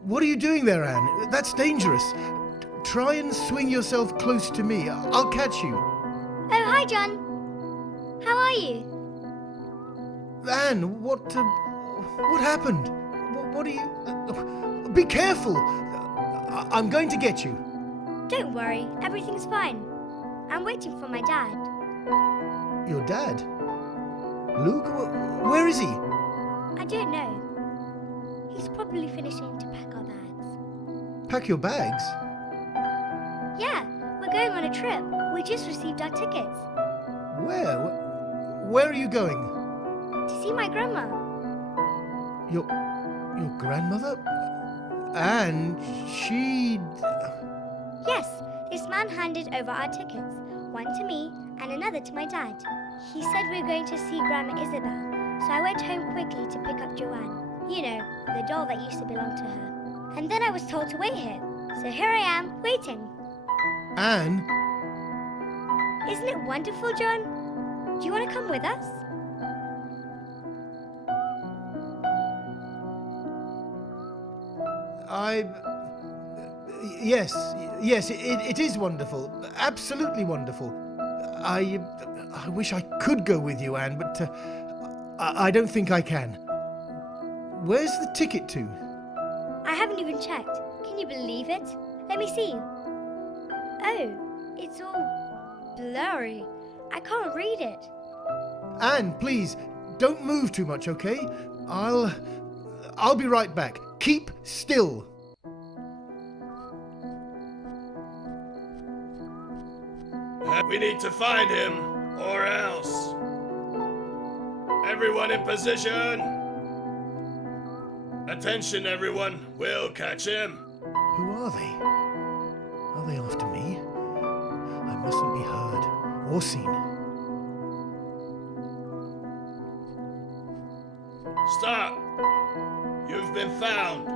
What are you doing there, Anne? That's dangerous. Try and swing yourself close to me. I'll catch you. Oh, hi, John. How are you? Anne, what happened? What are you... Be careful! I'm going to get you. Don't worry, everything's fine. I'm waiting for my dad. Your dad? Luke? Where is he? I don't know. He's probably finishing to pack our bags. Pack your bags? Yeah, we're going on a trip. We just received our tickets. Where? Where are you going? To see my grandma. Your grandmother? And she... Yes, this man handed over our tickets. One to me and another to my dad. He said we were going to see Grandma Isabel, so I went home quickly to pick up Joanne. You know, the doll that used to belong to her. And then I was told to wait here. So here I am, waiting. Anne? Isn't it wonderful, John? Do you want to come with us? Yes, it is wonderful. Absolutely wonderful. I wish I could go with you, Anne, but I don't think I can. Where's the ticket to? I haven't even checked. Can you believe it? Let me see. Oh, it's all blurry. I can't read it. Anne, please, don't move too much, okay? I'll be right back. Keep still. We need to find him, or else. Everyone in position. Attention, everyone. We'll catch him. Who are they? Are they after me? I mustn't be heard or seen. Stop! You've been found.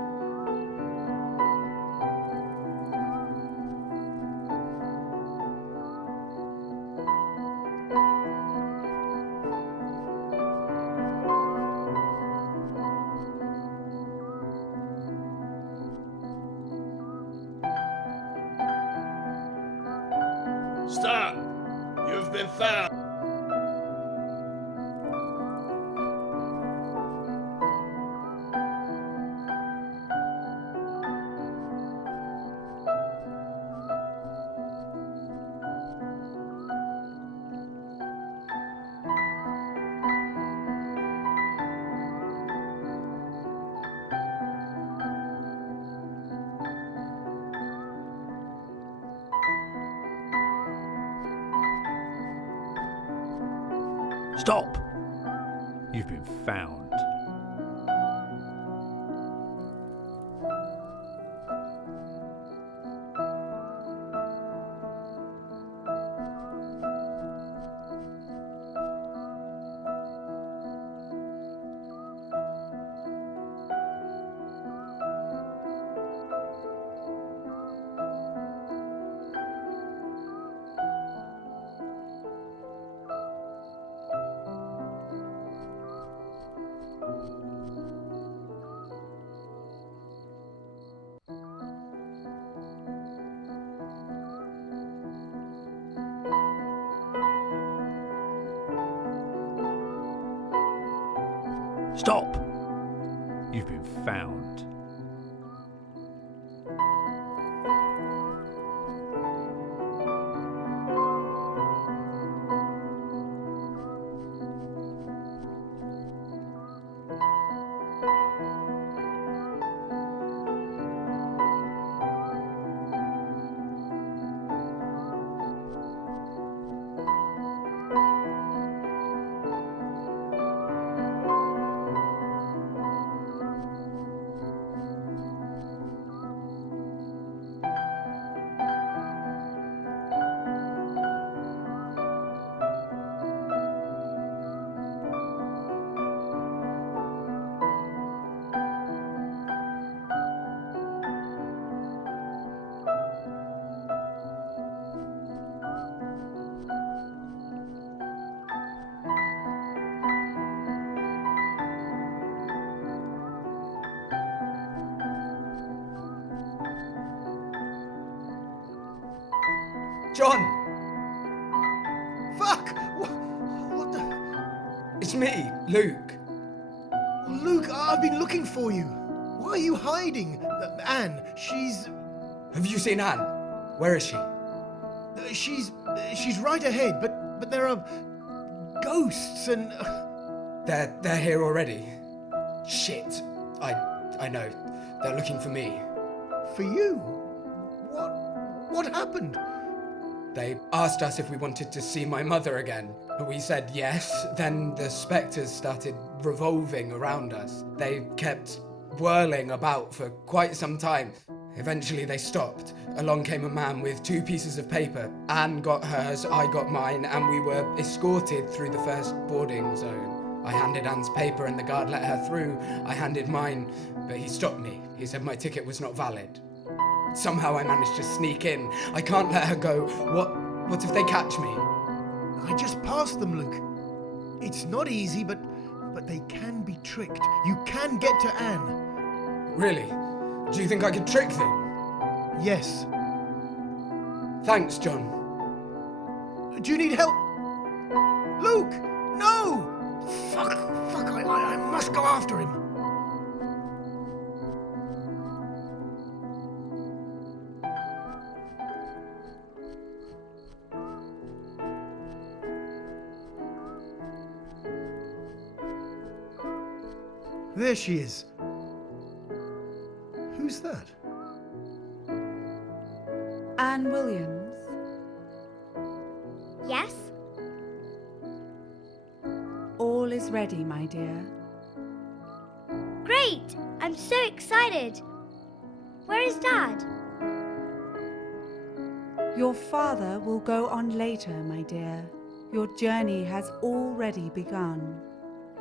Stop! You've been found. Stop! You've been found. Stop! You've been found. John! Fuck! What the... It's me, Luke. Luke, I've been looking for you. Why are you hiding? Anne, she's... Have you seen Anne? Where is she? She's right ahead, but there are ghosts and... They're here already. Shit. I know. They're looking for me. For you? What happened? They asked us if we wanted to see my mother again. We said yes. Then the spectres started revolving around us. They kept whirling about for quite some time. Eventually they stopped. Along came a man with 2 pieces of paper. Anne got hers, I got mine, and we were escorted through the first boarding zone. I handed Anne's paper and the guard let her through. I handed mine, but he stopped me. He said my ticket was not valid. Somehow I managed to sneak in. I can't let her go. What if they catch me? I just passed them, Luke. It's not easy, but they can be tricked. You can get to Anne. Really? Do you think I could trick them? Yes. Thanks, John. Do you need help? Luke! No! Fuck, I must go after him. There she is. Who's that? Anne Williams. Yes? All is ready, my dear. Great! I'm so excited. Where is Dad? Your father will go on later, my dear. Your journey has already begun.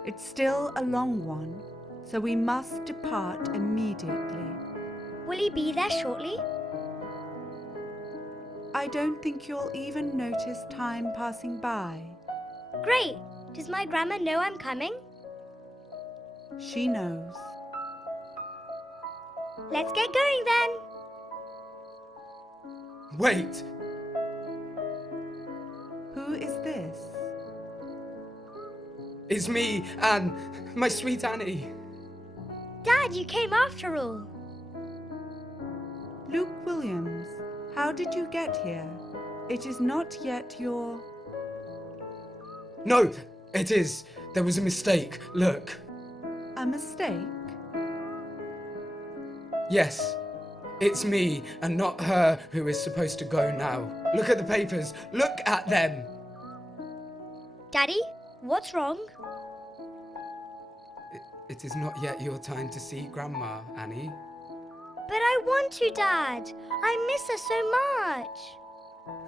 It's still a long one, so we must depart immediately. Will he be there shortly? I don't think you'll even notice time passing by. Great! Does my grandma know I'm coming? She knows. Let's get going then! Wait! Who is this? It's me, Anne. My sweet Annie. Dad, you came after all. Luke Williams, how did you get here? It is not yet your... No, it is. There was a mistake. Look. A mistake? Yes. It's me and not her who is supposed to go now. Look at the papers. Look at them. Daddy, what's wrong? It is not yet your time to see Grandma, Annie. But I want to, Dad. I miss her so much.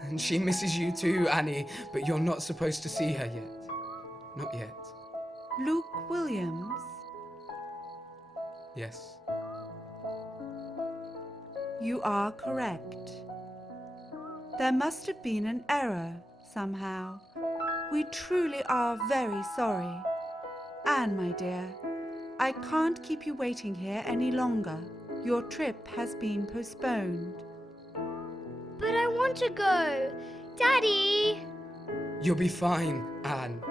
And she misses you too, Annie, but you're not supposed to see her yet. Not yet. Luke Williams? Yes. You are correct. There must have been an error somehow. We truly are very sorry. Anne, my dear, I can't keep you waiting here any longer. Your trip has been postponed. But I want to go. Daddy! You'll be fine, Anne.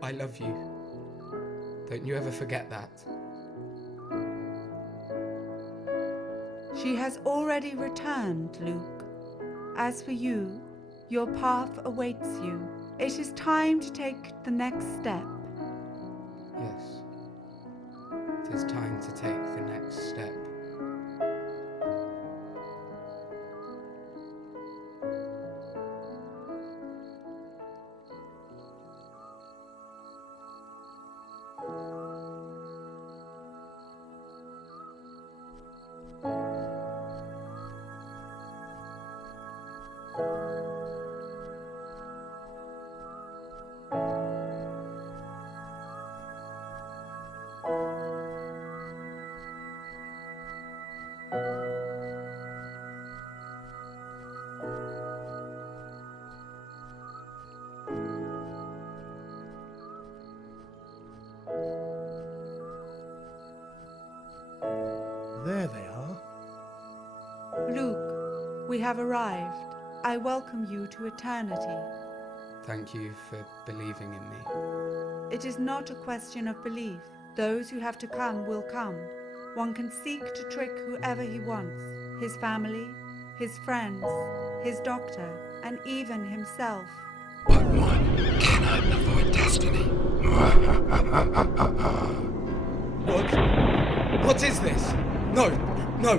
I love you. Don't you ever forget that. She has already returned, Luke. As for you, your path awaits you. It is time to take the next step. Yes. It is time to take the next step. There they are. Luke, we have arrived. I welcome you to eternity. Thank you for believing in me. It is not a question of belief. Those who have to come will come. One can seek to trick whoever he wants. His family, his friends, his doctor, and even himself. But one cannot avoid destiny. What is this? No,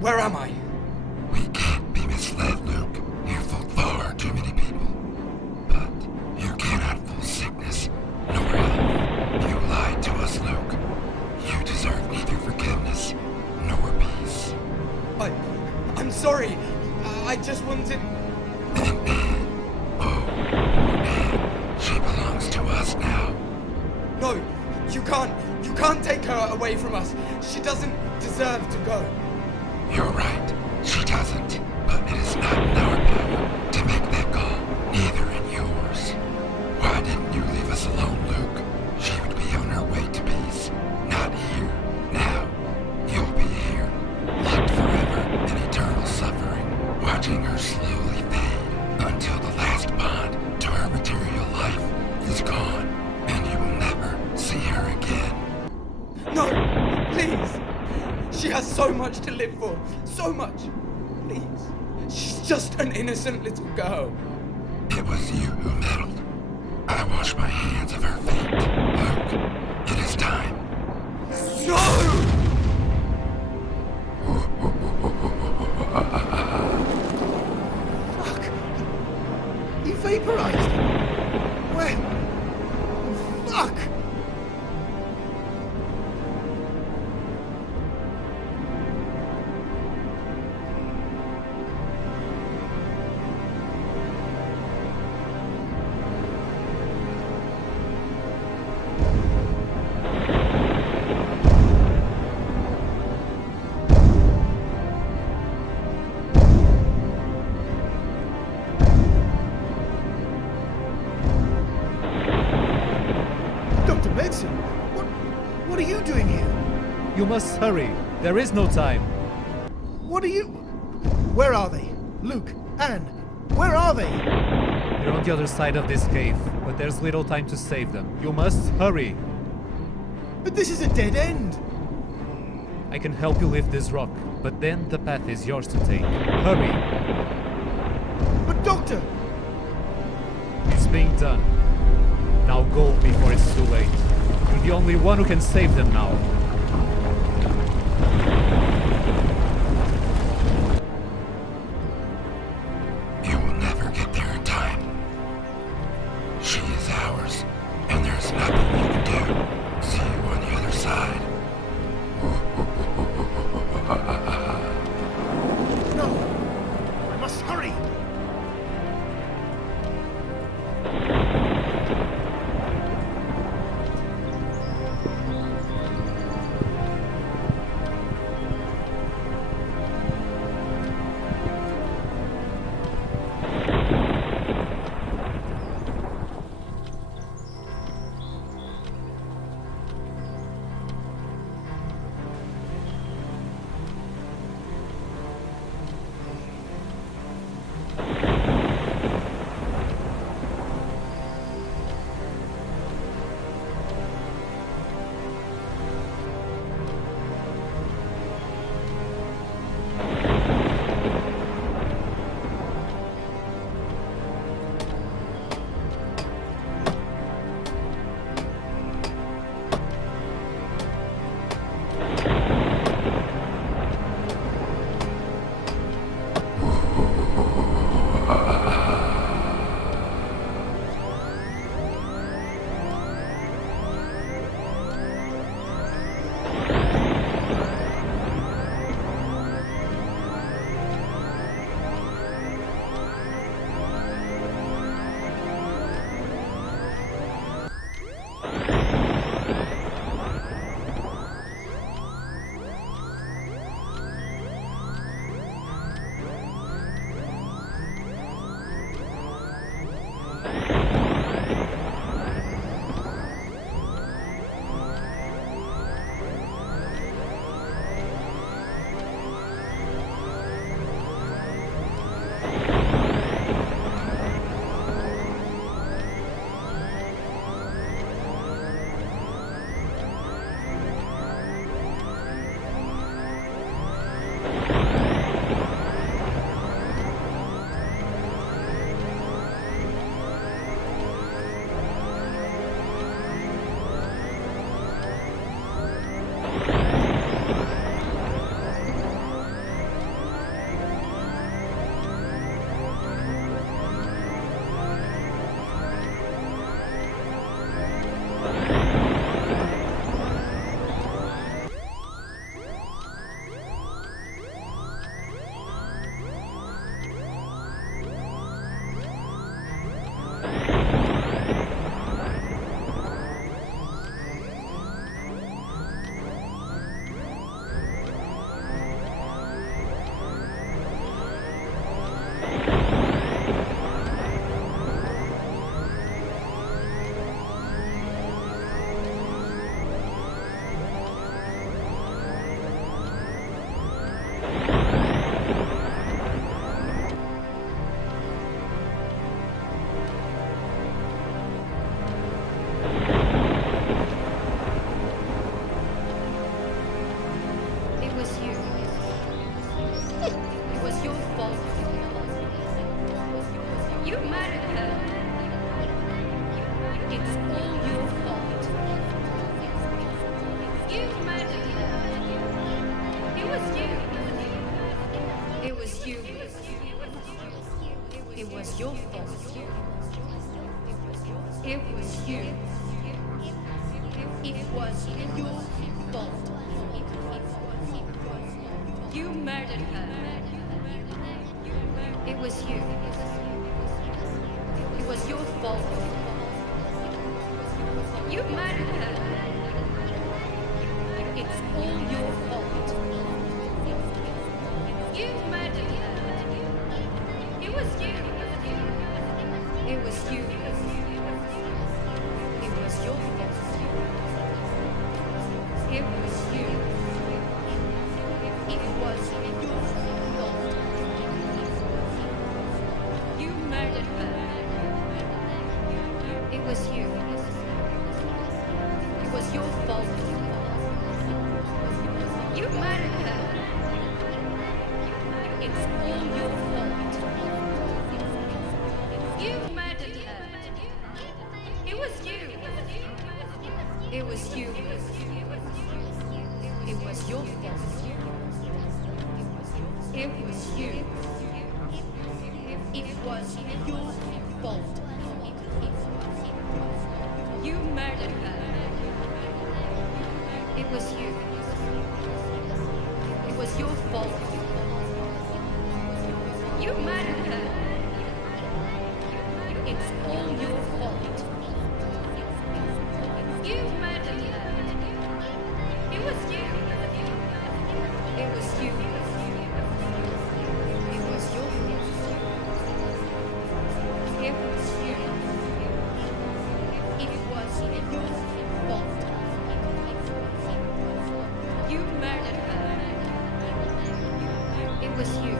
where am I? We can't be misled, Luke. You fooled far too many people. But you cannot fool sickness, nor health. You lied to us, Luke. You deserve neither forgiveness nor peace. I'm sorry. I just wanted... She belongs to us now. No, you can't take her away from us. She doesn't deserve to go. You're right. She doesn't. But it is not in our power to make that call. Neither in yours. Why didn't you leave us alone, Luke? She would be on her way to peace. Not here. Now. You'll be Please. She has so much to live for. So much. Please. She's just an innocent little girl. It was you who meddled. I wash my hands of her fate. Luke, it is time. No! Fuck! He vaporized! Where? Fuck! Dr. Medicine, what are you doing here? You must hurry. There is no time. What are you... Where are they? Luke, Anne, where are they? They're on the other side of this cave, but there's little time to save them. You must hurry. But this is a dead end. I can help you lift this rock, but then the path is yours to take. Hurry. But Doctor... It's being done. Now go before it's too late. You're the only one who can save them now. You will never get there in time. She is ours, and there's nothing you can do. See you on the other side. No! I must hurry! was your fault. It was you. It was your fault. You murdered her. It was you. It was your fault. You murdered her. It's all your fault. You murdered her. It was you. It was you. It was your fault. It was you. It was your fault. You murdered her. It was you. It was your fault. You murdered her. It's all your fault. You murdered her. It was you. It was you. It was your fault. It was you. It was your fault. You murdered her. It was you. It was your fault. You murdered her. It's all your fault. You murdered her. It was you. It was you. It was your fault. It was you. It was your fault. You murdered her. It was you.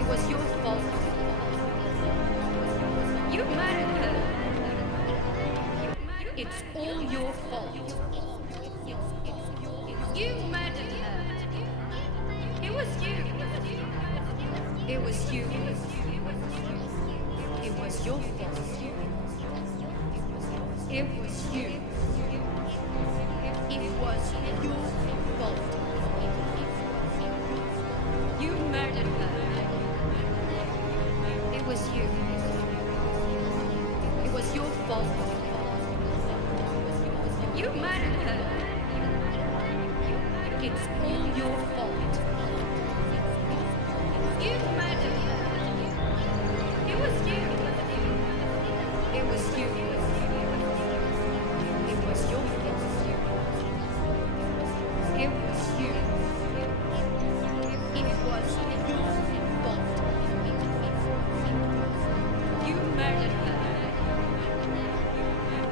It was your fault. You murdered her. It's all your fault. You murdered her. It was you. It was you. It was your fault. It was you. It was your fault. You murdered her. It was you. It was your fault. You murdered her. It's all your fault. You murdered her. It was you. It was you. It was your fault. It was you. It was your fault. You murdered her.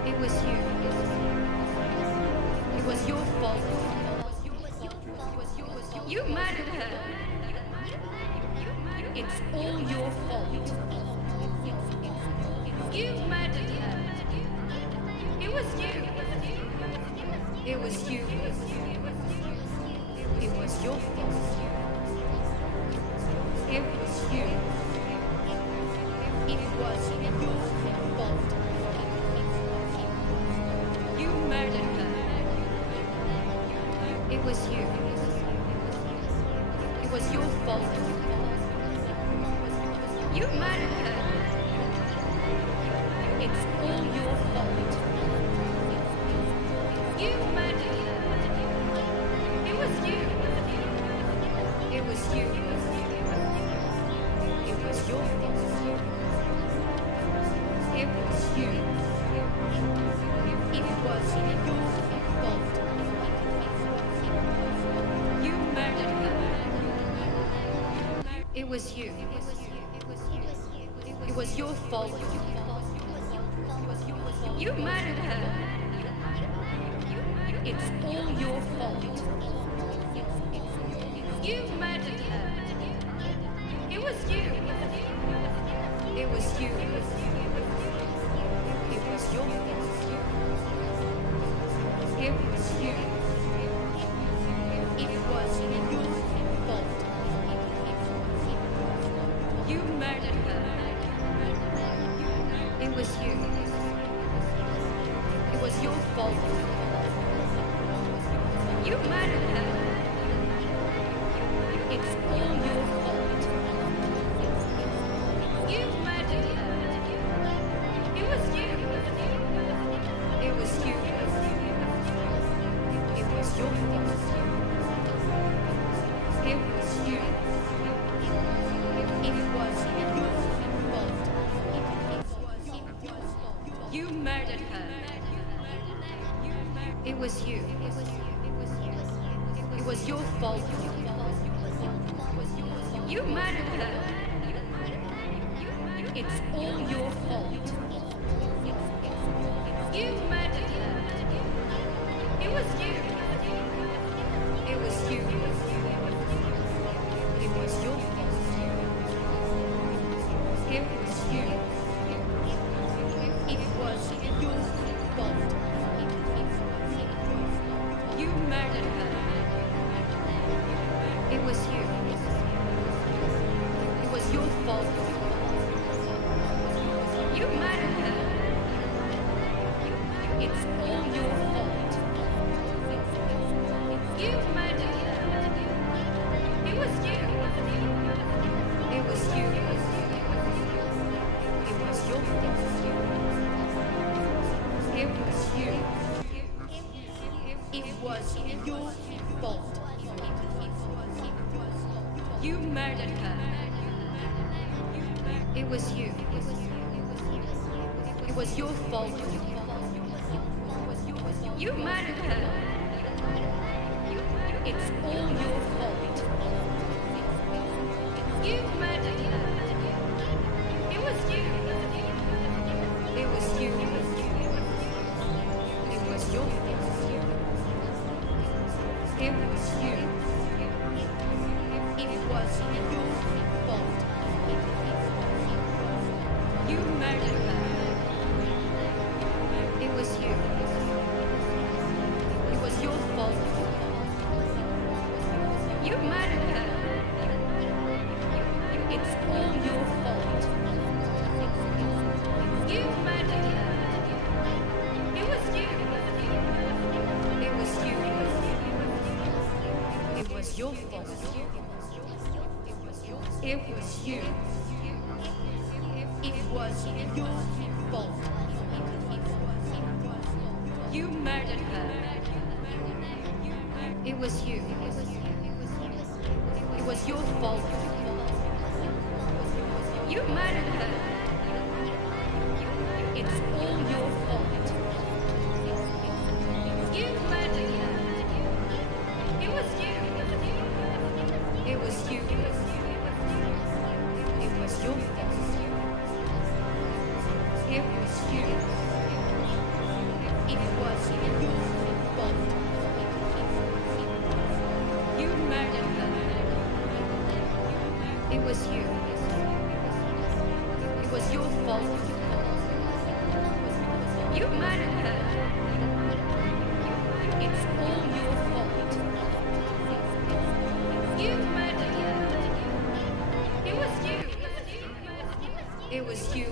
It was you. It was your fault. You murdered her. It's all your fault. You murdered her. It was you. It was you. It was your fault. It was you. It was your fault. You murdered her. It was you. It was your fault. You murdered her. It's all your fault. You murdered her. It was you. It was you. It was your fault. It was you. It was your fault. You murdered her. It was you. It was your fault. You murdered her. It's all your fault. You murdered her. It was you. It was you. It was your fault. It was you. It was your fault. You murdered her. It was you. It was your fault. You murdered her. It's all your fault. murdered her. It was you. It was your fault. You murdered her. It's all your fault. You murdered her. It was you. It was you. It was your fault. It was you. It was your fault. You murdered her. It was you. It was your fault. You murdered her. It's all your fault. You murdered her. It was you. It was you. It was your fault. It was you. It was your fault. You murdered her. It was you. It was your fault. You murdered her. It's all your fault. You murdered her. It was you. It was you. It was your fault. It was you. It was your fault. You murdered her. It was you. It was your fault. You murdered her. It's all your fault. You murdered her. It was you. It was you. It was your fault. It was you. It was your fault. You murdered her. It was you. It was your fault. You murdered her. It's all your fault. You murdered her. It was you. It was you. It was your fault. It was you. It was your fault. You murdered her. It was you. It was your fault. You murdered her. It's all your fault. You murdered her. It was you. It was you.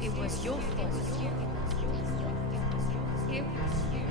It was your fault. It was you.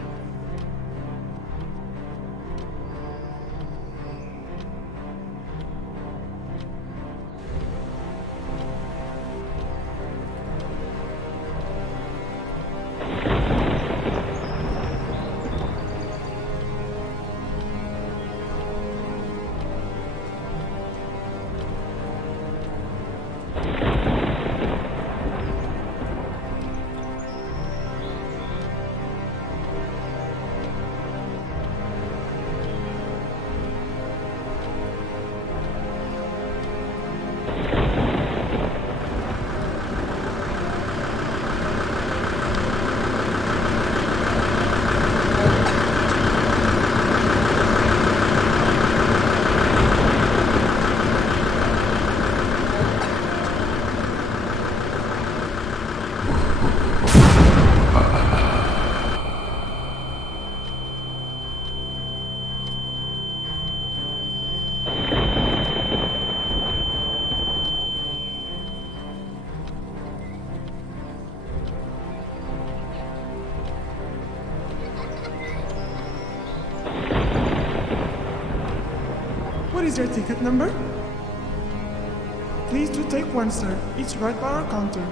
What is your ticket number? Please do take one, sir. It's right by our counter.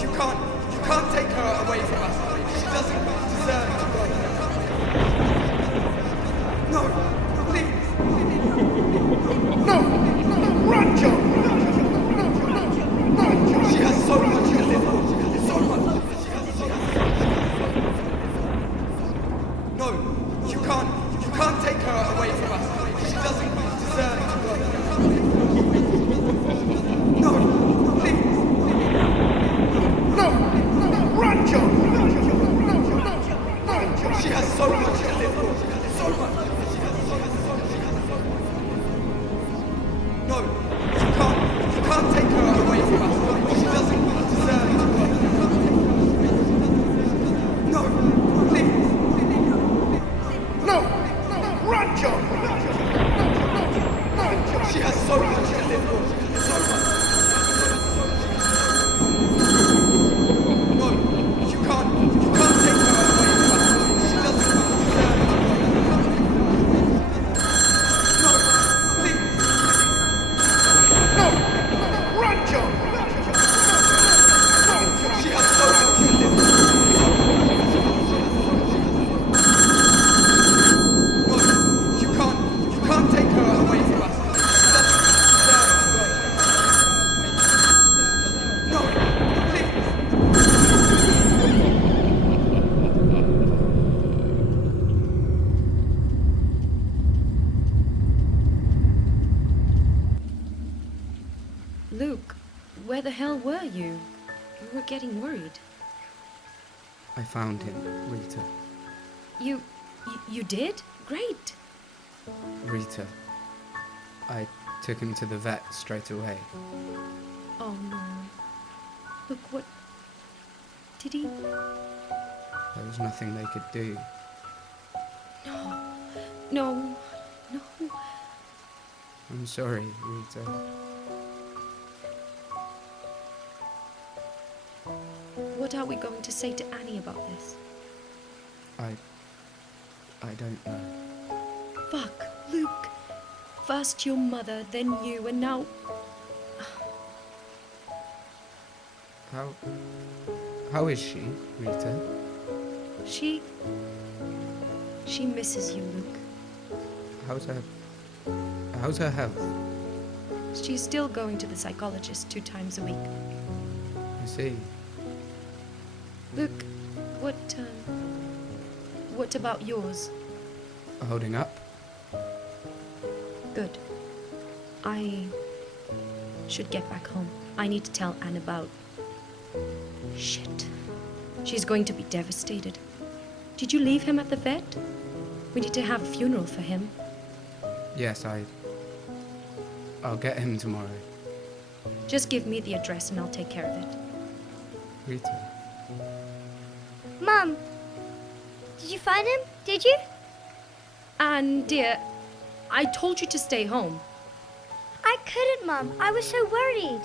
You can't take her away from us. She doesn't deserve to go. No, please. No! Run, John! She has so much to live for. So much. No, you can't take her away from us. She doesn't deserve to go. No, please. No! Run, John! She has so much to live for. So much. No, you can't take her away from us. She doesn't deserve to go. No, please. No! Run, John! She has so much to live for. So much. No, you can't take her away from us. She doesn't deserve to go. No, please. No! Run, John! She has so much to live for. No, you can't take her away from us. She doesn't deserve to go. No, please. Luke, where the hell were you? You were getting worried. I found him, Rita. You did? Great. Rita. I took him to the vet straight away. Oh no. Look, what... Did he... There was nothing they could do. No. I'm sorry, Rita. What are we going to say to Annie about this? I don't know. Fuck, Luke. First your mother, then you, and now... How is she, Rita? She misses you, Luke. How's her health? She's still going to the psychologist 2 times a week. I see. Luke, what about yours? Holding up? Good. I should get back home. I need to tell Anne about... Shit. She's going to be devastated. Did you leave him at the vet? We need to have a funeral for him. Yes, I'll get him tomorrow. Just give me the address and I'll take care of it. Rita. Mum, did you find him? Did you? Anne, dear, I told you to stay home. I couldn't, Mum. I was so worried.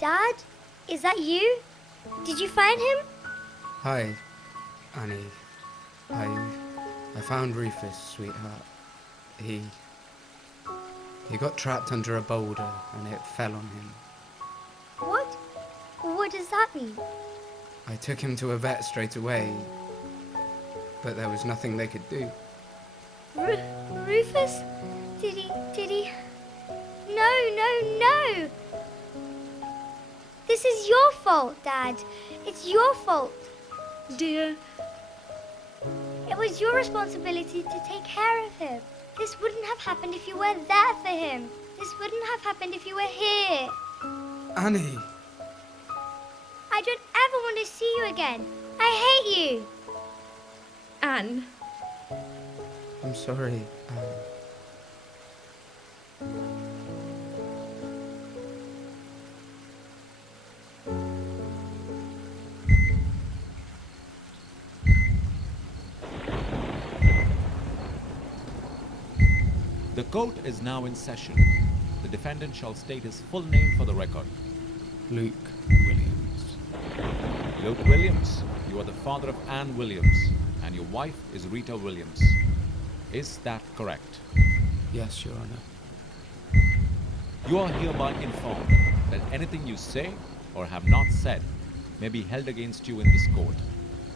Dad, is that you? Did you find him? Hi, Annie. I found Rufus, sweetheart. He got trapped under a boulder and it fell on him. What? What does that mean? I took him to a vet straight away, but there was nothing they could do. Rufus? Did he? No! This is your fault, Dad. It's your fault. Dear. It was your responsibility to take care of him. This wouldn't have happened if you were there for him. This wouldn't have happened if you were here. Annie! I don't ever want to see you again. I hate you. Anne. I'm sorry, The court is now in session. The defendant shall state his full name for the record. Luke Williams. Luke Williams, you are the father of Anne Williams, and your wife is Rita Williams. Is that correct? Yes, Your Honor. You are hereby informed that anything you say or have not said may be held against you in this court.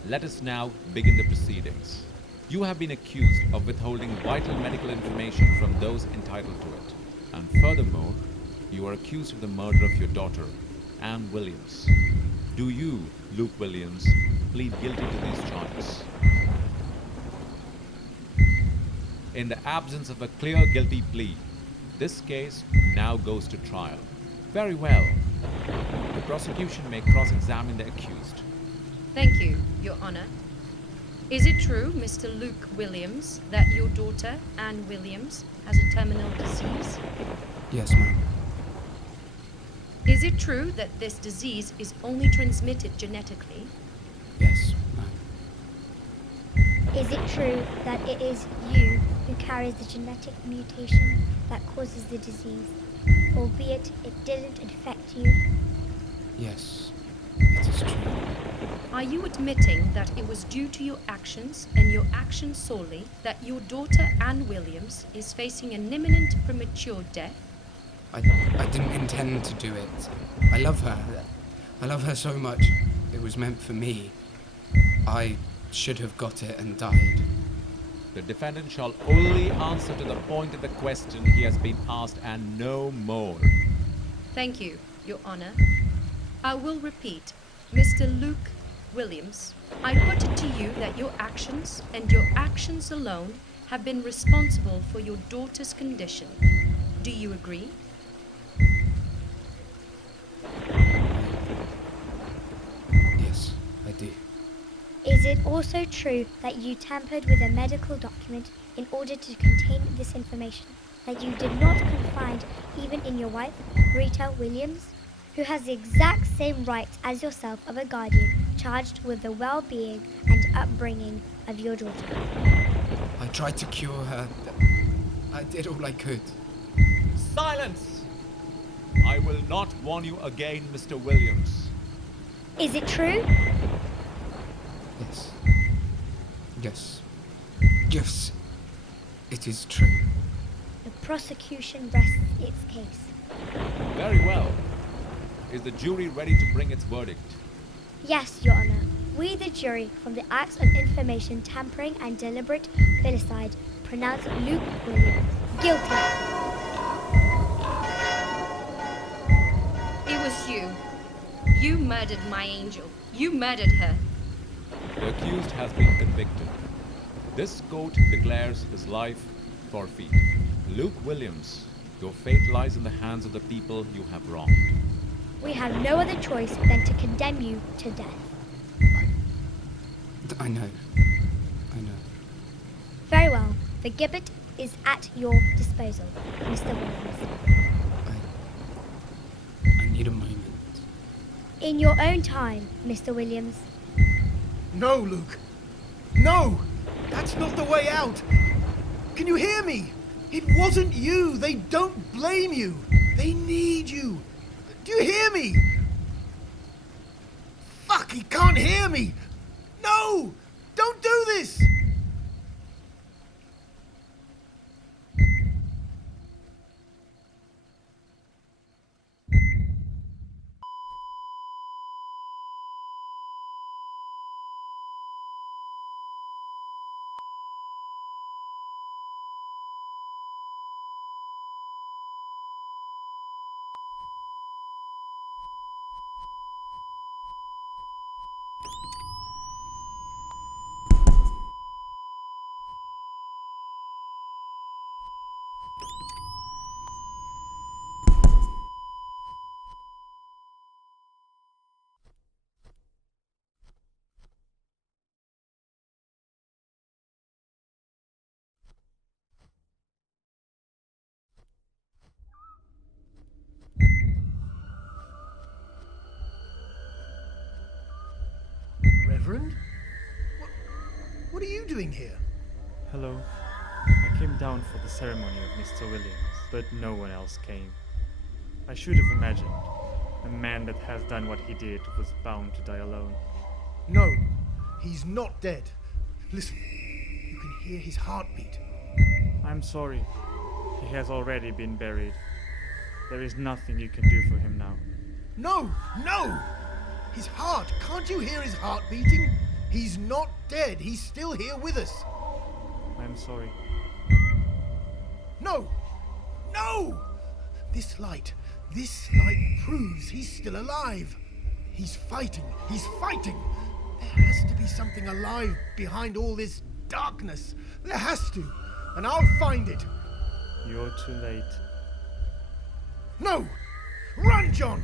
Let us now begin the proceedings. You have been accused of withholding vital medical information from those entitled to it. And furthermore, you are accused of the murder of your daughter, Anne Williams. Do you, Luke Williams, plead guilty to these charges? In the absence of a clear guilty plea, this case now goes to trial. Very well. The prosecution may cross-examine the accused. Thank you, Your Honor. Is it true, Mr. Luke Williams, that your daughter, Anne Williams, has a terminal disease? Yes, ma'am. Is it true that this disease is only transmitted genetically? Yes, ma'am. Is it true that it is you who carries the genetic mutation that causes the disease, albeit it didn't infect you? Yes, it is true. Are you admitting that it was due to your actions, and your actions solely, that your daughter, Anne Williams, is facing an imminent premature death? I didn't intend to do it. I love her. I love her so much. It was meant for me. I should have got it and died. The defendant shall only answer to the point of the question he has been asked and no more. Thank you, Your Honor. I will repeat, Mr. Luke Williams, I put it to you that your actions, and your actions alone, have been responsible for your daughter's condition. Do you agree? Yes, I do. Is it also true that you tampered with a medical document in order to contain this information? That you did not confide even in your wife, Rita Williams, who has the exact same rights as yourself of a guardian charged with the well-being and upbringing of your daughter? I tried to cure her. I did all I could. Silence! I will not warn you again, Mr. Williams. Is it true? Yes. Yes. Yes. It is true. The prosecution rests its case. Very well. Is the jury ready to bring its verdict? Yes, Your Honor. We, the jury, from the acts of information tampering and deliberate filicide, pronounce Luke Williams guilty. It was you. You murdered my angel. You murdered her. The accused has been convicted. This court declares his life forfeit. Luke Williams, your fate lies in the hands of the people you have wronged. We have no other choice than to condemn you to death. I know. I know. Very well. The gibbet is at your disposal, Mr. Williams. I need a moment. In your own time, Mr. Williams. No, Luke. No! That's not the way out! Can you hear me? It wasn't you! They don't blame you! They need you! Do you hear me? Fuck, he can't hear me! No! Don't do this! Reverend? What are you doing here? Hello. I came down for the ceremony of Mr. Williams, but no one else came. I should have imagined. A man that has done what he did was bound to die alone. No, he's not dead. Listen, you can hear his heartbeat. I'm sorry. He has already been buried. There is nothing you can do for him now. No! No! His heart! Can't you hear his heart beating? He's not dead. He's still here with us. I'm sorry. No! No! This light proves he's still alive. He's fighting. He's fighting. There has to be something alive behind all this darkness. There has to. And I'll find it. You're too late. No! Run, John!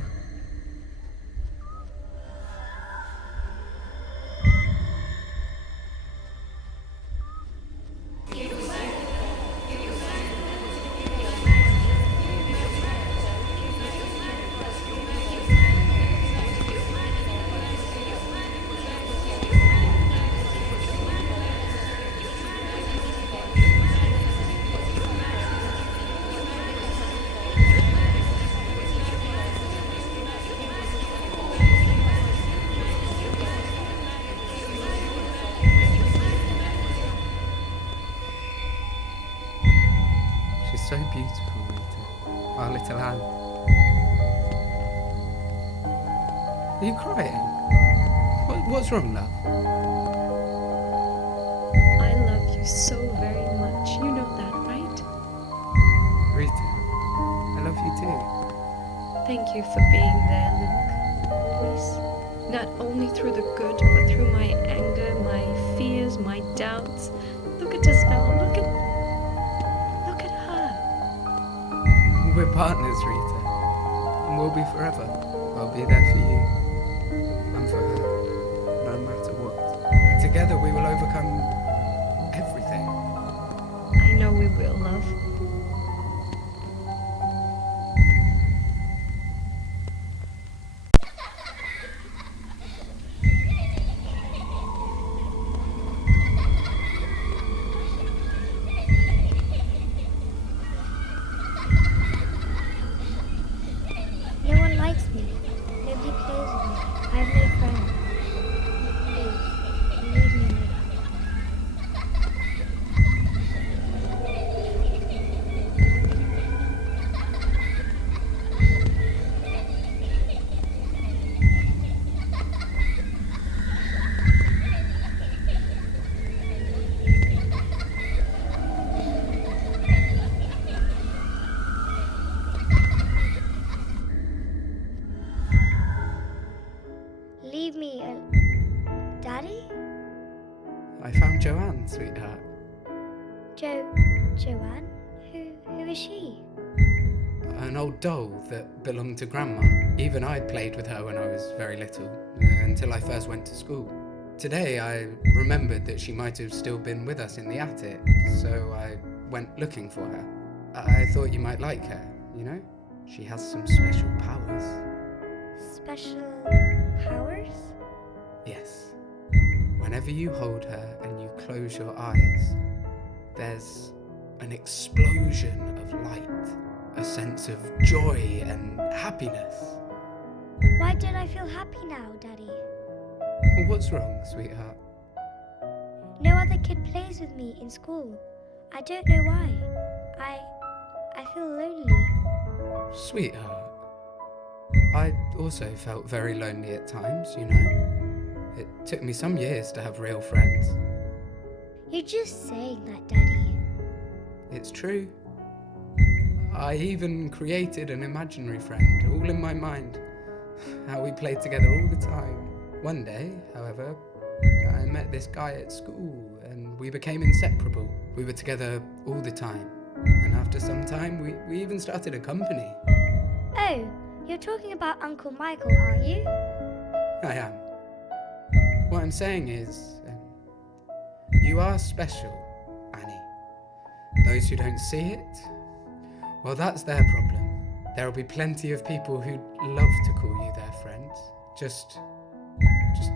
She's so beautiful, Rita. Our little Anne. Are you crying? What's wrong, love? I love you so very much. You know that, right? Rita, I love you too. Thank you for being there, Luke. Please. Not only through the good, but through my anger, my fears, my doubts. Look at us now. Look at her. We're partners, Rita. And we'll be forever. I'll be there for you. And for her. No matter what. Together we will overcome everything. I know we will, love. No one likes me. Nobody plays with me. I have no friends. Please, leave me alone. Leave me Daddy? I found Joanne, sweetheart. Joanne? Who is she? An old doll that belonged to Grandma. Even I played with her when I was very little, until I first went to school. Today I remembered that she might have still been with us in the attic, so I went looking for her. I thought you might like her, you know? She has some special powers. Special powers? Yes. Whenever you hold her and you close your eyes, there's an explosion of light, a sense of joy and happiness. Why don't I feel happy now, Daddy? Well, what's wrong, sweetheart? No other kid plays with me in school. I don't know why. I feel lonely. Sweetheart, I also felt very lonely at times, you know. It took me some years to have real friends. You're just saying that, Daddy. It's true. I even created an imaginary friend, all in my mind. How we played together all the time. One day, however, I met this guy at school and we became inseparable. We were together all the time. And after some time, we even started a company. Oh, you're talking about Uncle Michael, aren't you? I am. What I'm saying is, you are special, Annie. Those who don't see it, well, that's their problem. There'll be plenty of people who'd love to call you their friends. Just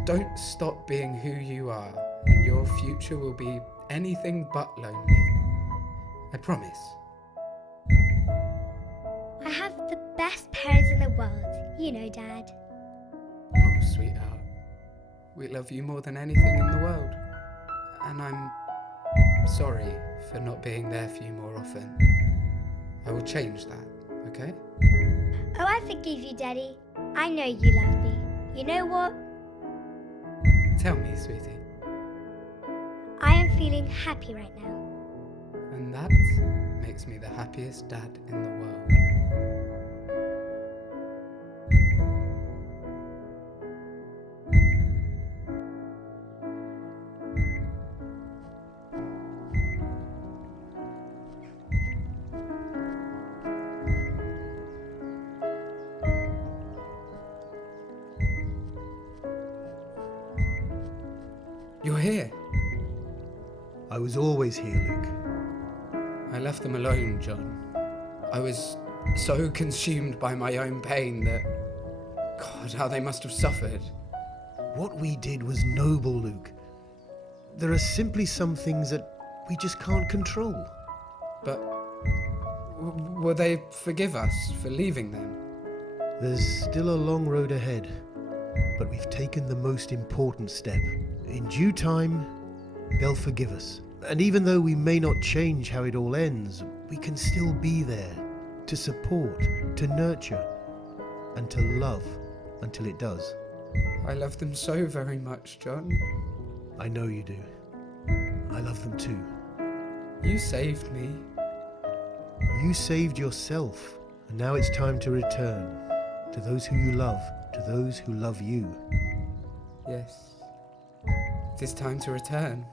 don't stop being who you are, and your future will be anything but lonely. I promise. I have the best parents in the world, you know, Dad. Oh, sweetheart. We love you more than anything in the world. And I'm sorry for not being there for you more often. I will change that, okay? Oh, I forgive you, Daddy. I know you love me. You know what? Tell me, sweetie. I am feeling happy right now. And that makes me the happiest dad in the world. You're here. I was always here, Luke. I left them alone, John. I was so consumed by my own pain that... God, how they must have suffered. What we did was noble, Luke. There are simply some things that we just can't control. But... will they forgive us for leaving them? There's still a long road ahead, but we've taken the most important step. In due time, they'll forgive us. And even though we may not change how it all ends, we can still be there to support, to nurture, and to love until it does. I love them so very much, John. I know you do. I love them too. You saved me. You saved yourself, and now it's time to return to those who you love, to those who love you. Yes. It is time to return.